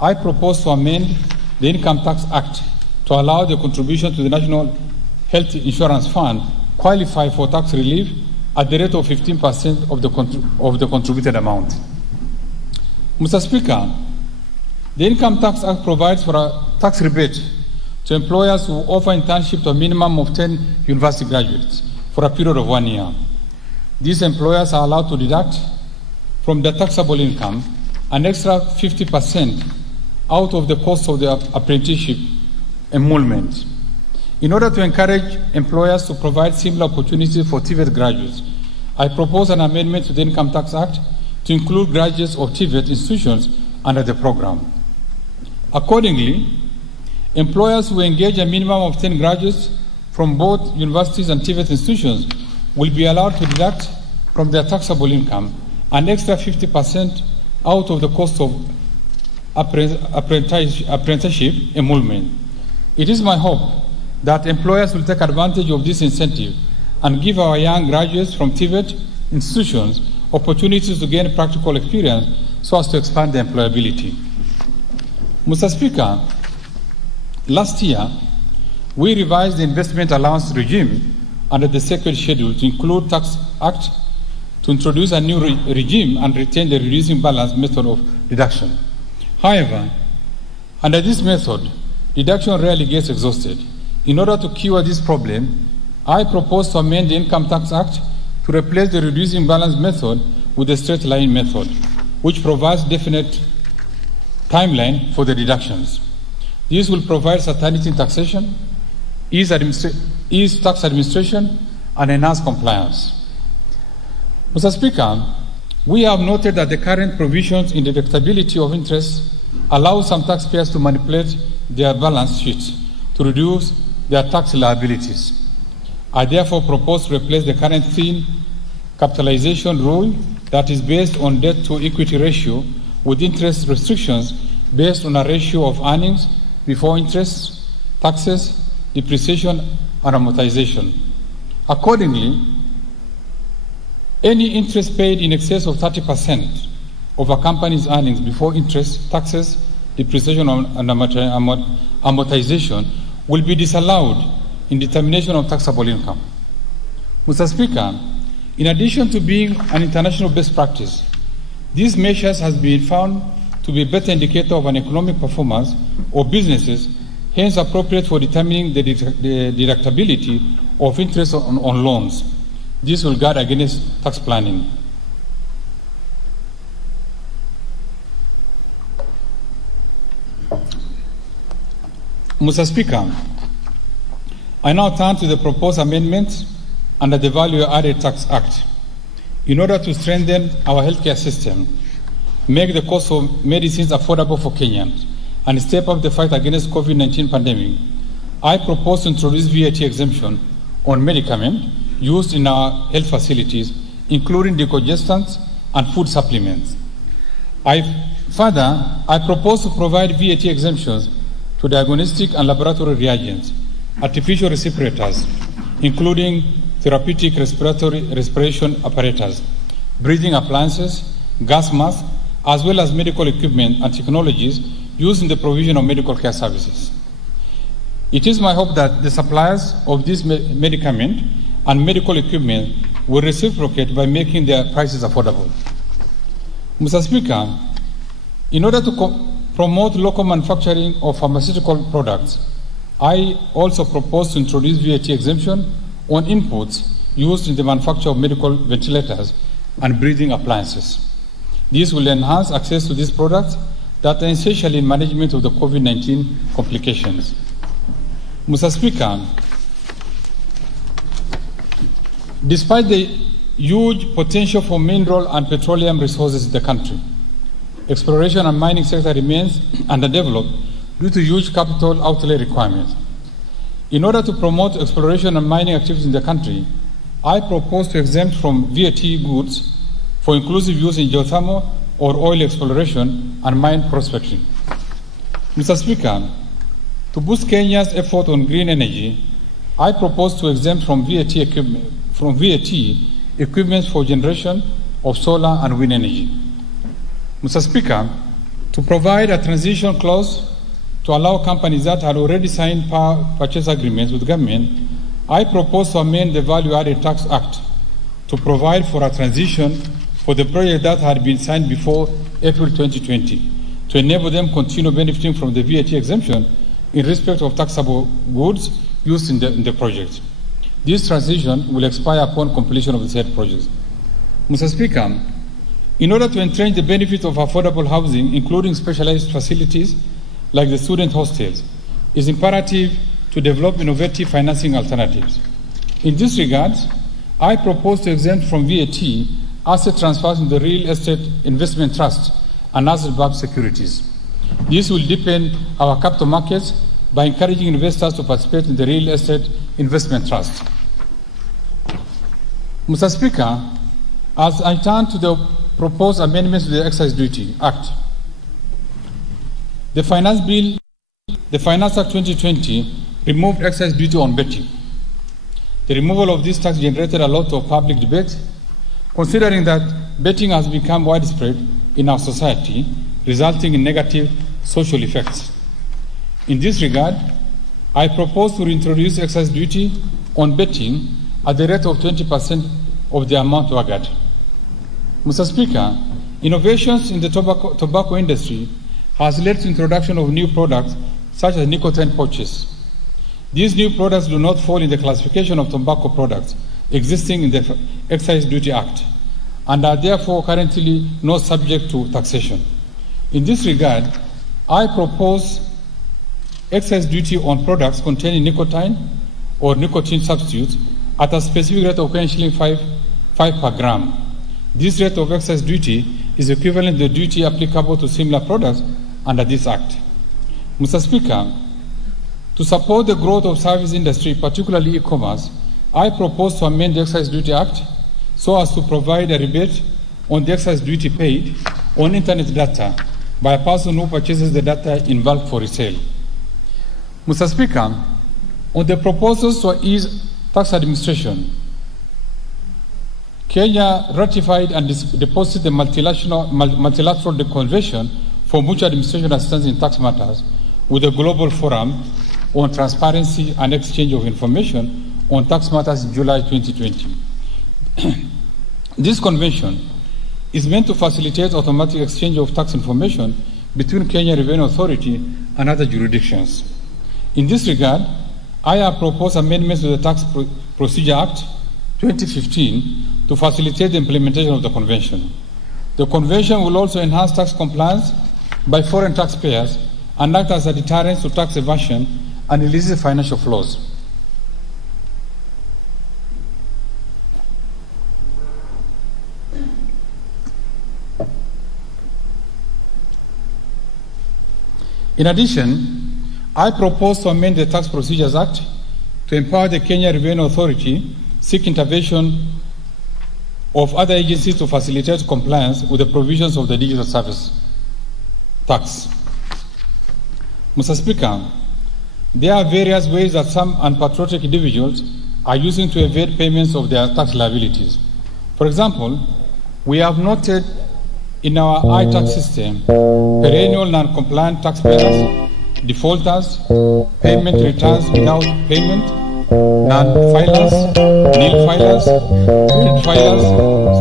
I propose to amend the Income Tax Act to allow the contribution to the National Health Insurance Fund qualify for tax relief at the rate of 15% of the contributed amount. Mr. Speaker, the Income Tax Act provides for a tax rebate to employers who offer internship to a minimum of 10 university graduates for a period of 1 year. These employers are allowed to deduct from their taxable income an extra 50% out of the cost of the apprenticeship emolument. In order to encourage employers to provide similar opportunities for TVET graduates, I propose an amendment to the Income Tax Act to include graduates of TVET institutions under the program. Accordingly, employers who engage a minimum of 10 graduates from both universities and TVET institutions will be allowed to deduct from their taxable income an extra 50% out of the cost of apprenticeship emolument. It is my hope that employers will take advantage of this incentive and give our young graduates from TVET institutions opportunities to gain practical experience so as to expand their employability. Mr. Speaker, last year, we revised the investment allowance regime under the second schedule to include Tax Act to introduce a new regime and retain the reducing balance method of deduction. However, under this method, deduction rarely gets exhausted. In order to cure this problem, I propose to amend the Income Tax Act to replace the reducing balance method with the straight line method, which provides definite timeline for the deductions. This will provide certainty in taxation, ease tax administration, and enhance compliance. Mr. Speaker, we have noted that the current provisions in the deductibility of interest allow some taxpayers to manipulate their balance sheets to reduce their tax liabilities. I therefore propose to replace the current thin capitalization rule that is based on debt to equity ratio with interest restrictions based on a ratio of earnings before interest, taxes, depreciation, and amortization. Accordingly, any interest paid in excess of 30% of a company's earnings before interest, taxes, depreciation, and amortization will be disallowed in determination of taxable income. Mr. Speaker, in addition to being an international best practice, these measures has been found to be a better indicator of an economic performance of businesses, hence appropriate for determining the deductibility of interest on loans. This will guard against tax planning. Mr. Speaker, I now turn to the proposed amendments under the Value Added Tax Act. In order to strengthen our healthcare system, make the cost of medicines affordable for Kenyans, and step up the fight against COVID-19 pandemic, I propose to introduce VAT exemption on medicament used in our health facilities, including decongestants and food supplements. I propose to provide VAT exemptions to diagnostic and laboratory reagents, artificial respirators, including therapeutic respiration apparatus, breathing appliances, gas masks, as well as medical equipment and technologies used in the provision of medical care services. It is my hope that the suppliers of this medicament and medical equipment will reciprocate by making their prices affordable. Mr. Speaker, in order to promote local manufacturing of pharmaceutical products, I also propose to introduce VAT exemption on inputs used in the manufacture of medical ventilators and breathing appliances. This will enhance access to these products that are essential in management of the COVID-19 complications. Mr. Speaker, despite the huge potential for mineral and petroleum resources in the country, exploration and mining sector remains underdeveloped due to huge capital outlay requirements. In order to promote exploration and mining activities in the country, I propose to exempt from VAT goods for inclusive use in geothermal or oil exploration and mine prospecting. Mr. Speaker, to boost Kenya's effort on green energy, I propose to exempt from VAT equipment for generation of solar and wind energy. Mr. Speaker, to provide a transition clause to allow companies that had already signed power purchase agreements with government, I propose to amend the Value Added Tax Act to provide for a transition for the project that had been signed before April 2020 to enable them to continue benefiting from the VAT exemption in respect of taxable goods used in the project. This transition will expire upon completion of the said projects. Mr. Speaker, in order to entrench the benefit of affordable housing, including specialized facilities like the student hostels, it is imperative to develop innovative financing alternatives. In this regard, I propose to exempt from VAT asset transfers in the real estate investment trust and asset-backed securities. This will deepen our capital markets by encouraging investors to participate in the real estate investment trust. Mr. Speaker, as I turn to the proposed amendments to the Excise Duty Act, the Finance Act 2020 removed excise duty on betting. The removal of this tax generated a lot of public debate, considering that betting has become widespread in our society, resulting in negative social effects. In this regard, I propose to reintroduce excise duty on betting at the rate of 20% of the amount wagered. Mr. Speaker, innovations in the tobacco industry has led to introduction of new products such as nicotine pouches. These new products do not fall in the classification of tobacco products existing in the Excise Duty Act and are therefore currently not subject to taxation. In this regard, I propose excise duty on products containing nicotine or nicotine substitutes at a specific rate of Kenyan 5 per gram. This rate of excise duty is equivalent to the duty applicable to similar products under this Act. Mr. Speaker, to support the growth of service industry, particularly e-commerce, I propose to amend the Excise Duty Act so as to provide a rebate on the excise duty paid on internet data by a person who purchases the data in bulk for resale. Mr. Speaker, on the proposals to ease tax administration, Kenya ratified and deposited the multilateral Convention for Mutual Administration Assistance in Tax Matters with the Global Forum on Transparency and Exchange of Information on Tax Matters in July 2020. This convention is meant to facilitate automatic exchange of tax information between Kenya Revenue Authority and other jurisdictions. In this regard, I have proposed amendments to the Tax Procedure Act 2015 to facilitate the implementation of the convention. The convention will also enhance tax compliance by foreign taxpayers and act as a deterrent to tax evasion and illicit financial flows. In addition, I propose to amend the Tax Procedures Act to empower the Kenya Revenue Authority seek intervention of other agencies to facilitate compliance with the provisions of the Digital Service Tax. Mr. Speaker, there are various ways that some unpatriotic individuals are using to evade payments of their tax liabilities. For example, we have noted in our iTax system perennial non-compliant taxpayers, defaulters, payment returns without payment, non-filers, nil filers, credit filers,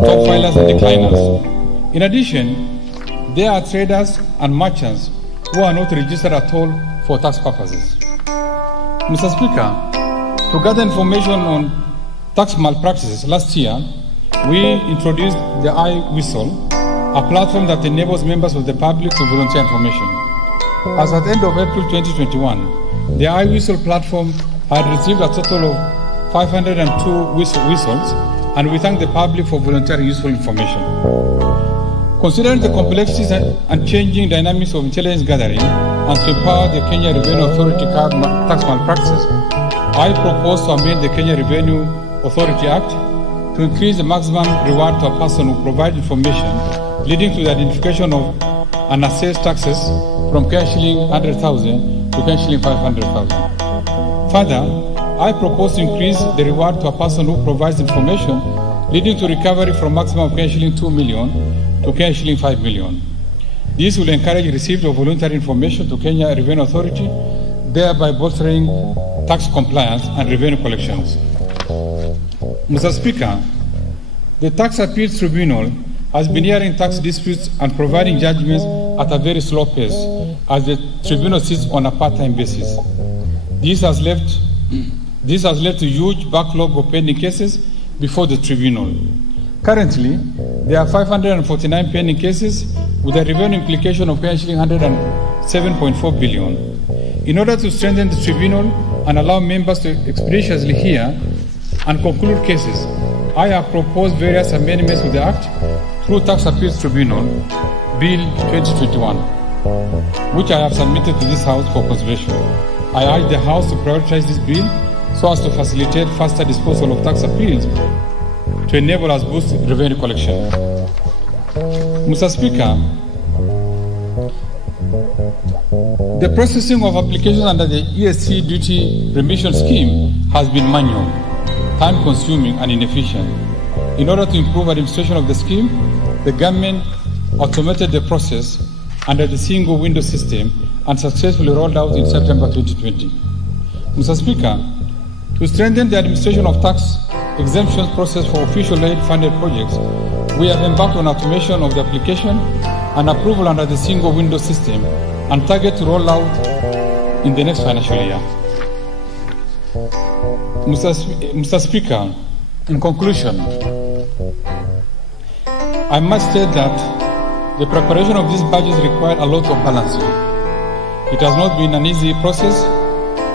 stop filers, and decliners. In addition, there are traders and merchants who are not registered at all for tax purposes. Mr. Speaker, to gather information on tax malpractices, last year we introduced the iWhistle, a platform that enables members of the public to volunteer information. As at the end of April 2021, the iWhistle platform had received a total of 502 whistles, and we thank the public for volunteering useful information. Considering the complexities and changing dynamics of intelligence gathering and to empower the Kenya Revenue Authority tax malpractices, I propose to amend the Kenya Revenue Authority Act to increase the maximum reward to a person who provides information leading to the identification of unassessed taxes from Kenya shilling 100,000 to Kenya shilling 500,000. Further, I propose to increase the reward to a person who provides information leading to recovery from maximum of Kenya shilling 2 million to Kenya shilling 5 million. This will encourage receipt of voluntary information to Kenya Revenue Authority, thereby bolstering tax compliance and revenue collections. Mr. Speaker, the Tax Appeals Tribunal has been hearing tax disputes and providing judgments at a very slow pace as the tribunal sits on a part-time basis. This has led to huge backlog of pending cases before the tribunal. Currently, there are 549 pending cases with a revenue implication of shilling 107.4 billion. In order to strengthen the tribunal and allow members to expeditiously hear and conclude cases, I have proposed various amendments to the Act through Tax Appeals Tribunal, Bill 2021, which I have submitted to this House for consideration. I urge the House to prioritize this bill so as to facilitate faster disposal of tax appeals to enable us boost revenue collection. Mr. Speaker, the processing of applications under the ESC duty remission scheme has been manual, time-consuming, and inefficient. In order to improve administration of the scheme, the government automated the process under the single window system and successfully rolled out in September 2020. Mr. Speaker, to strengthen the administration of tax exemptions process for official aid-funded projects, we have embarked on automation of the application and approval under the single window system and target to roll out in the next financial year. Mr. Speaker, in conclusion, I must state that the preparation of this budget required a lot of balancing. It has not been an easy process,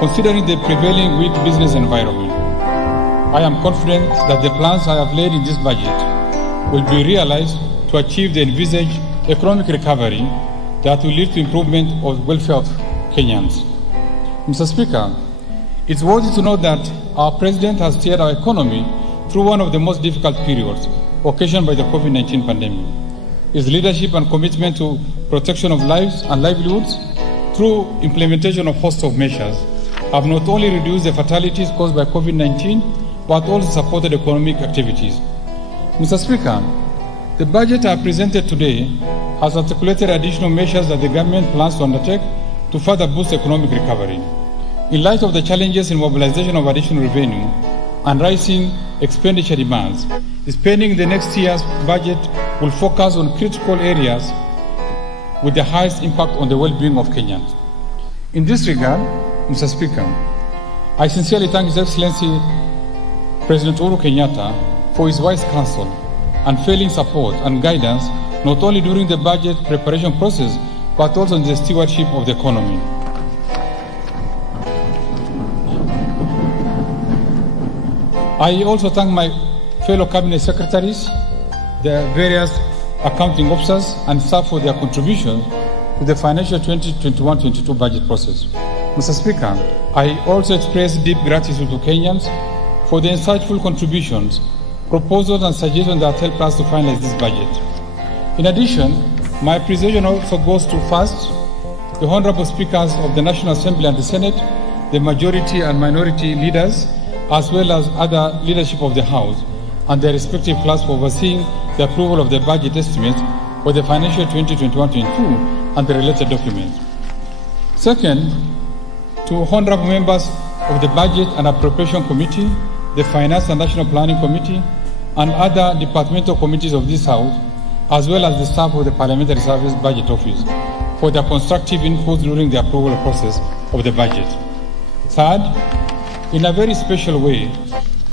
considering the prevailing weak business environment. I am confident that the plans I have laid in this budget will be realized to achieve the envisaged economic recovery that will lead to improvement of the welfare of Kenyans. Mr. Speaker, it's worthy to note that our President has steered our economy through one of the most difficult periods occasioned by the COVID-19 pandemic. His leadership and commitment to protection of lives and livelihoods through implementation of host of measures have not only reduced the fatalities caused by COVID-19, but also supported economic activities. Mr. Speaker, the budget I presented today has articulated additional measures that the government plans to undertake to further boost economic recovery. In light of the challenges in mobilization of additional revenue and rising expenditure demands, the spending in the next year's budget will focus on critical areas with the highest impact on the well-being of Kenyans. In this regard, Mr. Speaker, I sincerely thank His Excellency President Uhuru Kenyatta for his wise counsel, unfailing support and guidance, not only during the budget preparation process, but also in the stewardship of the economy. I also thank my fellow cabinet secretaries, the various accounting officers, and staff for their contributions to the financial 2021-22 budget process. Mr. Speaker, I also express deep gratitude to Kenyans for the insightful contributions, proposals, and suggestions that help us to finalize this budget. In addition, my appreciation also goes to first, the Honorable Speakers of the National Assembly and the Senate, the majority and minority leaders, as well as other leadership of the House and their respective class for overseeing the approval of the budget estimates for the financial 2021-22 and the related documents. Second, to honorable members of the Budget and Appropriation Committee, the Finance and National Planning Committee, and other departmental committees of this House, as well as the staff of the Parliamentary Service Budget Office, for their constructive input during the approval process of the budget. Third, in a very special way,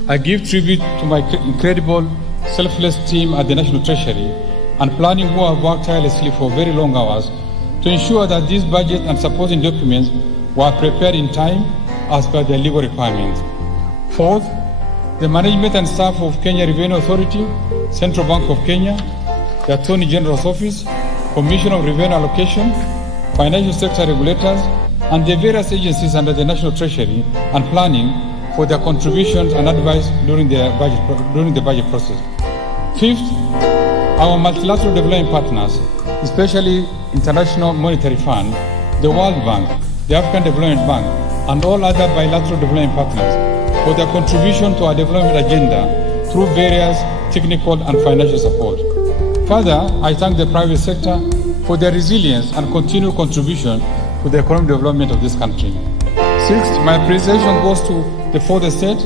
I give tribute to my incredible, selfless team at the National Treasury and Planning who have worked tirelessly for very long hours to ensure that this budget and supporting documents were prepared in time as per their legal requirements. Fourth, the management and staff of Kenya Revenue Authority, Central Bank of Kenya, the Attorney General's Office, Commission of Revenue Allocation, financial sector regulators, and the various agencies under the National Treasury and Planning for their contributions and advice during the budget process. Fifth, our multilateral development partners, especially International Monetary Fund, the World Bank, the African Development Bank, and all other bilateral development partners for their contribution to our development agenda through various technical and financial support. Further, I thank the private sector for their resilience and continued contribution to the economic development of this country. Sixth, my appreciation goes to the fourth estate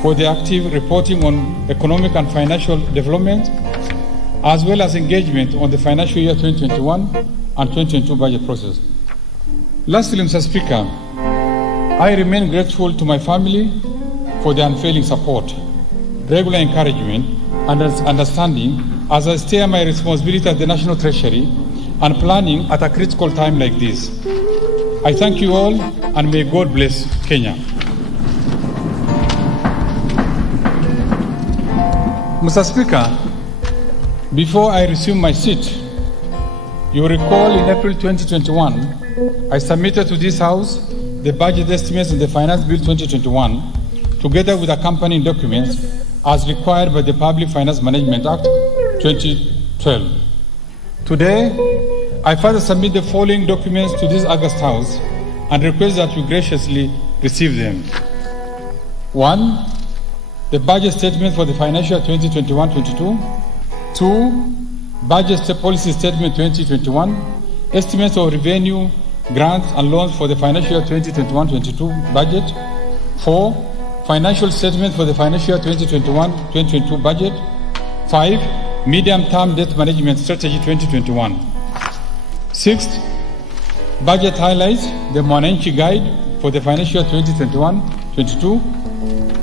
for the active reporting on economic and financial development, as well as engagement on the financial year 2021 and 2022 budget process. Lastly, Mr. Speaker, I remain grateful to my family for their unfailing support, regular encouragement, and understanding as I steer my responsibility at the National Treasury and Planning at a critical time like this. I thank you all, and may God bless Kenya. Mr. Speaker, before I resume my seat, you recall in April 2021, I submitted to this House the budget estimates in the Finance Bill 2021, together with accompanying documents as required by the Public Finance Management Act 2012. Today, I further submit the following documents to this August House and request that you graciously receive them. 1. The budget statement for the financial 2021-22. 2. Budget policy statement 2021. Estimates of revenue, grants and loans for the financial year 2021-22 budget. 4. Financial statement for the financial year 2021-2022 budget. 5. Medium-term debt management strategy 2021. 6th, budget highlights the Mwananchi guide for the financial year 2021-22.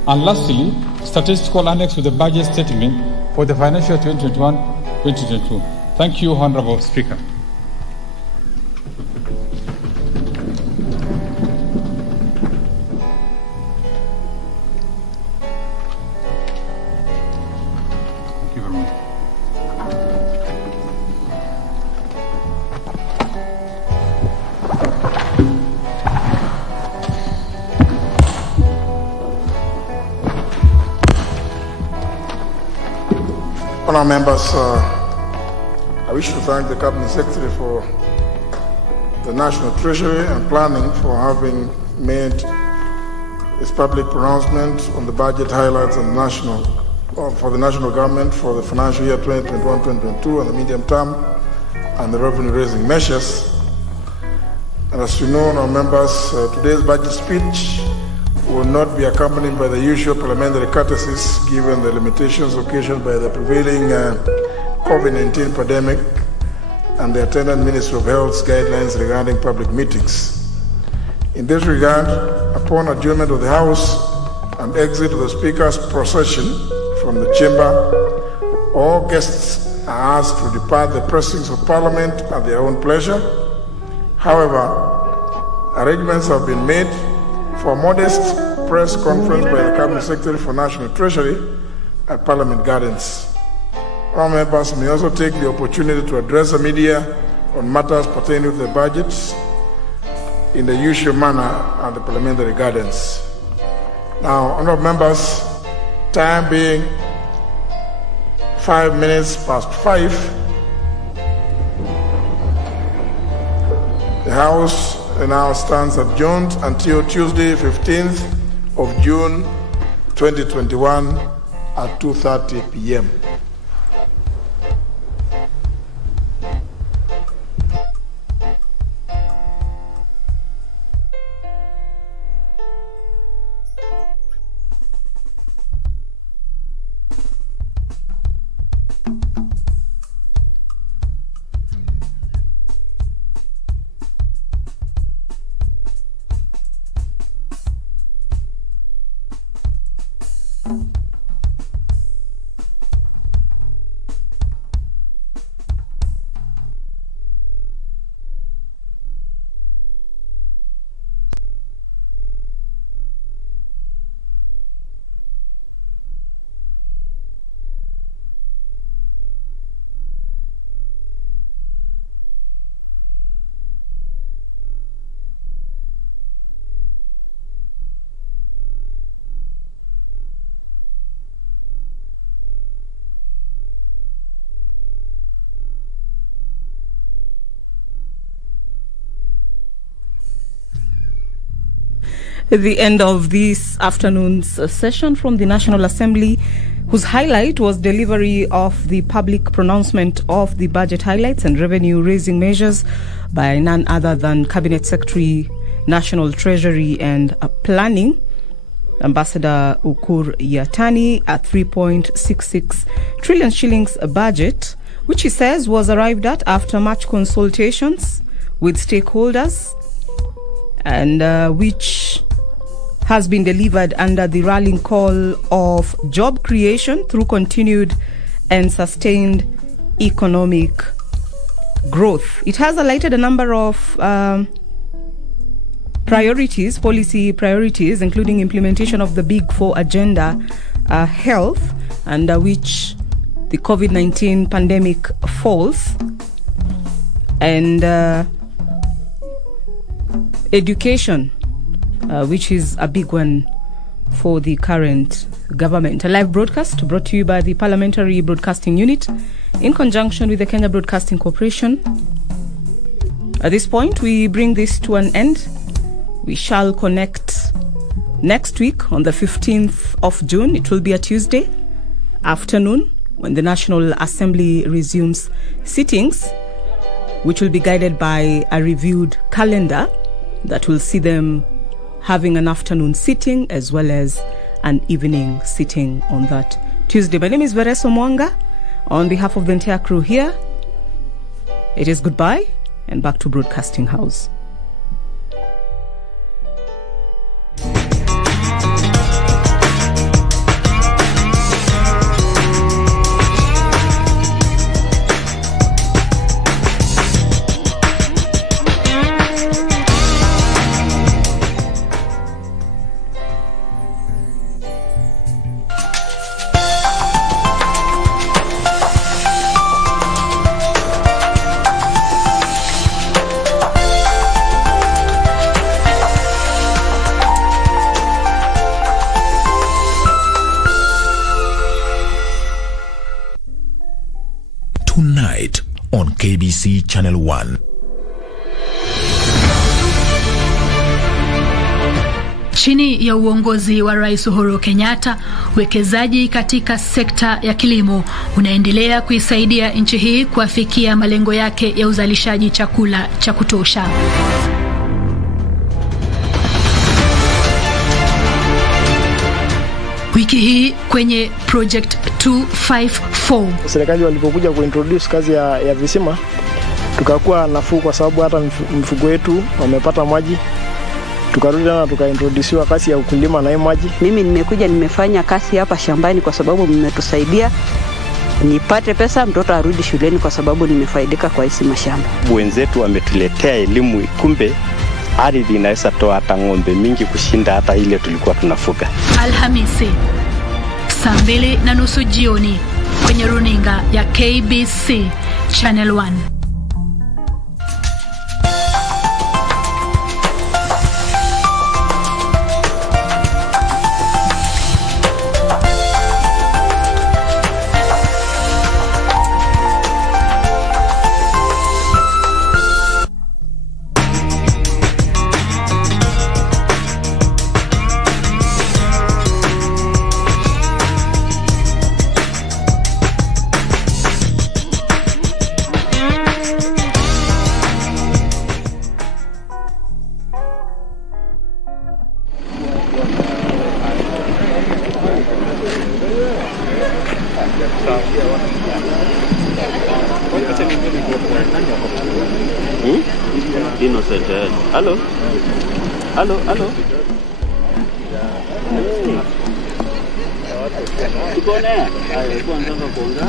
And lastly, statistical annex to the budget statement for the financial year 2021-2022. Thank you, Honorable Speaker. Thank you very much. Honourable members, I wish to thank the Cabinet Secretary for the National Treasury and Planning for having made his public pronouncement on the budget highlights and for the national government for the financial year 2021-2022 and the medium term and the revenue-raising measures. And as you know, our members, today's budget speech will not be accompanied by the usual parliamentary courtesies given the limitations occasioned by the prevailing COVID-19 pandemic and the attendant Ministry of Health's guidelines regarding public meetings. In this regard, upon adjournment of the House and exit of the Speaker's procession from the chamber, all guests are asked to depart the precincts of Parliament at their own pleasure. However, arrangements have been made for a modest press conference by the Cabinet Secretary for National Treasury at Parliament Gardens. Our members may also take the opportunity to address the media on matters pertaining to the budgets in the usual manner at the Parliamentary Gardens. Now, honourable members, time being 5 minutes past 5, the House now stands adjourned until Tuesday, 15th of June 2021 at 2:30 p.m. At the end of this afternoon's session from the National Assembly, whose highlight was delivery of the public pronouncement of the budget highlights and revenue-raising measures by none other than Cabinet Secretary, National Treasury and Planning, Ambassador Ukur Yatani, a 3.66 trillion shillings budget, which he says was arrived at after much consultations with stakeholders and which has been delivered under the rallying call of job creation through continued and sustained economic growth. It has highlighted a number of priorities, policy priorities, including implementation of the Big Four agenda, health, under which the COVID-19 pandemic falls, and education, which is a big one for the current government. A live broadcast brought to you by the Parliamentary Broadcasting Unit in conjunction with the Kenya Broadcasting Corporation. At this point, we bring this to an end. We shall connect next week on the 15th of June. It will be a Tuesday afternoon when the National Assembly resumes sittings, which will be guided by a reviewed calendar that will see them having an afternoon sitting as well as an evening sitting on that Tuesday. My name is Vereso Mwanga. On behalf of the entire crew here, it is goodbye and back to Broadcasting House. tonight on KBC Channel 1. Chini ya uongozi wa Rais Uhuru Kenyatta, uwekezaji katika sekta ya kilimo unaendelea kuisaidia nchi hii kuafikia malengo yake ya uzalishaji chakula cha kutosha. Wiki hii kwenye Project 254, serikali walipokuja kuintroduce kazi ya visima, tukakuwa nafuu kwa sababu hata mifugo yetu wamepata maji. Tukarudi na tukaintroduciwa kazi ya ukulima na maji. Mimi nimekuja nimefanya kazi hapa shambani kwa sababu mmetusaidia nipate pesa, mtoto arudi shuleni kwa sababu nimefaidika kwa hizi mashamba. Wenzetu wametuletea elimu, kumbe ardhi inaweza toa hata ng'ombe mingi kushinda hata ile tulikuwa tunafuga. Alhamisi, 2:30 jioni kwenye runinga ya KBC Channel 1. Innocent. Hello. Hello. Tukone. Kuanza kuongea.